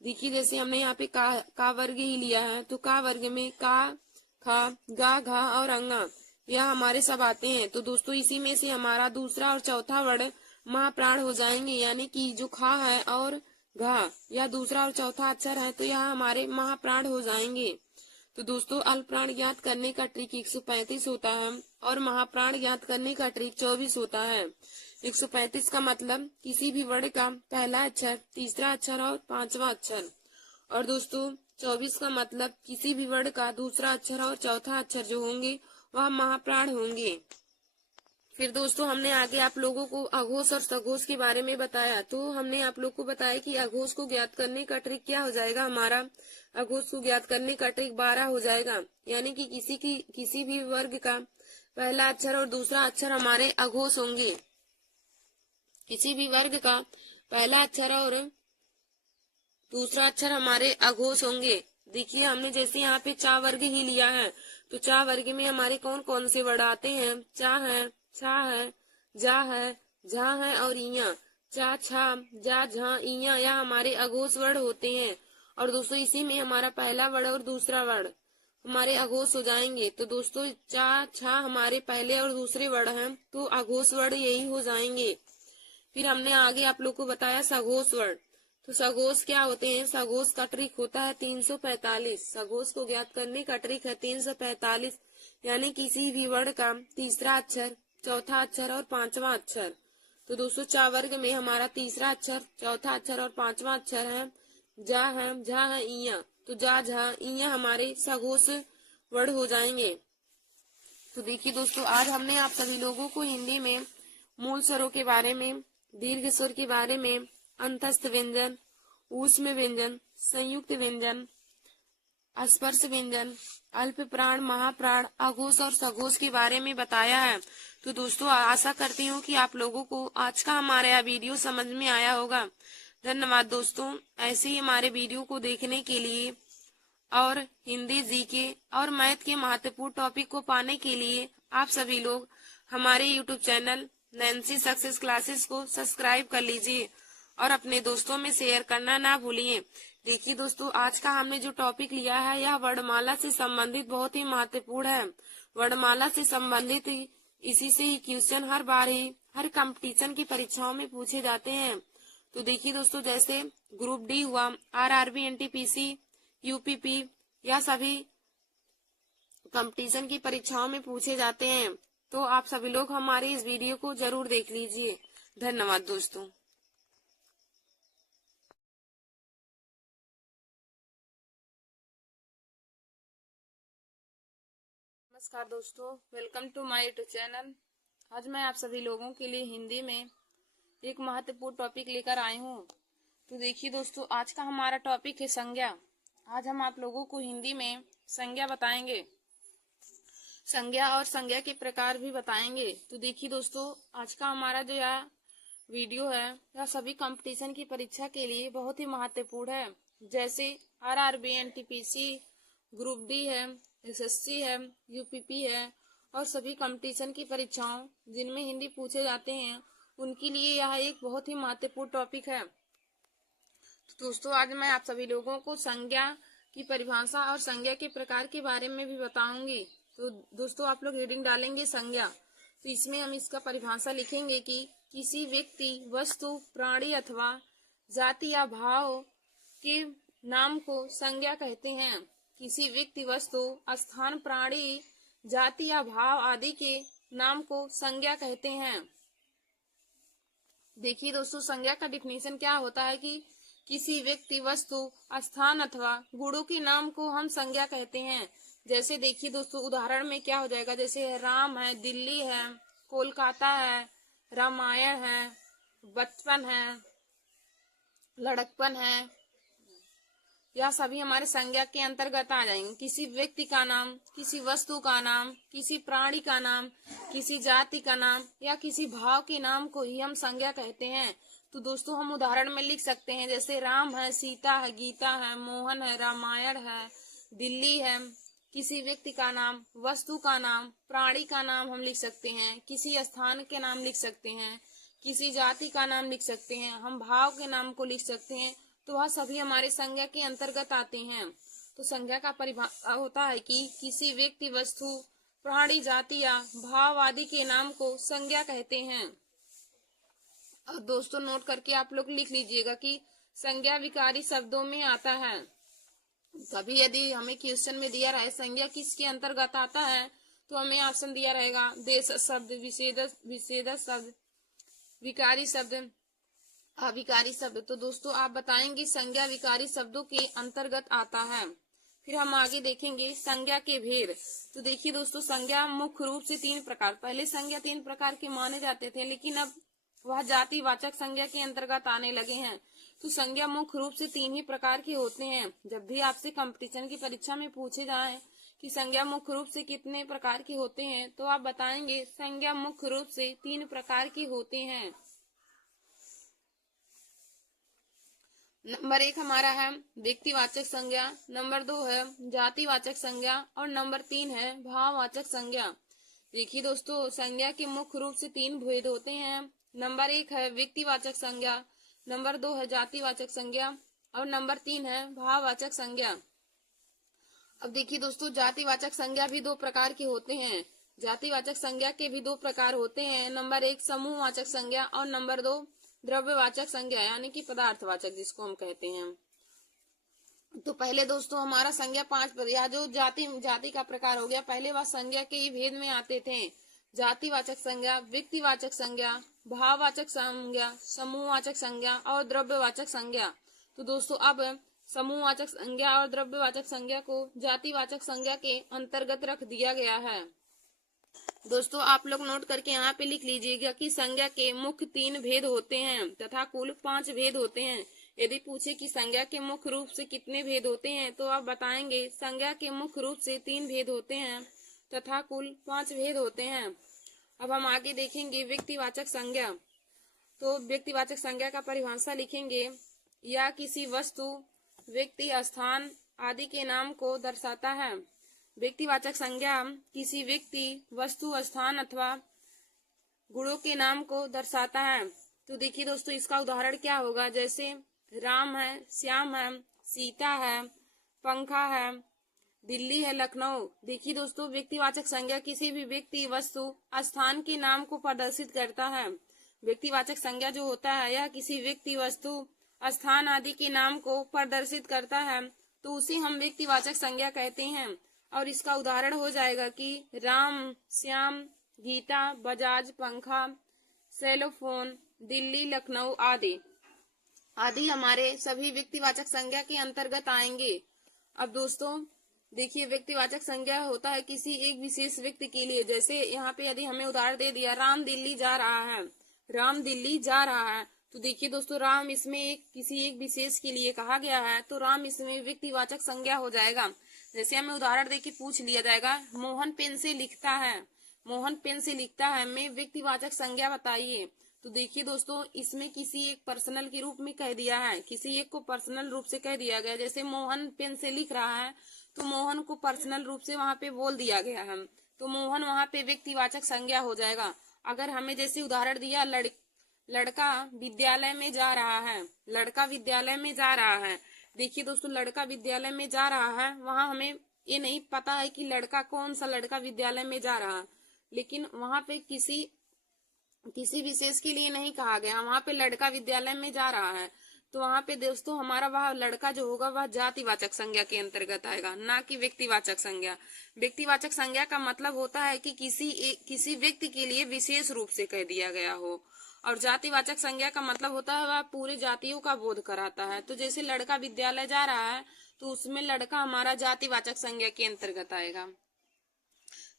देखिए, जैसे हमने यहाँ पे का वर्ग ही लिया है, तो का वर्ग में का, खा, गा, घा और अंगा यह हमारे सब आते हैं। तो दोस्तों, इसी में से हमारा दूसरा और चौथा वर्ड महाप्राण हो जाएंगे, यानी कि जो खा है और घा या दूसरा और चौथा अक्षर है, तो यह हमारे महाप्राण हो जाएंगे। तो दोस्तों, अल्प प्राण ज्ञात करने का ट्रिक 135 होता है और महाप्राण ज्ञात करने का ट्रिक 24 होता है। 135 का मतलब किसी भी वर्ड का पहला अक्षर, तीसरा अक्षर और पांचवा अक्षर। और दोस्तों, 24 का मतलब किसी भी वर्ड का दूसरा अक्षर और चौथा अक्षर जो होंगे वह महाप्राण होंगे। फिर दोस्तों, हमने आगे आप लोगों को अघोष और सघोष के बारे में बताया। तो हमने आप लोग को बताया कि अघोष को ज्ञात करने का ट्रिक क्या हो जाएगा हमारा, अघोष को ज्ञात करने का ट्रिक 12 हो जाएगा, यानी कि किसी भी वर्ग का पहला अक्षर और दूसरा अक्षर हमारे अघोष होंगे। किसी भी वर्ग का पहला अक्षर और दूसरा अक्षर हमारे अघोष होंगे। देखिए, हमने जैसे यहाँ पे चा वर्ग ही लिया है, तो चा वर्ग में हमारे कौन कौन से वर्ड आते हैं, चा है, छा है, जा है, झा है और इया। चा, छा, जा, झा, इया यह हमारे अघोष वर्ड होते हैं। और दोस्तों, इसी में हमारा पहला वर्ड और दूसरा वर्ड हमारे अघोष हो जाएंगे। तो दोस्तों, चा, छा हमारे पहले और दूसरे वर्ड हैं, तो अघोष वर्ड यही हो जाएंगे। फिर हमने आगे आप लोग को बताया सघोष वर्ड। तो सघोष क्या होते हैं, सघोष का ट्रिक होता है 345। सघोष को ज्ञात करने का ट्रिक है 345, यानी किसी भी वर्ड का तीसरा अक्षर, चौथा अक्षर और पांचवा अक्षर। तो दोस्तों, चा वर्ग में हमारा तीसरा अक्षर, चौथा अक्षर और पांचवा अक्षर है जा है, झा है, इया। तो जा, झा, इया हमारे सघोष वर्ड हो जाएंगे। तो देखिए दोस्तों, आज हमने आप सभी लोगों को हिंदी में मूल स्वरों के बारे में, दीर्घ स्वर के बारे में, अंतस्थ व्यंजन, ऊष्म व्यंजन, संयुक्त व्यंजन, स्पर्श व्यंजन, अल्प प्राण, महाप्राण, अघोष और सघोष के बारे में बताया है। तो दोस्तों, आशा करती हूँ कि आप लोगों को आज का हमारा यह वीडियो समझ में आया होगा। धन्यवाद दोस्तों। ऐसे ही हमारे वीडियो को देखने के लिए और हिंदी, जीके और मैथ के महत्वपूर्ण टॉपिक को पाने के लिए आप सभी लोग हमारे YouTube channel Nancy Success Classes को सब्सक्राइब कर लीजिए और अपने दोस्तों में शेयर करना ना भूलिए। देखिए दोस्तों, आज का हमने जो टॉपिक लिया है यह वर्णमाला से संबंधित बहुत ही महत्वपूर्ण है। वर्णमाला से संबंधित इसी से ही क्वेश्चन हर बार ही हर कंपटीशन की परीक्षाओं में पूछे जाते हैं। तो देखिए दोस्तों, जैसे ग्रुप डी हुआ, आरआरबी, एनटीपीसी, यूपीपी, यह सभी कंपटीशन की परीक्षाओं में पूछे जाते हैं। तो आप सभी लोग हमारे इस वीडियो को जरूर देख लीजिए। धन्यवाद दोस्तों। नमस्कार दोस्तों, welcome to my YouTube channel. आज मैं आप सभी लोगों के लिए हिंदी में एक महत्वपूर्ण टॉपिक लेकर आई हूँ। तो देखिए दोस्तों, आज का हमारा टॉपिक है संज्ञा। आज हम आप लोगों को हिंदी में संज्ञा बताएंगे, संज्ञा और संज्ञा के प्रकार भी बताएंगे। तो देखिए दोस्तों, आज का हमारा जो यह वीडियो है यह सभी कंपटीशन की परीक्षा के लिए बहुत ही महत्वपूर्ण है। जैसे आरआरबी, एनटीपीसी, ग्रुप डी है, एसएससी है, यूपीपी है और सभी कंपटीशन की परीक्षाओं जिनमें हिंदी पूछे जाते हैं उनके लिए यह एक बहुत ही महत्वपूर्ण टॉपिक है। तो दोस्तों, आज मैं आप सभी लोगों को संज्ञा की परिभाषा और संज्ञा के प्रकार के बारे में भी बताऊंगी। तो दोस्तों, आप लोग रीडिंग डालेंगे संज्ञा, तो इसमें हम इसका परिभाषा लिखेंगे कि किसी व्यक्ति, वस्तु, प्राणी अथवा जाति या भाव के नाम को संज्ञा कहते हैं। किसी व्यक्ति, वस्तु, स्थान, प्राणी, जाति या भाव आदि के नाम को संज्ञा कहते हैं। देखिए दोस्तों, संज्ञा का डिफिनेशन क्या होता है कि किसी व्यक्ति, वस्तु, स्थान अथवा गुणों के नाम को हम संज्ञा कहते हैं। जैसे देखिए दोस्तों, उदाहरण में क्या हो जाएगा, जैसे राम है, दिल्ली है, कोलकाता है, रामायण है, बचपन है, लड़कपन है, यह सभी हमारे संज्ञा के अंतर्गत आ जाएंगे। किसी व्यक्ति का नाम, किसी वस्तु का नाम, किसी प्राणी का नाम, किसी जाति का नाम या किसी भाव के नाम को ही हम संज्ञा कहते हैं। तो दोस्तों, हम उदाहरण में लिख सकते हैं, जैसे राम है, सीता है, गीता है, मोहन है, रामायण है, दिल्ली है। किसी व्यक्ति का नाम, वस्तु का नाम, प्राणी का नाम हम लिख सकते हैं, किसी स्थान के नाम लिख सकते हैं, किसी जाति का नाम लिख सकते हैं, हम भाव के नाम को लिख सकते हैं। तो वह सभी हमारे संज्ञा के अंतर्गत आते हैं। तो संज्ञा का परिभाषा होता है कि किसी व्यक्ति, वस्तु, प्राणी, जाति या भाव आदि के नाम को संज्ञा कहते हैं। और दोस्तों, नोट करके आप लोग लिख लीजिएगा कि संज्ञा विकारी शब्दों में आता है। कभी यदि हमें क्वेश्चन में दिया रहे संज्ञा किसके अंतर्गत आता है, तो हमें ऑप्शन दिया रहेगा देश शब्द, विशेषण शब्द, विकारी शब्द, अविकारी शब्द। तो दोस्तों, आप बताएंगे संज्ञा विकारी शब्दों के अंतर्गत आता है। फिर हम आगे देखेंगे संज्ञा के भेद। तो देखिए दोस्तों, संज्ञा मुख्य रूप से तीन प्रकार, पहले संज्ञा तीन प्रकार के माने जाते थे, लेकिन अब वह जातिवाचक संज्ञा के अंतर्गत आने लगे हैं। तो संज्ञा मुख्य रूप से तीन ही प्रकार के होते हैं। जब भी आपसे कंपटीशन की परीक्षा में पूछे जाए कि संज्ञा मुख्य रूप से कितने प्रकार के होते हैं, तो आप बताएंगे संज्ञा मुख्य रूप से तीन प्रकार के होते हैं। नंबर 1 हमारा है व्यक्तिवाचक संज्ञा, नंबर 2 है जातिवाचक संज्ञा और नंबर 3 है भाववाचक संज्ञा। देखिए दोस्तों, संज्ञा के मुख्य रूप से तीन भेद होते हैं। नंबर 1 है व्यक्तिवाचक संज्ञा, नंबर 2 है जातिवाचक संज्ञा और नंबर 3 है भाववाचक संज्ञा। अब देखिए दोस्तों, जातिवाचक संज्ञा भी दो प्रकार के होते हैं। जातिवाचक संज्ञा के भी दो प्रकार होते हैं। नंबर 1 समूहवाचक संज्ञा और नंबर 2 द्रव्यवाचक संज्ञा, यानी कि पदार्थवाचक जिसको हम कहते हैं। तो पहले दोस्तों हमारा संज्ञा या जो जाति का प्रकार हो गया, पहले वह संज्ञा के ही भेद में आते थे। जातिवाचक संज्ञा, व्यक्तिवाचक संज्ञा, भाववाचक संज्ञा, समूहवाचक संज्ञा और द्रव्यवाचक संज्ञा। तो दोस्तों, अब समूहवाचक संज्ञा और द्रव्यवाचक संज्ञा को जातिवाचक संज्ञा के अंतर्गत रख दिया गया है। दोस्तों, आप लोग नोट करके यहाँ पे लिख लीजिएगा कि संज्ञा के मुख्य 3 भेद होते हैं तथा कुल 5 भेद होते हैं। यदि पूछे कि संज्ञा के मुख्य रूप से कितने भेद होते हैं, तो आप बताएंगे संज्ञा के मुख्य रूप से 3 भेद होते हैं तथा कुल 5 भेद होते हैं। अब हम आगे देखेंगे व्यक्तिवाचक संज्ञा। तो व्यक्तिवाचक संज्ञा का परिभाषा लिखेंगे, या किसी वस्तु, व्यक्ति, स्थान आदि के नाम को दर्शाता है। व्यक्तिवाचक संज्ञा किसी व्यक्ति, वस्तु, स्थान अथवा गुणों के नाम को दर्शाता है। तो देखिए दोस्तों, इसका उदाहरण क्या होगा, जैसे राम है, श्याम है, सीता है, पंखा है, दिल्ली है, लखनऊ। देखिए दोस्तों, व्यक्तिवाचक संज्ञा किसी भी व्यक्ति, वस्तु, स्थान के नाम को प्रदर्शित करता है। व्यक्तिवाचक संज्ञा जो होता है यह किसी व्यक्ति, वस्तु, स्थान आदि के नाम को प्रदर्शित करता है, तो उसे हम व्यक्तिवाचक संज्ञा कहते हैं। और इसका उदाहरण हो जाएगा कि राम, श्याम, गीता, बजाज, पंखा, सेलोफोन, दिल्ली, लखनऊ आदि आदि हमारे सभी व्यक्तिवाचक संज्ञा के अंतर्गत आएंगे। अब दोस्तों देखिए, व्यक्तिवाचक संज्ञा होता है किसी एक विशेष व्यक्ति के लिए। जैसे यहाँ पे यदि हमें उदाहरण दे दिया, राम दिल्ली जा रहा है, राम दिल्ली जा रहा है, तो देखिए दोस्तों, राम इसमें किसी एक विशेष के लिए कहा गया है, तो राम इसमें व्यक्तिवाचक संज्ञा हो जाएगा। जैसे हमें उदाहरण देके पूछ लिया जाएगा, मोहन पेन से लिखता है, मोहन पेन से लिखता है में व्यक्तिवाचक संज्ञा बताइए। तो देखिए दोस्तों, इसमें किसी एक पर्सनल के रूप में कह दिया है, किसी एक को पर्सनल रूप से कह दिया गया। जैसे मोहन पेन से लिख रहा है, तो मोहन को पर्सनल रूप से वहां पे बोल दिया गया है, तो मोहन वहां पे व्यक्तिवाचक संज्ञा हो जाएगा। अगर हमें जैसे उदाहरण दिया, लड़का विद्यालय में जा रहा है, लड़का विद्यालय में जा रहा है। देखिए दोस्तों, लड़का विद्यालय में जा रहा है, वहां हमें ये नहीं पता है कि लड़का कौन सा लड़का विद्यालय में जा रहा है, लेकिन वहां पे किसी विशेष के लिए नहीं कहा गया, वहां पे लड़का विद्यालय में जा रहा है, तो वहां पे दोस्तों हमारा वह लड़का जो होगा वह जातिवाचक संज्ञा के अंतर्गत आएगा, ना कि व्यक्तिवाचक संज्ञा। व्यक्तिवाचक संज्ञा का मतलब होता है कि किसी व्यक्ति के लिए विशेष रूप से कह दिया गया हो, और जातिवाचक संज्ञा का मतलब होता है वह पूरे जातियों का बोध कराता है। तो जैसे लड़का विद्यालय जा रहा है, तो उसमें लड़का हमारा जातिवाचक संज्ञा के अंतर्गत आएगा।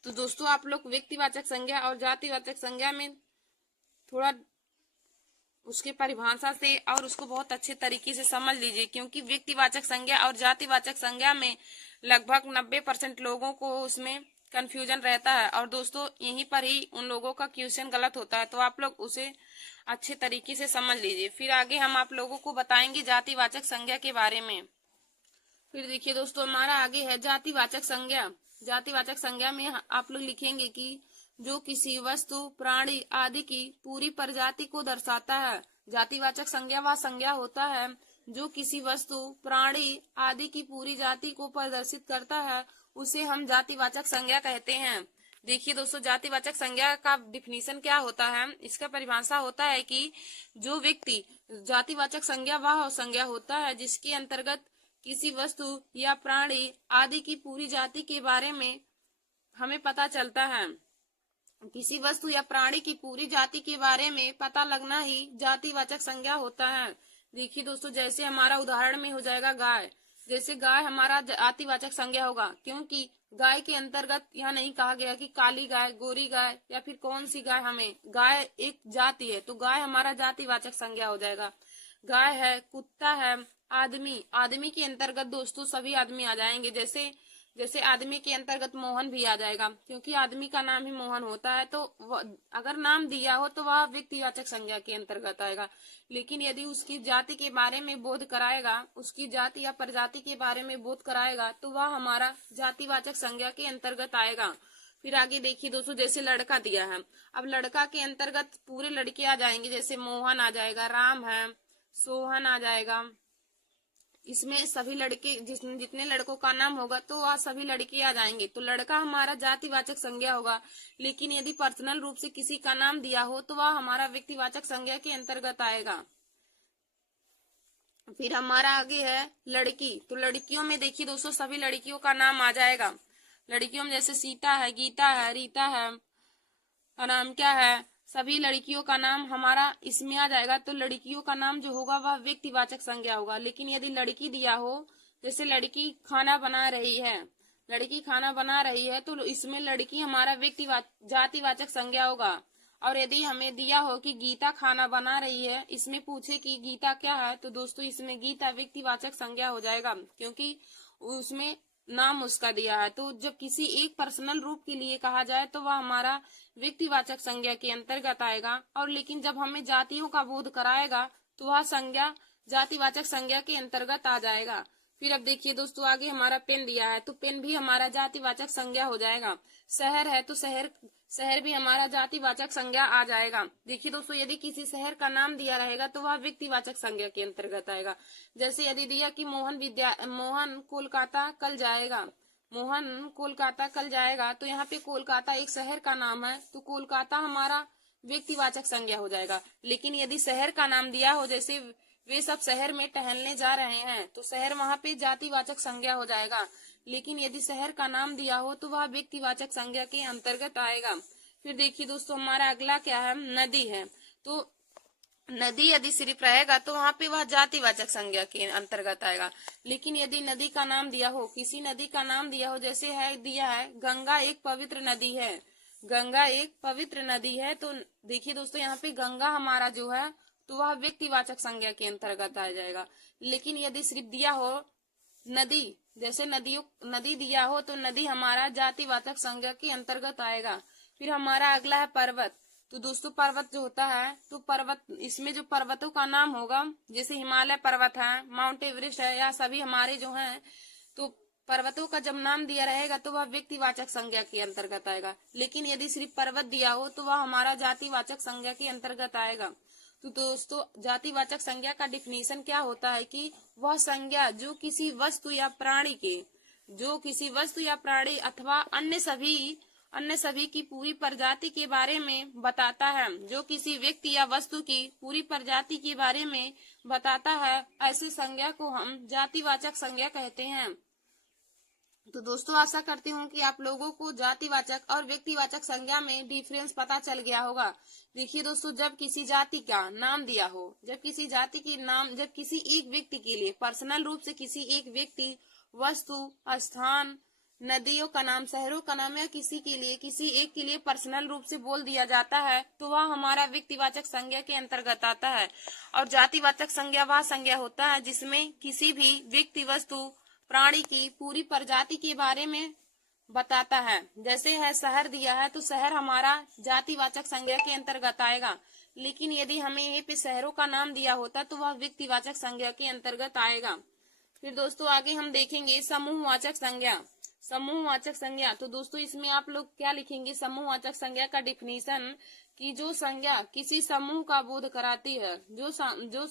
तो दोस्तों, आप लोग व्यक्तिवाचक संज्ञा और जातिवाचक संज्ञा में थोड़ा उसके परिभाषा से और उसको बहुत अच्छे तरीके से समझ लीजिए, क्योंकि व्यक्तिवाचक संज्ञा और जातिवाचक संज्ञा में लगभग 90% लोगों को उसमें कंफ्यूजन रहता है, और दोस्तों यहीं पर ही उन लोगों का क्वेश्चन गलत होता है। तो आप लोग उसे अच्छे तरीके से समझ लीजिए। फिर आगे हम आप लोगों को बताएंगे जातिवाचक संज्ञा के बारे में। फिर देखिए दोस्तों, हमारा आगे है जातिवाचक संज्ञा। जातिवाचक संज्ञा में आप लोग लिखेंगे कि जो किसी वस्तु, प्राणी आदि की पूरी प्रजाति को दर्शाता है। जातिवाचक संज्ञा वह संज्ञा होता है जो किसी वस्तु, प्राणी आदि की पूरी जाति को प्रदर्शित करता है, उसे हम जातिवाचक संज्ञा कहते हैं। देखिए दोस्तों, जातिवाचक संज्ञा का डिफिनीशन क्या होता है, इसका परिभाषा होता है कि जो व्यक्ति, जातिवाचक संज्ञा वह संज्ञा होता है जिसके अंतर्गत किसी वस्तु या प्राणी आदि की पूरी जाति के बारे में हमें पता चलता है। किसी वस्तु या प्राणी की पूरी जाति के बारे में पता लगना ही जातिवाचक संज्ञा होता है। देखिए दोस्तों, जैसे हमारा उदाहरण में हो जाएगा गाय। जैसे गाय हमारा जातिवाचक संज्ञा होगा, क्योंकि गाय के अंतर्गत यह नहीं कहा गया कि काली गाय, गोरी गाय या फिर कौन सी गाय। हमें गाय एक जाति है, तो गाय हमारा जातिवाचक संज्ञा हो जाएगा। गाय है, कुत्ता है, आदमी, आदमी के अंतर्गत दोस्तों सभी आदमी आ जाएंगे। जैसे आदमी के अंतर्गत मोहन भी आ जाएगा, क्योंकि आदमी का नाम ही मोहन होता है। तो अगर नाम दिया हो तो वह व्यक्तिवाचक संज्ञा के अंतर्गत आएगा, लेकिन यदि उसकी जाति के बारे में बोध कराएगा, उसकी जाति या प्रजाति के बारे में बोध कराएगा, तो वह हमारा जातिवाचक संज्ञा के अंतर्गत आएगा। फिर आगे देखिए दोस्तों, जैसे लड़का दिया है, अब लड़का के अंतर्गत पूरे लड़के आ जाएंगे। जैसे मोहन आ जाएगा, राम है, सोहन आ जाएगा। इसमें सभी लड़के, जितने लड़कों का नाम होगा तो वह सभी लड़के आ जाएंगे। तो लड़का हमारा जातिवाचक संज्ञा होगा, लेकिन यदि पर्सनल रूप से किसी का नाम दिया हो तो वह हमारा व्यक्तिवाचक संज्ञा के अंतर्गत आएगा। फिर हमारा आगे है लड़की। तो लड़कियों में देखिए दोस्तों, सभी लड़कियों का नाम आ जाएगा। लड़कियों में जैसे सीता है, गीता है, रीता है, अनामिका है, सभी लड़कियों का नाम हमारा इसमें आ जाएगा। तो लड़कियों का नाम जो होगा वह व्यक्तिवाचक संज्ञा होगा। लेकिन यदि लड़की दिया हो, जैसे लड़की खाना बना रही है, लड़की खाना बना रही है, तो इसमें लड़की हमारा जातिवाचक संज्ञा होगा। और यदि हमें दिया हो कि गीता खाना बना रही है, इसमें पूछे कि गीता क्या है, तो दोस्तों इसमें गीता व्यक्तिवाचक संज्ञा हो जाएगा, क्योंकि उसमें नाम उसका दिया है। तो जब किसी एक पर्सनल रूप के लिए कहा जाए तो वह हमारा व्यक्तिवाचक संज्ञा के अंतर्गत आएगा। और लेकिन जब हमें जातियों का बोध कराएगा तो वह संज्ञा जातिवाचक संज्ञा के अंतर्गत आ जाएगा। फिर अब देखिए दोस्तों, आगे हमारा पेन दिया है, तो पेन भी हमारा जातिवाचक संज्ञा हो जाएगा। शहर है, तो शहर भी हमारा जातिवाचक संज्ञा आ जाएगा। देखिए दोस्तों, यदि किसी शहर का नाम दिया रहेगा तो वह व्यक्तिवाचक संज्ञा के अंतर्गत आएगा। जैसे यदि दिया कि मोहन कोलकाता कल जाएगा, मोहन कोलकाता कल जाएगा, तो यहाँ पे कोलकाता एक शहर का नाम है, तो कोलकाता हमारा व्यक्तिवाचक संज्ञा हो जाएगा। लेकिन यदि शहर का नाम दिया हो, जैसे वे सब शहर में टहलने जा रहे हैं, तो शहर वहां पे जातिवाचक संज्ञा हो जाएगा। लेकिन यदि शहर का नाम दिया हो तो वह व्यक्तिवाचक संज्ञा के अंतर्गत आएगा। फिर देखिए दोस्तों, हमारा अगला क्या है, नदी है। तो नदी यदि सिर्फ रहेगा तो वहां पे वह जातिवाचक संज्ञा के अंतर्गत आएगा। लेकिन यदि नदी का नाम दिया हो, किसी नदी का नाम दिया हो, जैसे है दिया है गंगा एक पवित्र नदी है, गंगा एक पवित्र नदी है, तो देखिए दोस्तों यहाँ पे गंगा हमारा जो है तो वह व्यक्तिवाचक संज्ञा के अंतर्गत आ जाएगा। लेकिन यदि सिर्फ दिया हो नदी, जैसे नदी दिया हो तो नदी हमारा जातिवाचक संज्ञा के अंतर्गत आएगा। फिर हमारा अगला है पर्वत। तो दोस्तों पर्वत जो होता है, तो पर्वत, इसमें जो पर्वतों का नाम होगा, जैसे हिमालय पर्वत है, माउंट एवरेस्ट है, या सभी हमारे जो हैं, तो पर्वतों का जब नाम दिया रहेगा तो वह व्यक्तिवाचक संज्ञा के अंतर्गत आएगा। लेकिन यदि सिर्फ पर्वत दिया हो तो वह हमारा जातिवाचक संज्ञा के अंतर्गत आएगा। तो दोस्तों जातिवाचक संज्ञा का डिफिनीशन क्या होता है कि वह संज्ञा जो किसी वस्तु या प्राणी अथवा अन्य सभी की पूरी प्रजाति के बारे में बताता है, जो किसी व्यक्ति या वस्तु की पूरी प्रजाति के बारे में बताता है, ऐसे संज्ञा को हम जातिवाचक संज्ञा कहते हैं। तो दोस्तों आशा करती हूँ कि आप लोगों को जातिवाचक और व्यक्तिवाचक संज्ञा में डिफरेंस पता चल गया होगा। देखिए दोस्तों, जब किसी जाति का नाम दिया हो, जब किसी एक व्यक्ति के लिए पर्सनल रूप से किसी एक व्यक्ति, वस्तु, स्थान, नदियों का नाम, शहरों का नाम, या किसी एक के लिए पर्सनल रूप से बोल दिया जाता है, तो वह हमारा व्यक्तिवाचक संज्ञा के अंतर्गत आता है। और जातिवाचक संज्ञा वह संज्ञा होता है जिसमें किसी भी व्यक्ति, वस्तु, प्राणी की पूरी प्रजाति के बारे में बताता है। जैसे है शहर दिया है तो शहर हमारा जातिवाचक संज्ञा के अंतर्गत आएगा। लेकिन यदि हमें यहीं पे शहरों का नाम दिया होता तो वह व्यक्तिवाचक संज्ञा के अंतर्गत आएगा। फिर दोस्तों आगे हम देखेंगे समूहवाचक संज्ञा। समूहवाचक संज्ञा, तो दोस्तों इसमें आप लोग क्या लिखेंगे, समूहवाचक संज्ञा का डिफिनीशन कि जो संज्ञा किसी समूह का बोध कराती है, जो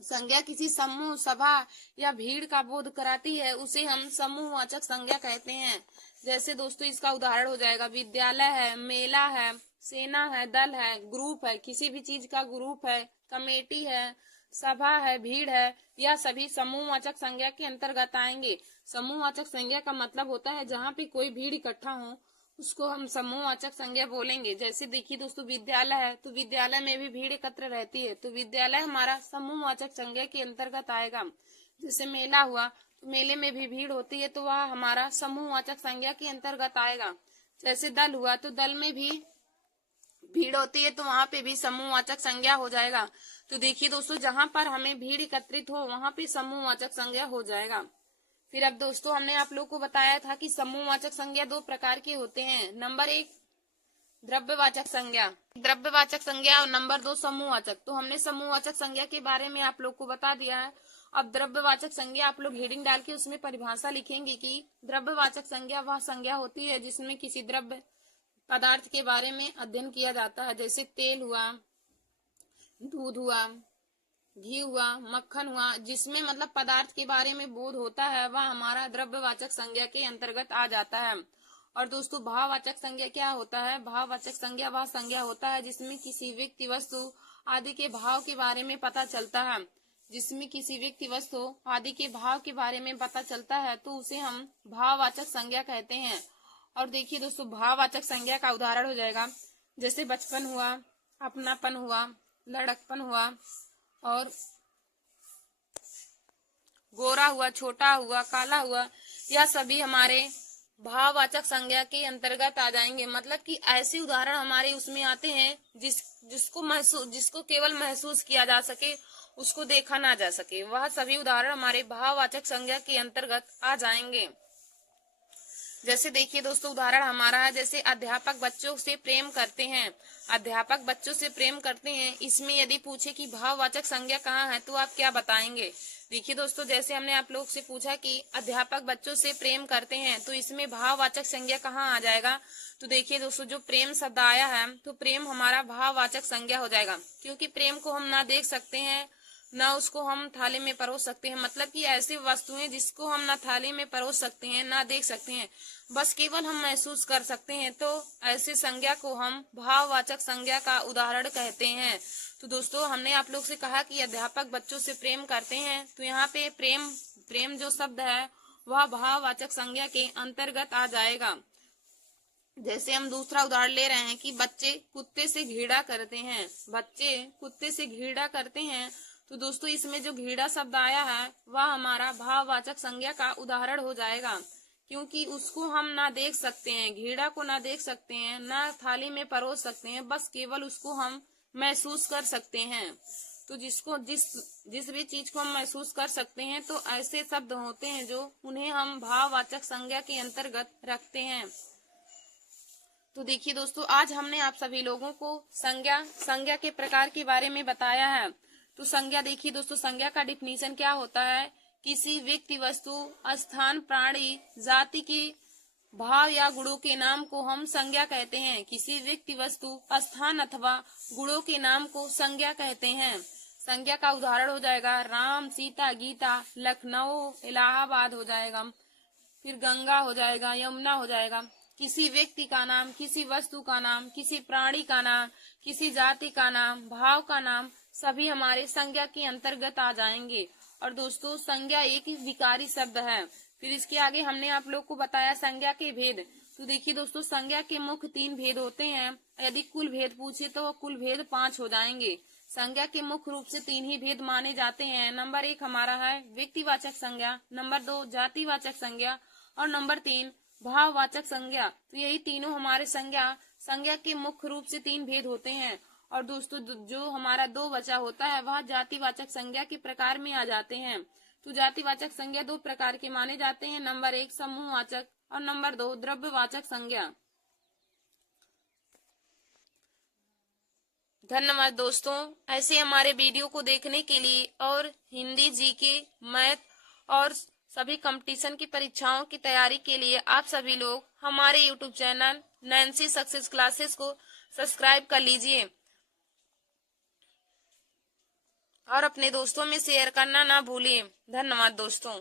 संज्ञा किसी समूह, सभा या भीड़ का बोध कराती है, उसे हम समूहवाचक संज्ञा कहते हैं। जैसे दोस्तों इसका उदाहरण हो जाएगा विद्यालय है, मेला है, सेना है, दल है, ग्रुप है, किसी भी चीज का ग्रुप है, कमेटी है, सभा है, भीड़ है, यह सभी समूहवाचक संज्ञा के अंतर्गत आएंगे। समूहवाचक संज्ञा का मतलब होता है जहाँ पे कोई भीड़ इकट्ठा हो उसको हम समूहवाचक संज्ञा बोलेंगे। जैसे देखिए दोस्तों विद्यालय है तो विद्यालय में भी भीड़ एकत्र रहती है, तो विद्यालय हमारा समूहवाचक संज्ञा के अंतर्गत आएगा। जैसे मेला हुआ तो मेले में भी भीड़ होती है तो वह हमारा समूहवाचक संज्ञा के अंतर्गत आएगा। जैसे दल हुआ तो दल में भी भीड़ होती है तो वहां पे भी समूहवाचक संज्ञा हो जाएगा। तो देखिए दोस्तों जहां पर हमें भीड़ एकत्रित हो वहां पे समूहवाचक संज्ञा हो जाएगा। फिर अब दोस्तों हमने आप लोग को बताया था कि समूहवाचक संज्ञा दो प्रकार के होते हैं। नंबर 1 द्रव्यवाचक संज्ञा और नंबर 2 समूहवाचक। तो हमने समूहवाचक संज्ञा के बारे में आप लोग को बता दिया है। अब द्रव्यवाचक संज्ञा आप लोग हेडिंग डाल के उसमें परिभाषा लिखेंगे कि द्रव्यवाचक संज्ञा वह संज्ञा होती है जिसमें किसी द्रव्य पदार्थ के बारे में अध्ययन किया जाता है। जैसे तेल हुआ, दूध हुआ, घी हुआ, मक्खन हुआ, जिसमें मतलब पदार्थ के बारे में बोध होता है वह हमारा द्रव्यवाचक संज्ञा के अंतर्गत आ जाता है। और दोस्तों भाववाचक संज्ञा क्या होता है, भाववाचक संज्ञा वह संज्ञा होता है जिसमें किसी व्यक्ति, वस्तु आदि के भाव के बारे में पता चलता है। जिसमें किसी व्यक्ति, वस्तु आदि के भाव के बारे में पता चलता है तो उसे हम भाववाचक संज्ञा कहते हैं। और देखिए दोस्तों भाववाचक संज्ञा का उदाहरण हो जाएगा जैसे बचपन हुआ, अपनापन हुआ, लड़कपन हुआ, और गोरा हुआ, छोटा हुआ, काला हुआ, यह सभी हमारे भाववाचक संज्ञा के अंतर्गत आ जाएंगे। मतलब कि ऐसे उदाहरण हमारे उसमें आते हैं जिसको केवल महसूस किया जा सके, उसको देखा ना जा सके, वह सभी उदाहरण हमारे भाववाचक संज्ञा के अंतर्गत आ जाएंगे। जैसे देखिए दोस्तों उदाहरण हमारा है जैसे अध्यापक बच्चों से प्रेम करते हैं। अध्यापक बच्चों से प्रेम करते हैं, इसमें यदि पूछे कि भाववाचक संज्ञा कहाँ है तो आप क्या बताएंगे। देखिए दोस्तों जैसे हमने आप लोग से पूछा कि अध्यापक बच्चों से प्रेम करते हैं तो इसमें भाववाचक संज्ञा कहाँ आ जाएगा। तो देखिए दोस्तों जो प्रेम शब्द आया है तो प्रेम हमारा भाववाचक संज्ञा हो जाएगा, क्योंकि प्रेम को हम ना देख सकते हैं ना उसको हम थाली में परोस सकते हैं। मतलब कि ऐसी वस्तुएं जिसको हम ना थाली में परोस सकते हैं ना देख सकते हैं, बस केवल हम महसूस कर सकते हैं, तो ऐसी संज्ञा को हम भाववाचक संज्ञा का उदाहरण कहते हैं। तो दोस्तों, हमने आप लोग से कहा कि अध्यापक बच्चों से प्रेम करते हैं, तो यहाँ पे प्रेम जो शब्द है वह भाववाचक संज्ञा के अंतर्गत आ जाएगा। जैसे हम दूसरा उदाहरण ले रहे हैं कि बच्चे कुत्ते से घृणा करते हैं, बच्चे कुत्ते से घृणा करते हैं। तो दोस्तों, इसमें जो घृणा शब्द आया है वह हमारा भाववाचक संज्ञा का उदाहरण हो जाएगा, क्योंकि उसको हम ना देख सकते हैं, घृणा को ना देख सकते हैं, ना थाली में परोस सकते हैं, बस केवल उसको हम महसूस कर सकते हैं। तो जिस भी चीज को हम महसूस कर सकते हैं, तो ऐसे शब्द होते हैं जो उन्हें हम भाववाचक संज्ञा के अंतर्गत रखते हैं। तो देखिए दोस्तों, आज हमने आप सभी लोगों को संज्ञा के प्रकार के बारे में बताया है। तो संज्ञा देखिए दोस्तों, संज्ञा का डिफिनीशन क्या होता है? किसी व्यक्ति, वस्तु, स्थान, प्राणी, जाति के भाव या गुणों के नाम को हम संज्ञा कहते हैं। किसी व्यक्ति, वस्तु, स्थान अथवा गुणों के नाम को संज्ञा कहते हैं। संज्ञा का उदाहरण हो जाएगा राम, सीता, गीता, लखनऊ, इलाहाबाद हो जाएगा, फिर गंगा हो जाएगा, यमुना हो जाएगा। किसी व्यक्ति का नाम, किसी वस्तु का नाम, किसी प्राणी का नाम, किसी जाति का नाम, भाव का नाम, सभी हमारे संज्ञा के अंतर्गत आ जाएंगे। और दोस्तों, संज्ञा एक विकारी शब्द है। फिर इसके आगे हमने आप लोग को बताया संज्ञा के भेद। तो देखिए दोस्तों, संज्ञा के मुख्य 3 भेद होते हैं। यदि कुल भेद पूछे तो कुल भेद 5 हो जाएंगे। संज्ञा के मुख्य रूप से 3 ही भेद माने जाते हैं। नंबर 1 हमारा है व्यक्तिवाचक संज्ञा, नंबर 2 जातिवाचक संज्ञा, और नंबर 3 भाववाचक संज्ञा। तो यही तीनों हमारे संज्ञा के मुख्य रूप से 3 भेद होते हैं। और दोस्तों, जो हमारा 2 बचा होता है वह जातिवाचक संज्ञा के प्रकार में आ जाते हैं। तो जातिवाचक संज्ञा 2 प्रकार के माने जाते हैं। नंबर 1 समूहवाचक और नंबर 2 द्रव्यवाचक संज्ञा। धन्यवाद दोस्तों। ऐसे हमारे वीडियो को देखने के लिए और हिंदी, जीके, मैथ और सभी कंपटीशन की परीक्षाओं की तैयारी के लिए आप सभी लोग हमारे YouTube channel Nancy Success Classes को सब्सक्राइब कर लीजिए और अपने दोस्तों में शेयर करना ना भूलिए। धन्यवाद दोस्तों।